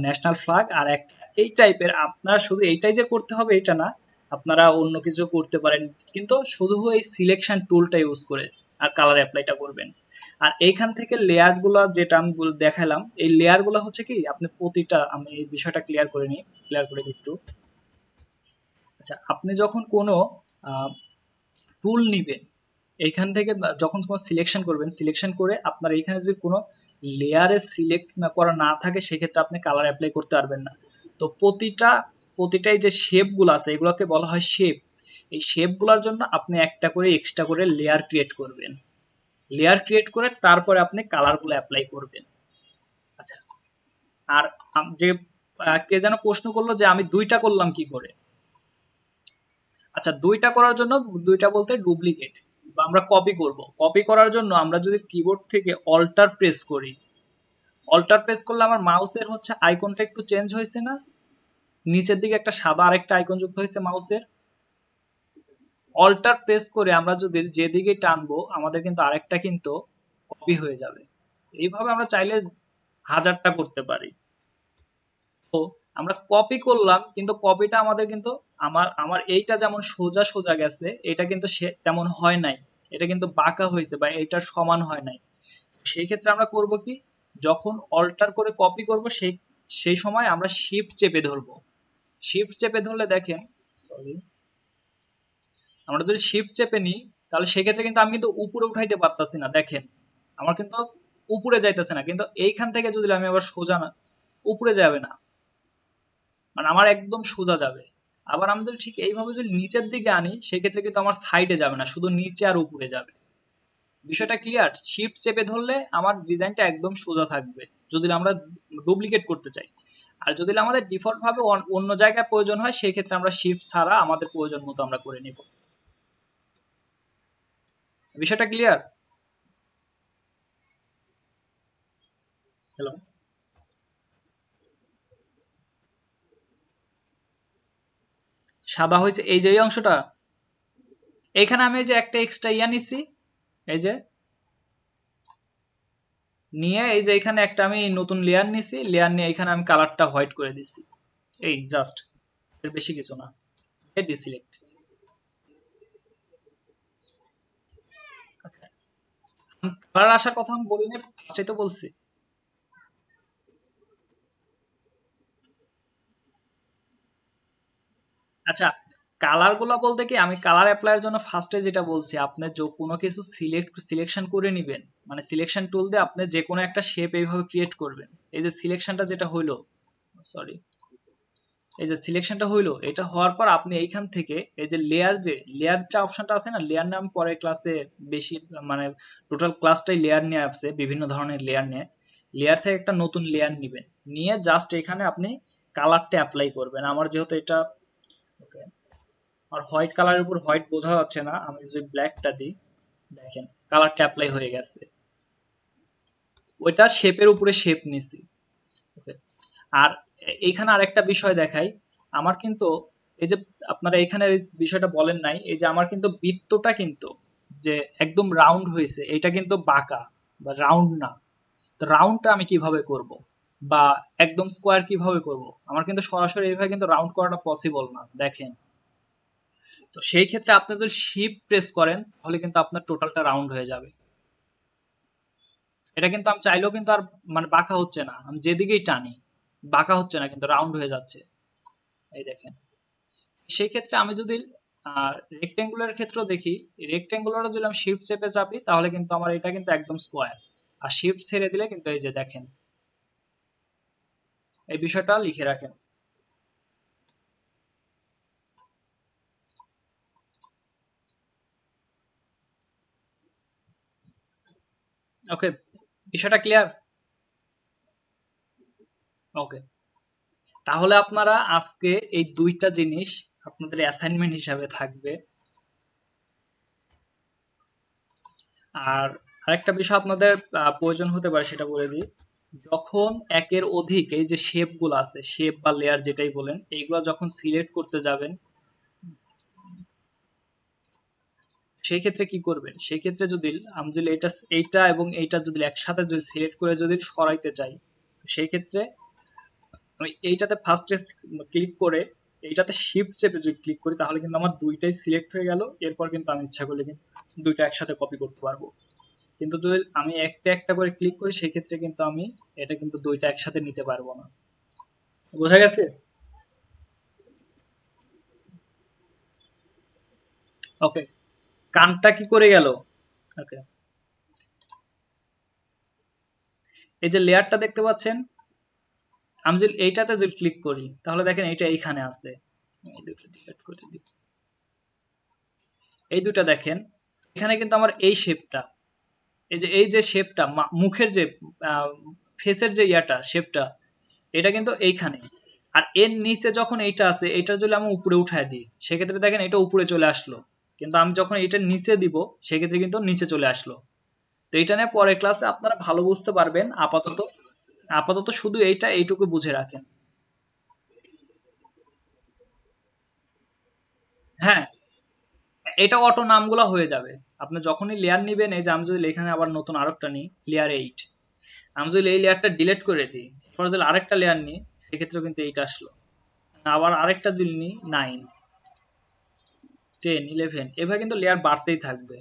ন্যাশনাল ফ্ল্যাগ, আর একটা এই টাইপের। আপনারা শুধু এইটাই যে করতে হবে এটা না, আপনারা অন্য কিছু করতে পারেন, কিন্তু শুধু এই সিলেকশন টুলটা ইউজ করে আর কালার অ্যাপ্লাইটা করবেন। আর এইখান থেকে লেয়ার গুলা যেটা আমি দেখালাম, এই লেয়ার গুলা হচ্ছে কি আপনি প্রতিটা, আমি এই বিষয়টা ক্লিয়ার করে নিই, ক্লিয়ার করে দিই একটু। আচ্ছা, আপনি যখন কোনো টুল নিবেন, এইখান থেকে যখন কোনো সিলেকশন করবেন, সিলেকশন করে আপনার এইখানে যদি কোনো লেয়ারে সিলেক্ট না করা না থাকে সেক্ষেত্রে আপনি কালার অ্যাপ্লাই করতে পারবেন না। তো প্রতিটাই যে শেপগুলো আছে এগুলোকে বলা হয় শেপ। এই শেপগুলোর জন্য আপনি একটা করে এক্সট্রা করে লেয়ার ক্রিয়েট করবেন। লেয়ার ক্রিয়েট করে তারপরে আপনি কালারগুলো অ্যাপ্লাই করবেন। আচ্ছা, আর যে কে যেন প্রশ্ন করলো যে আমি দুইটা করলাম কি করে? আচ্ছা, দুইটা করার জন্য, দুইটা বলতে ডুপ্লিকেট বা আমরা কপি করব। কপি করার জন্য আমরা যদি কিবোর্ড থেকে অল্টার প্রেস করি, অল্টার প্রেস করলে আমার মাউসের হচ্ছে আইকনটা একটু চেঞ্জ হয়েছে না? নিচের দিকে একটা সাদা আরেকটা আইকন যুক্ত হয়েছে মাউসের। অল্টার প্রেস করে আমরা যদি যেদিকে টানবো আমাদের কিন্তু আরেকটা কিন্তু কপি হয়ে যাবে। এইভাবে আমরা চাইলে হাজারটা করতে পারি। তো আমরা কপি করলাম, কিন্তু কপিটা আমাদের কিন্তু আমার আমার এইটা যেমন সোজা সোজা গেছে, এটা কিন্তু সে তেমন হয় নাই, এটা কিন্তু বাঁকা হয়েছে বা এটার সমান হয় নাই। সেই ক্ষেত্রে আমরা করব কি, যখন অল্টার করে কপি করব সেই সেই সময় আমরা শিফট চেপে ধরবো। শিফট চেপে ধরলে দেখেন, সরি, আমরা যদি শিফট চেপে নিই তাহলে সেক্ষেত্রে কিন্তু আমি কিন্তু উপরে উঠাইতে পারতাছি না। দেখেন আমার কিন্তু উপরে যাইতেছে না, কিন্তু এইখান থেকে যদি আমি আবার সোজা না, উপরে যাবে না, মানে আমার একদম সোজা যাবে। আবার আমি যদি ঠিক এইভাবে যদি নিচের দিকে আনি সেক্ষেত্রে কিন্তু আমার সাইডে যাবে না, শুধু নিচে আর উপরে যাবে। বিষয়টা ক্লিয়ার? শিফট চেপে ধরলে আমার ডিজাইনটা একদম সোজা থাকবে যদি আমরা ডুপ্লিকেট করতে চাই। আর যদি আমাদের ডিফল্ট ভাবে অন্য জায়গায় প্রয়োজন হয় সেই ক্ষেত্রে আমরা শিফট ছাড়া আমাদের প্রয়োজন মতো আমরা করে নিব। বিষয়টা ক্লিয়ার? হ্যালো, সাদা হয়েছে এই যে এই অংশটা, এইখানে আমি এই যে একটা এক্সট্রা ইয়া নিছি, এই যে নিয়ে এই যে এখানে একটা আমি নতুন লেয়ার নিছি, লেয়ার নিয়ে এখানে আমি কালারটা হোয়াইট করে দিছি। এই জাস্ট, এর বেশি কিছু না। ডিসিলেক্ট। কালার আসার কথা আমি বলিনি, ফার্স্টে তো বলছি। আচ্ছা, কালার গুলা বলতে কি, আমি কালার অ্যাপ্লাইয়ের জন্য ফার্স্টে যেটা বলছি, আপনি কোনো কিছু সিলেকশন করে নিবেন, মানে সিলেকশন টুল দিয়ে আপনি যে কোনো একটা শেপ এইভাবে ক্রিয়েট করবেন। এই যে সিলেকশনটা যেটা হইলো, সরি, এই যে সিলেকশনটা হইলো, এটা হওয়ার পর আপনি এইখান থেকে এই যে লেয়ার, যে লেয়ারটা অপশনটা আছে না, লেয়ার নাম পরে ক্লাসে বেশি, মানে টোটাল ক্লাসটাই লেয়ার নিয়ে আসছে, বিভিন্ন ধরনের লেয়ার নিয়ে। লেয়ার থেকে একটা নতুন লেয়ার নিবেন, নিয়ে জাস্ট এখানে আপনি কালারটা অ্যাপ্লাই করবেন। আমার যেহেতু এটা ওকে, আর হোয়াইট কালারের উপর হোয়াইট বোঝা যাচ্ছে না, আমি যদি ব্ল্যাকটা দিই দেখেন কালারটা অ্যাপ্লাই হয়ে গেছে। ওইটা শেপের উপরে শেপ নিছি। ওকে, আর এইখানে আরেকটা বিষয় দেখাই, আমার কিন্তু এই যে আপনারা এখানে বিষয়টা বলেন নাই, এই যে আমার কিন্তু বৃত্তটা কিন্তু যে একদম রাউন্ড হয়েছে, এটা কিন্তু বাঁকা বা রাউন্ড না। তো রাউন্ডটা আমি কিভাবে করব বা একদম স্কোয়ার কিভাবে করব? আমার কিন্তু সরাসরি এইভাবে কিন্তু রাউন্ড করাটা পসিবল না। দেখেন, তো সেই ক্ষেত্রে আপনি যদি শিফট প্রেস করেন তাহলে কিন্তু আপনার টোটালটা রাউন্ড হয়ে যাবে। এটা কিন্তু আমি চাইলেও কিন্তু আর মানে বাঁকা হচ্ছে না, আমি যেদিকেই টানি বাঁকা হচ্ছে না, কিন্তু রাউন্ড হয়ে যাচ্ছে। এই দেখেন, সেই ক্ষেত্রে আমি যদি রেক্টেঙ্গুলার ক্ষেত্রেও দেখি, রেক্টেঙ্গুলারও যদি আমি শিফট চেপে চাপি তাহলে কিন্তু আমার এটা কিন্তু একদম স্কোয়ার, আর শিফট ছেড়ে দিলে কিন্তু এই যে দেখেন, এই বিষয়টা লিখে রাখেন। ওকে, বিষয়টা ক্লিয়ার? ওকে, তাহলে আপনারা আজকে এই দুইটা জিনিস আপনাদের অ্যাসাইনমেন্ট হিসাবে থাকবে। আর আরেকটা বিষয় আপনাদের প্রয়োজন হতে পারে সেটা বলে দিই, যখন একের অধিক এই যে শেপ গুলো আছে, শেপ বা লেয়ার যেটাই বলেন, এইগুলো যখন সিলেক্ট করতে যাবেন সেই ক্ষেত্রে কি করবেন, সেই ক্ষেত্রে যদি আমি যদি এইটা এবং এইটা যদি একসাথে যদি সিলেক্ট করে যদি সরাইতে চাই, সেই ক্ষেত্রে আমি এইটাতে ফার্স্টে ক্লিক করে এইটাতে শিফট চেপে যদি ক্লিক করি তাহলে কিন্তু আমার দুইটাই সিলেক্ট হয়ে গেল। এরপর কিন্তু আমি ইচ্ছা করলে কিন্তু দুইটা একসাথে কপি করতে পারবো। কিন্তু যদি আমি একটা একটা করে ক্লিক করি সেই ক্ষেত্রে কিন্তু আমি এটা কিন্তু দুইটা একসাথে নিতে পারবো না। বোঝা গেছে? ওকে, কানটা কি করে গেল? ওকে, এই যে লেয়ারটা দেখতে পাচ্ছেন, আমি যদি এইটাতে যদি ক্লিক করি তাহলে দেখেন এইটা এইখানে আছে। এই দুটো ডিলিট করে দিই। এই দুটো দেখেন এখানে কিন্তু আমার এই শেপটা, এই যে শেপটা মুখের যে ফেসের যে ইয়াটা শেপটা, এটা কিন্তু এইখানে। আর এর নিচে যখন এইটা আছে, এটা যদি আমি উপরে উঠায় দিই সেক্ষেত্রে দেখেন এটা উপরে চলে আসলো, কিন্তু আমি যখন এটা নিচে দিব সেক্ষেত্রে কিন্তু নিচে চলে আসলো। তো এটা নিয়ে পরের ক্লাসে আপনারা ভালো বুঝতে পারবেন। আপাতত আপাতত শুধু এইটুকু বুঝে রাখেন। হ্যাঁ, এটা অটো নামগুলো হয়ে যাবে। আপনি যখনই লেয়ার নিবেন, এই যে আমি যদি এখানে আবার নতুন আরেকটা নিই লেয়ার 8, আমি যদি এই লেয়ারটা ডিলিট করে দিই, এরপর যদি আরেকটা লেয়ার নিই সেক্ষেত্রে কিন্তু এইটা আসলো। আবার আরেকটা যদি নিই 9, 10, 11, এভাবে কিন্তু লেয়ার বাড়তেই থাকবে।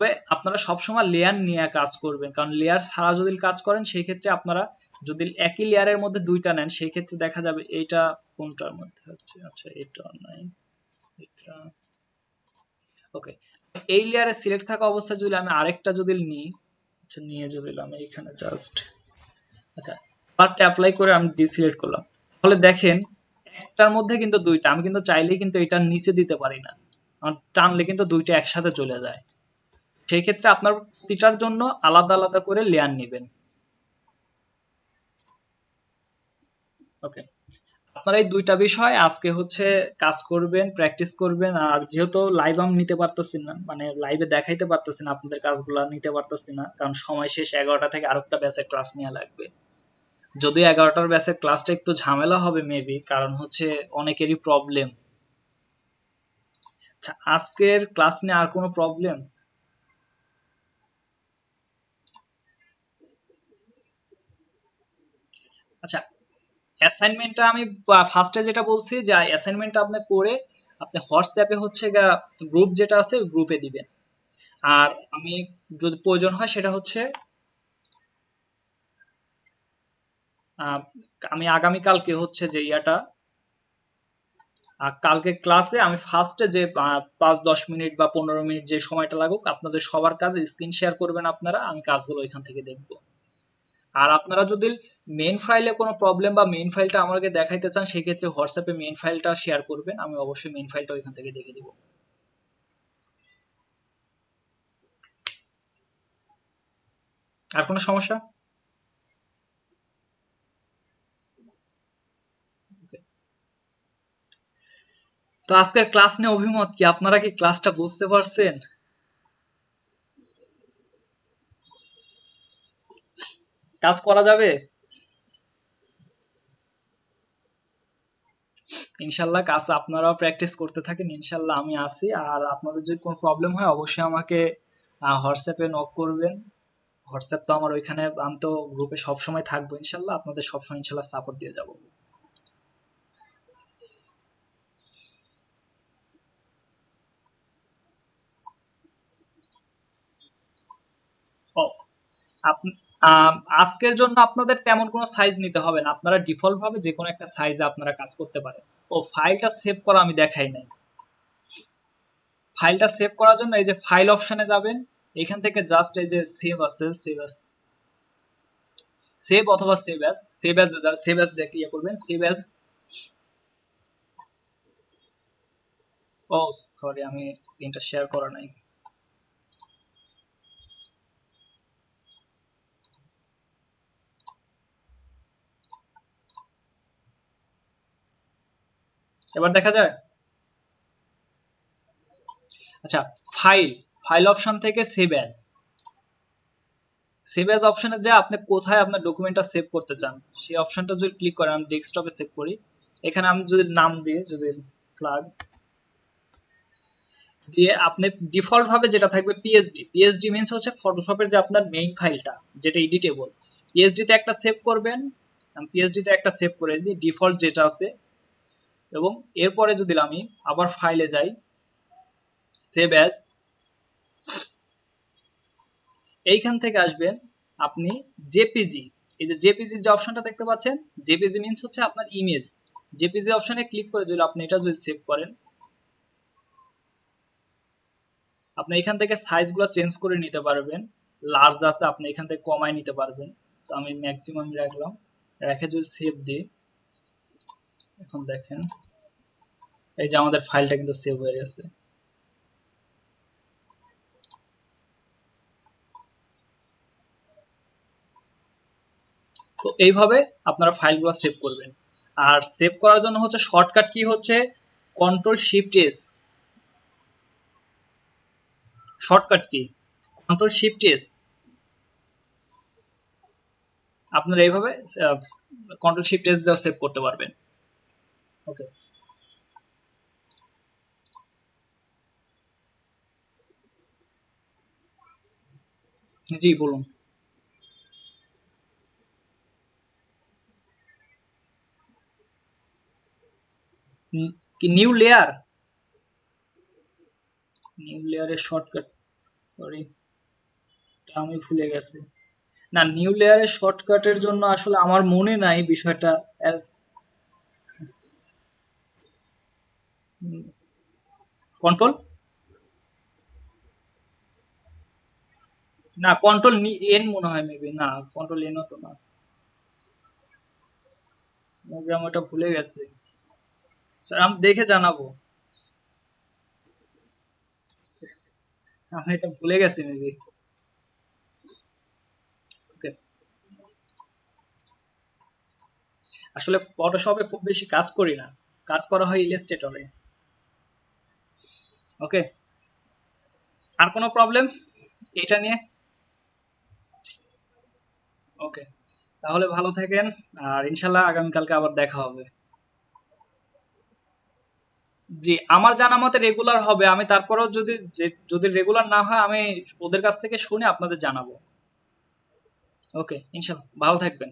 তবে আপনারা সবসময় লেয়ার নিয়ে কাজ করবেন, কারণ লেয়ার ছাড়া যদি কাজ করেন সেই ক্ষেত্রে আপনারা যদি একই লেয়ারের মধ্যে দুইটা নেন সেই ক্ষেত্রে দেখা যাবে এইটা কোনটার মধ্যে হচ্ছে, আচ্ছা এটা নাই, এটা ওকে। এই লেয়ারে সিলেক্ট থাকা অবস্থায় যদি আমি আরেকটা যদি নিই, আচ্ছা নিয়ে যদি আমি এখানে জাস্ট আচ্ছা পার্টটা অ্যাপ্লাই করে আমি ডিসিলেক্ট করলাম, তাহলে দেখেন একটার মধ্যে কিন্তু দুইটা, আমি কিন্তু চাইলেই কিন্তু এটার নিচে দিতে পারি না, আমার টানলে কিন্তু দুইটা একসাথে চলে যায়। সেই ক্ষেত্রে আপনার প্রতিটার জন্য আলাদা আলাদা করে লেয়ার নেবেন। ওকে, আপনারা এই দুইটা বিষয় আজকে হচ্ছে কাজ করবেন, প্র্যাকটিস করবেন। আর যেহেতু লাইভ আমি নিতে পারতেছি না, মানে লাইভে দেখাইতে পারতেছি না, আপনাদের কাজগুলো নিতে পারতেছি না, কারণ সময় শেষ, 11টা থেকে আরেকটা ব্যাচের ক্লাস নেওয়া লাগবে। যদি 11টার ব্যাচের ক্লাসটা একটু ঝামেলা হবে মেবি, কারণ হচ্ছে অনেকেরই প্রবলেম। আচ্ছা, আজকের ক্লাস নিয়ে আর কোনো প্রবলেম? আচ্ছা, অ্যাসাইনমেন্টটা আমি ফার্স্টে যেটা বলছি যে অ্যাসাইনমেন্টটা আপনি করে আপনি হোয়াটসঅ্যাপে হচ্ছে গ্রুপ যেটা আছে গ্রুপে দিবেন। আর আমি যদি প্রয়োজন হয় সেটা হচ্ছে আমি আগামীকালকে হচ্ছে যে কালকে ক্লাসে আমি ফার্স্টে যে 5-10 মিনিট বা 15 মিনিট যে সময়টা লাগুক আপনাদের সবার কাছে স্ক্রিন শেয়ার করবেন আপনারা, আমি কাজগুলো ওইখান থেকে দেখব। আর আপনারা যদি মেইন ফাইলে কোনো প্রবলেম বা মেইন ফাইলটা আমাকে দেখাইতে চান সেক্ষেত্রে হোয়াটসঅ্যাপে মেইন ফাইলটা শেয়ার করবেন, আমি অবশ্যই মেইন ফাইলটা ওইখান থেকে দেখে দিব। আর কোনো সমস্যা? Okay. তো আজকের ক্লাস নিয়ে অভিমত কি? আপনারা কি ক্লাসটা বুঝতে পারছেন? কাজ করা যাবে ইনশাল্লাহ। কাজ আপনারাও প্র্যাকটিস করতে থাকেন, ইনশাল্লাহ আমি আছি। আর আপনাদের যদি কোনো প্রবলেম হয় অবশ্যই আমাকে হোয়াটসঅ্যাপে নক করবেন। হোয়াটসঅ্যাপ তো আমার ওইখানে, আমি তো গ্রুপে সবসময় থাকবো ইনশাল্লাহ, আপনাদের সবসময় ইনশাল্লাহ সাপোর্ট দিয়ে যাব। ও, আজকের জন্য আপনাদের তেমন কোনো সাইজ নিতে হবে না, আপনারা ডিফল্ট ভাবে যে কোনো একটা সাইজে আপনারা কাজ করতে পারেন। ও, ফাইলটা সেভ করা আমি দেখাই নাই। ফাইলটা সেভ করার জন্য এই যে ফাইল অপশনে যাবেন, এখান থেকে জাস্ট এই যে সেভ আছে, সেভ অথবা সেভ অ্যাজ দেখে ইয়ে করবেন, সেভ অ্যাজ। ও সরি, আমি স্ক্রিনটা শেয়ার করা নাই। এবার দেখা যায়? আচ্ছা, ফাইল অপশন থেকে সেভ অ্যাজ, সেভ অ্যাজ অপশনে যে আপনি কোথায় আপনার ডকুমেন্টটা সেভ করতে চান সেই অপশনটা যদি ক্লিক করেন, আমি ডেস্কটপে সেভ করি, এখানে আমি যদি নাম দিয়ে যদি ফ্ল্যাগ দিয়ে আপনি ডিফল্ট ভাবে যেটা থাকবে পিএসডি, পিএসডি মিন্স হচ্ছে ফটোশপের যে আপনার মেইন ফাইলটা যেটা এডিটেবল, পিএসডি তে একটা সেভ করবেন, আমি পিএসডি তে একটা সেভ করে দিই ডিফল্ট যেটা আছে, এবং এরপরে যদি আমি আবার ফাইলে যাই সেভ অ্যাজ, এইখান থেকে আসবেন আপনি জেপিজি, এই যে জেপিজি যে অপশনটা দেখতে পাচ্ছেন, জেপিজি মিন্স হচ্ছে আপনার ইমেজ, জেপিজি অপশনে ক্লিক করে যদি আপনি এটা যদি সেভ করেন, আপনি এখান থেকে সাইজগুলো চেঞ্জ করে নিতে পারবেন, লার্জ আছে আপনি এখান থেকে কমায় নিতে পারবেন, তো আমি ম্যাক্সিমাম রাখলাম, রেখে যদি সেভ দিই, এখন দেখেন এই যে আমাদের ফাইলটা কিন্তু সেভ হয়ে গেছে। তো এইভাবে আপনারা ফাইলগুলো সেভ করবেন। আর সেভ করার জন্য হচ্ছে শর্টকাট কি হচ্ছে control shift S, shortcut key control shift S, আপনারা এইভাবে কন্ট্রোল শিফট এস দিয়ে সেভ করতে পারবেন। ওকে, জি বলুন। কি নিউ লেয়ার, নিউ লেয়ারের শর্টকাট, সরি আমি ভুলে গেছি, না নিউ লেয়ারের শর্টকাটের জন্য আসলে আমার মনে নাই বিষয়টা, কন্ট্রোল না কন্ট্রোল এন মনে হয়, মেবি না কন্ট্রোল এন তো না, মেবি আমি ওটা ভুলে গেছি, স্যার আমি দেখে জানাবো, আমি এটা ভুলে গেছি মেবি। ওকে, আসলে ফটোশপে খুব বেশি কাজ করি না, কাজ করা হয় ইলাস্ট্রেটরে। ওকে, আর কোনো প্রবলেম এটা নিয়ে? ওকে, তাহলে ভালো থাকেন, আর ইনশাল্লাহ আগামীকালকে আবার দেখা হবে। জি, আমার জানা মতে রেগুলার হবে, আমি তারপরেও যদি রেগুলার না হয় আমি ওদের কাছ থেকে শুনে আপনাদের জানাবো। ওকে, ইনশাল্লাহ ভালো থাকবেন।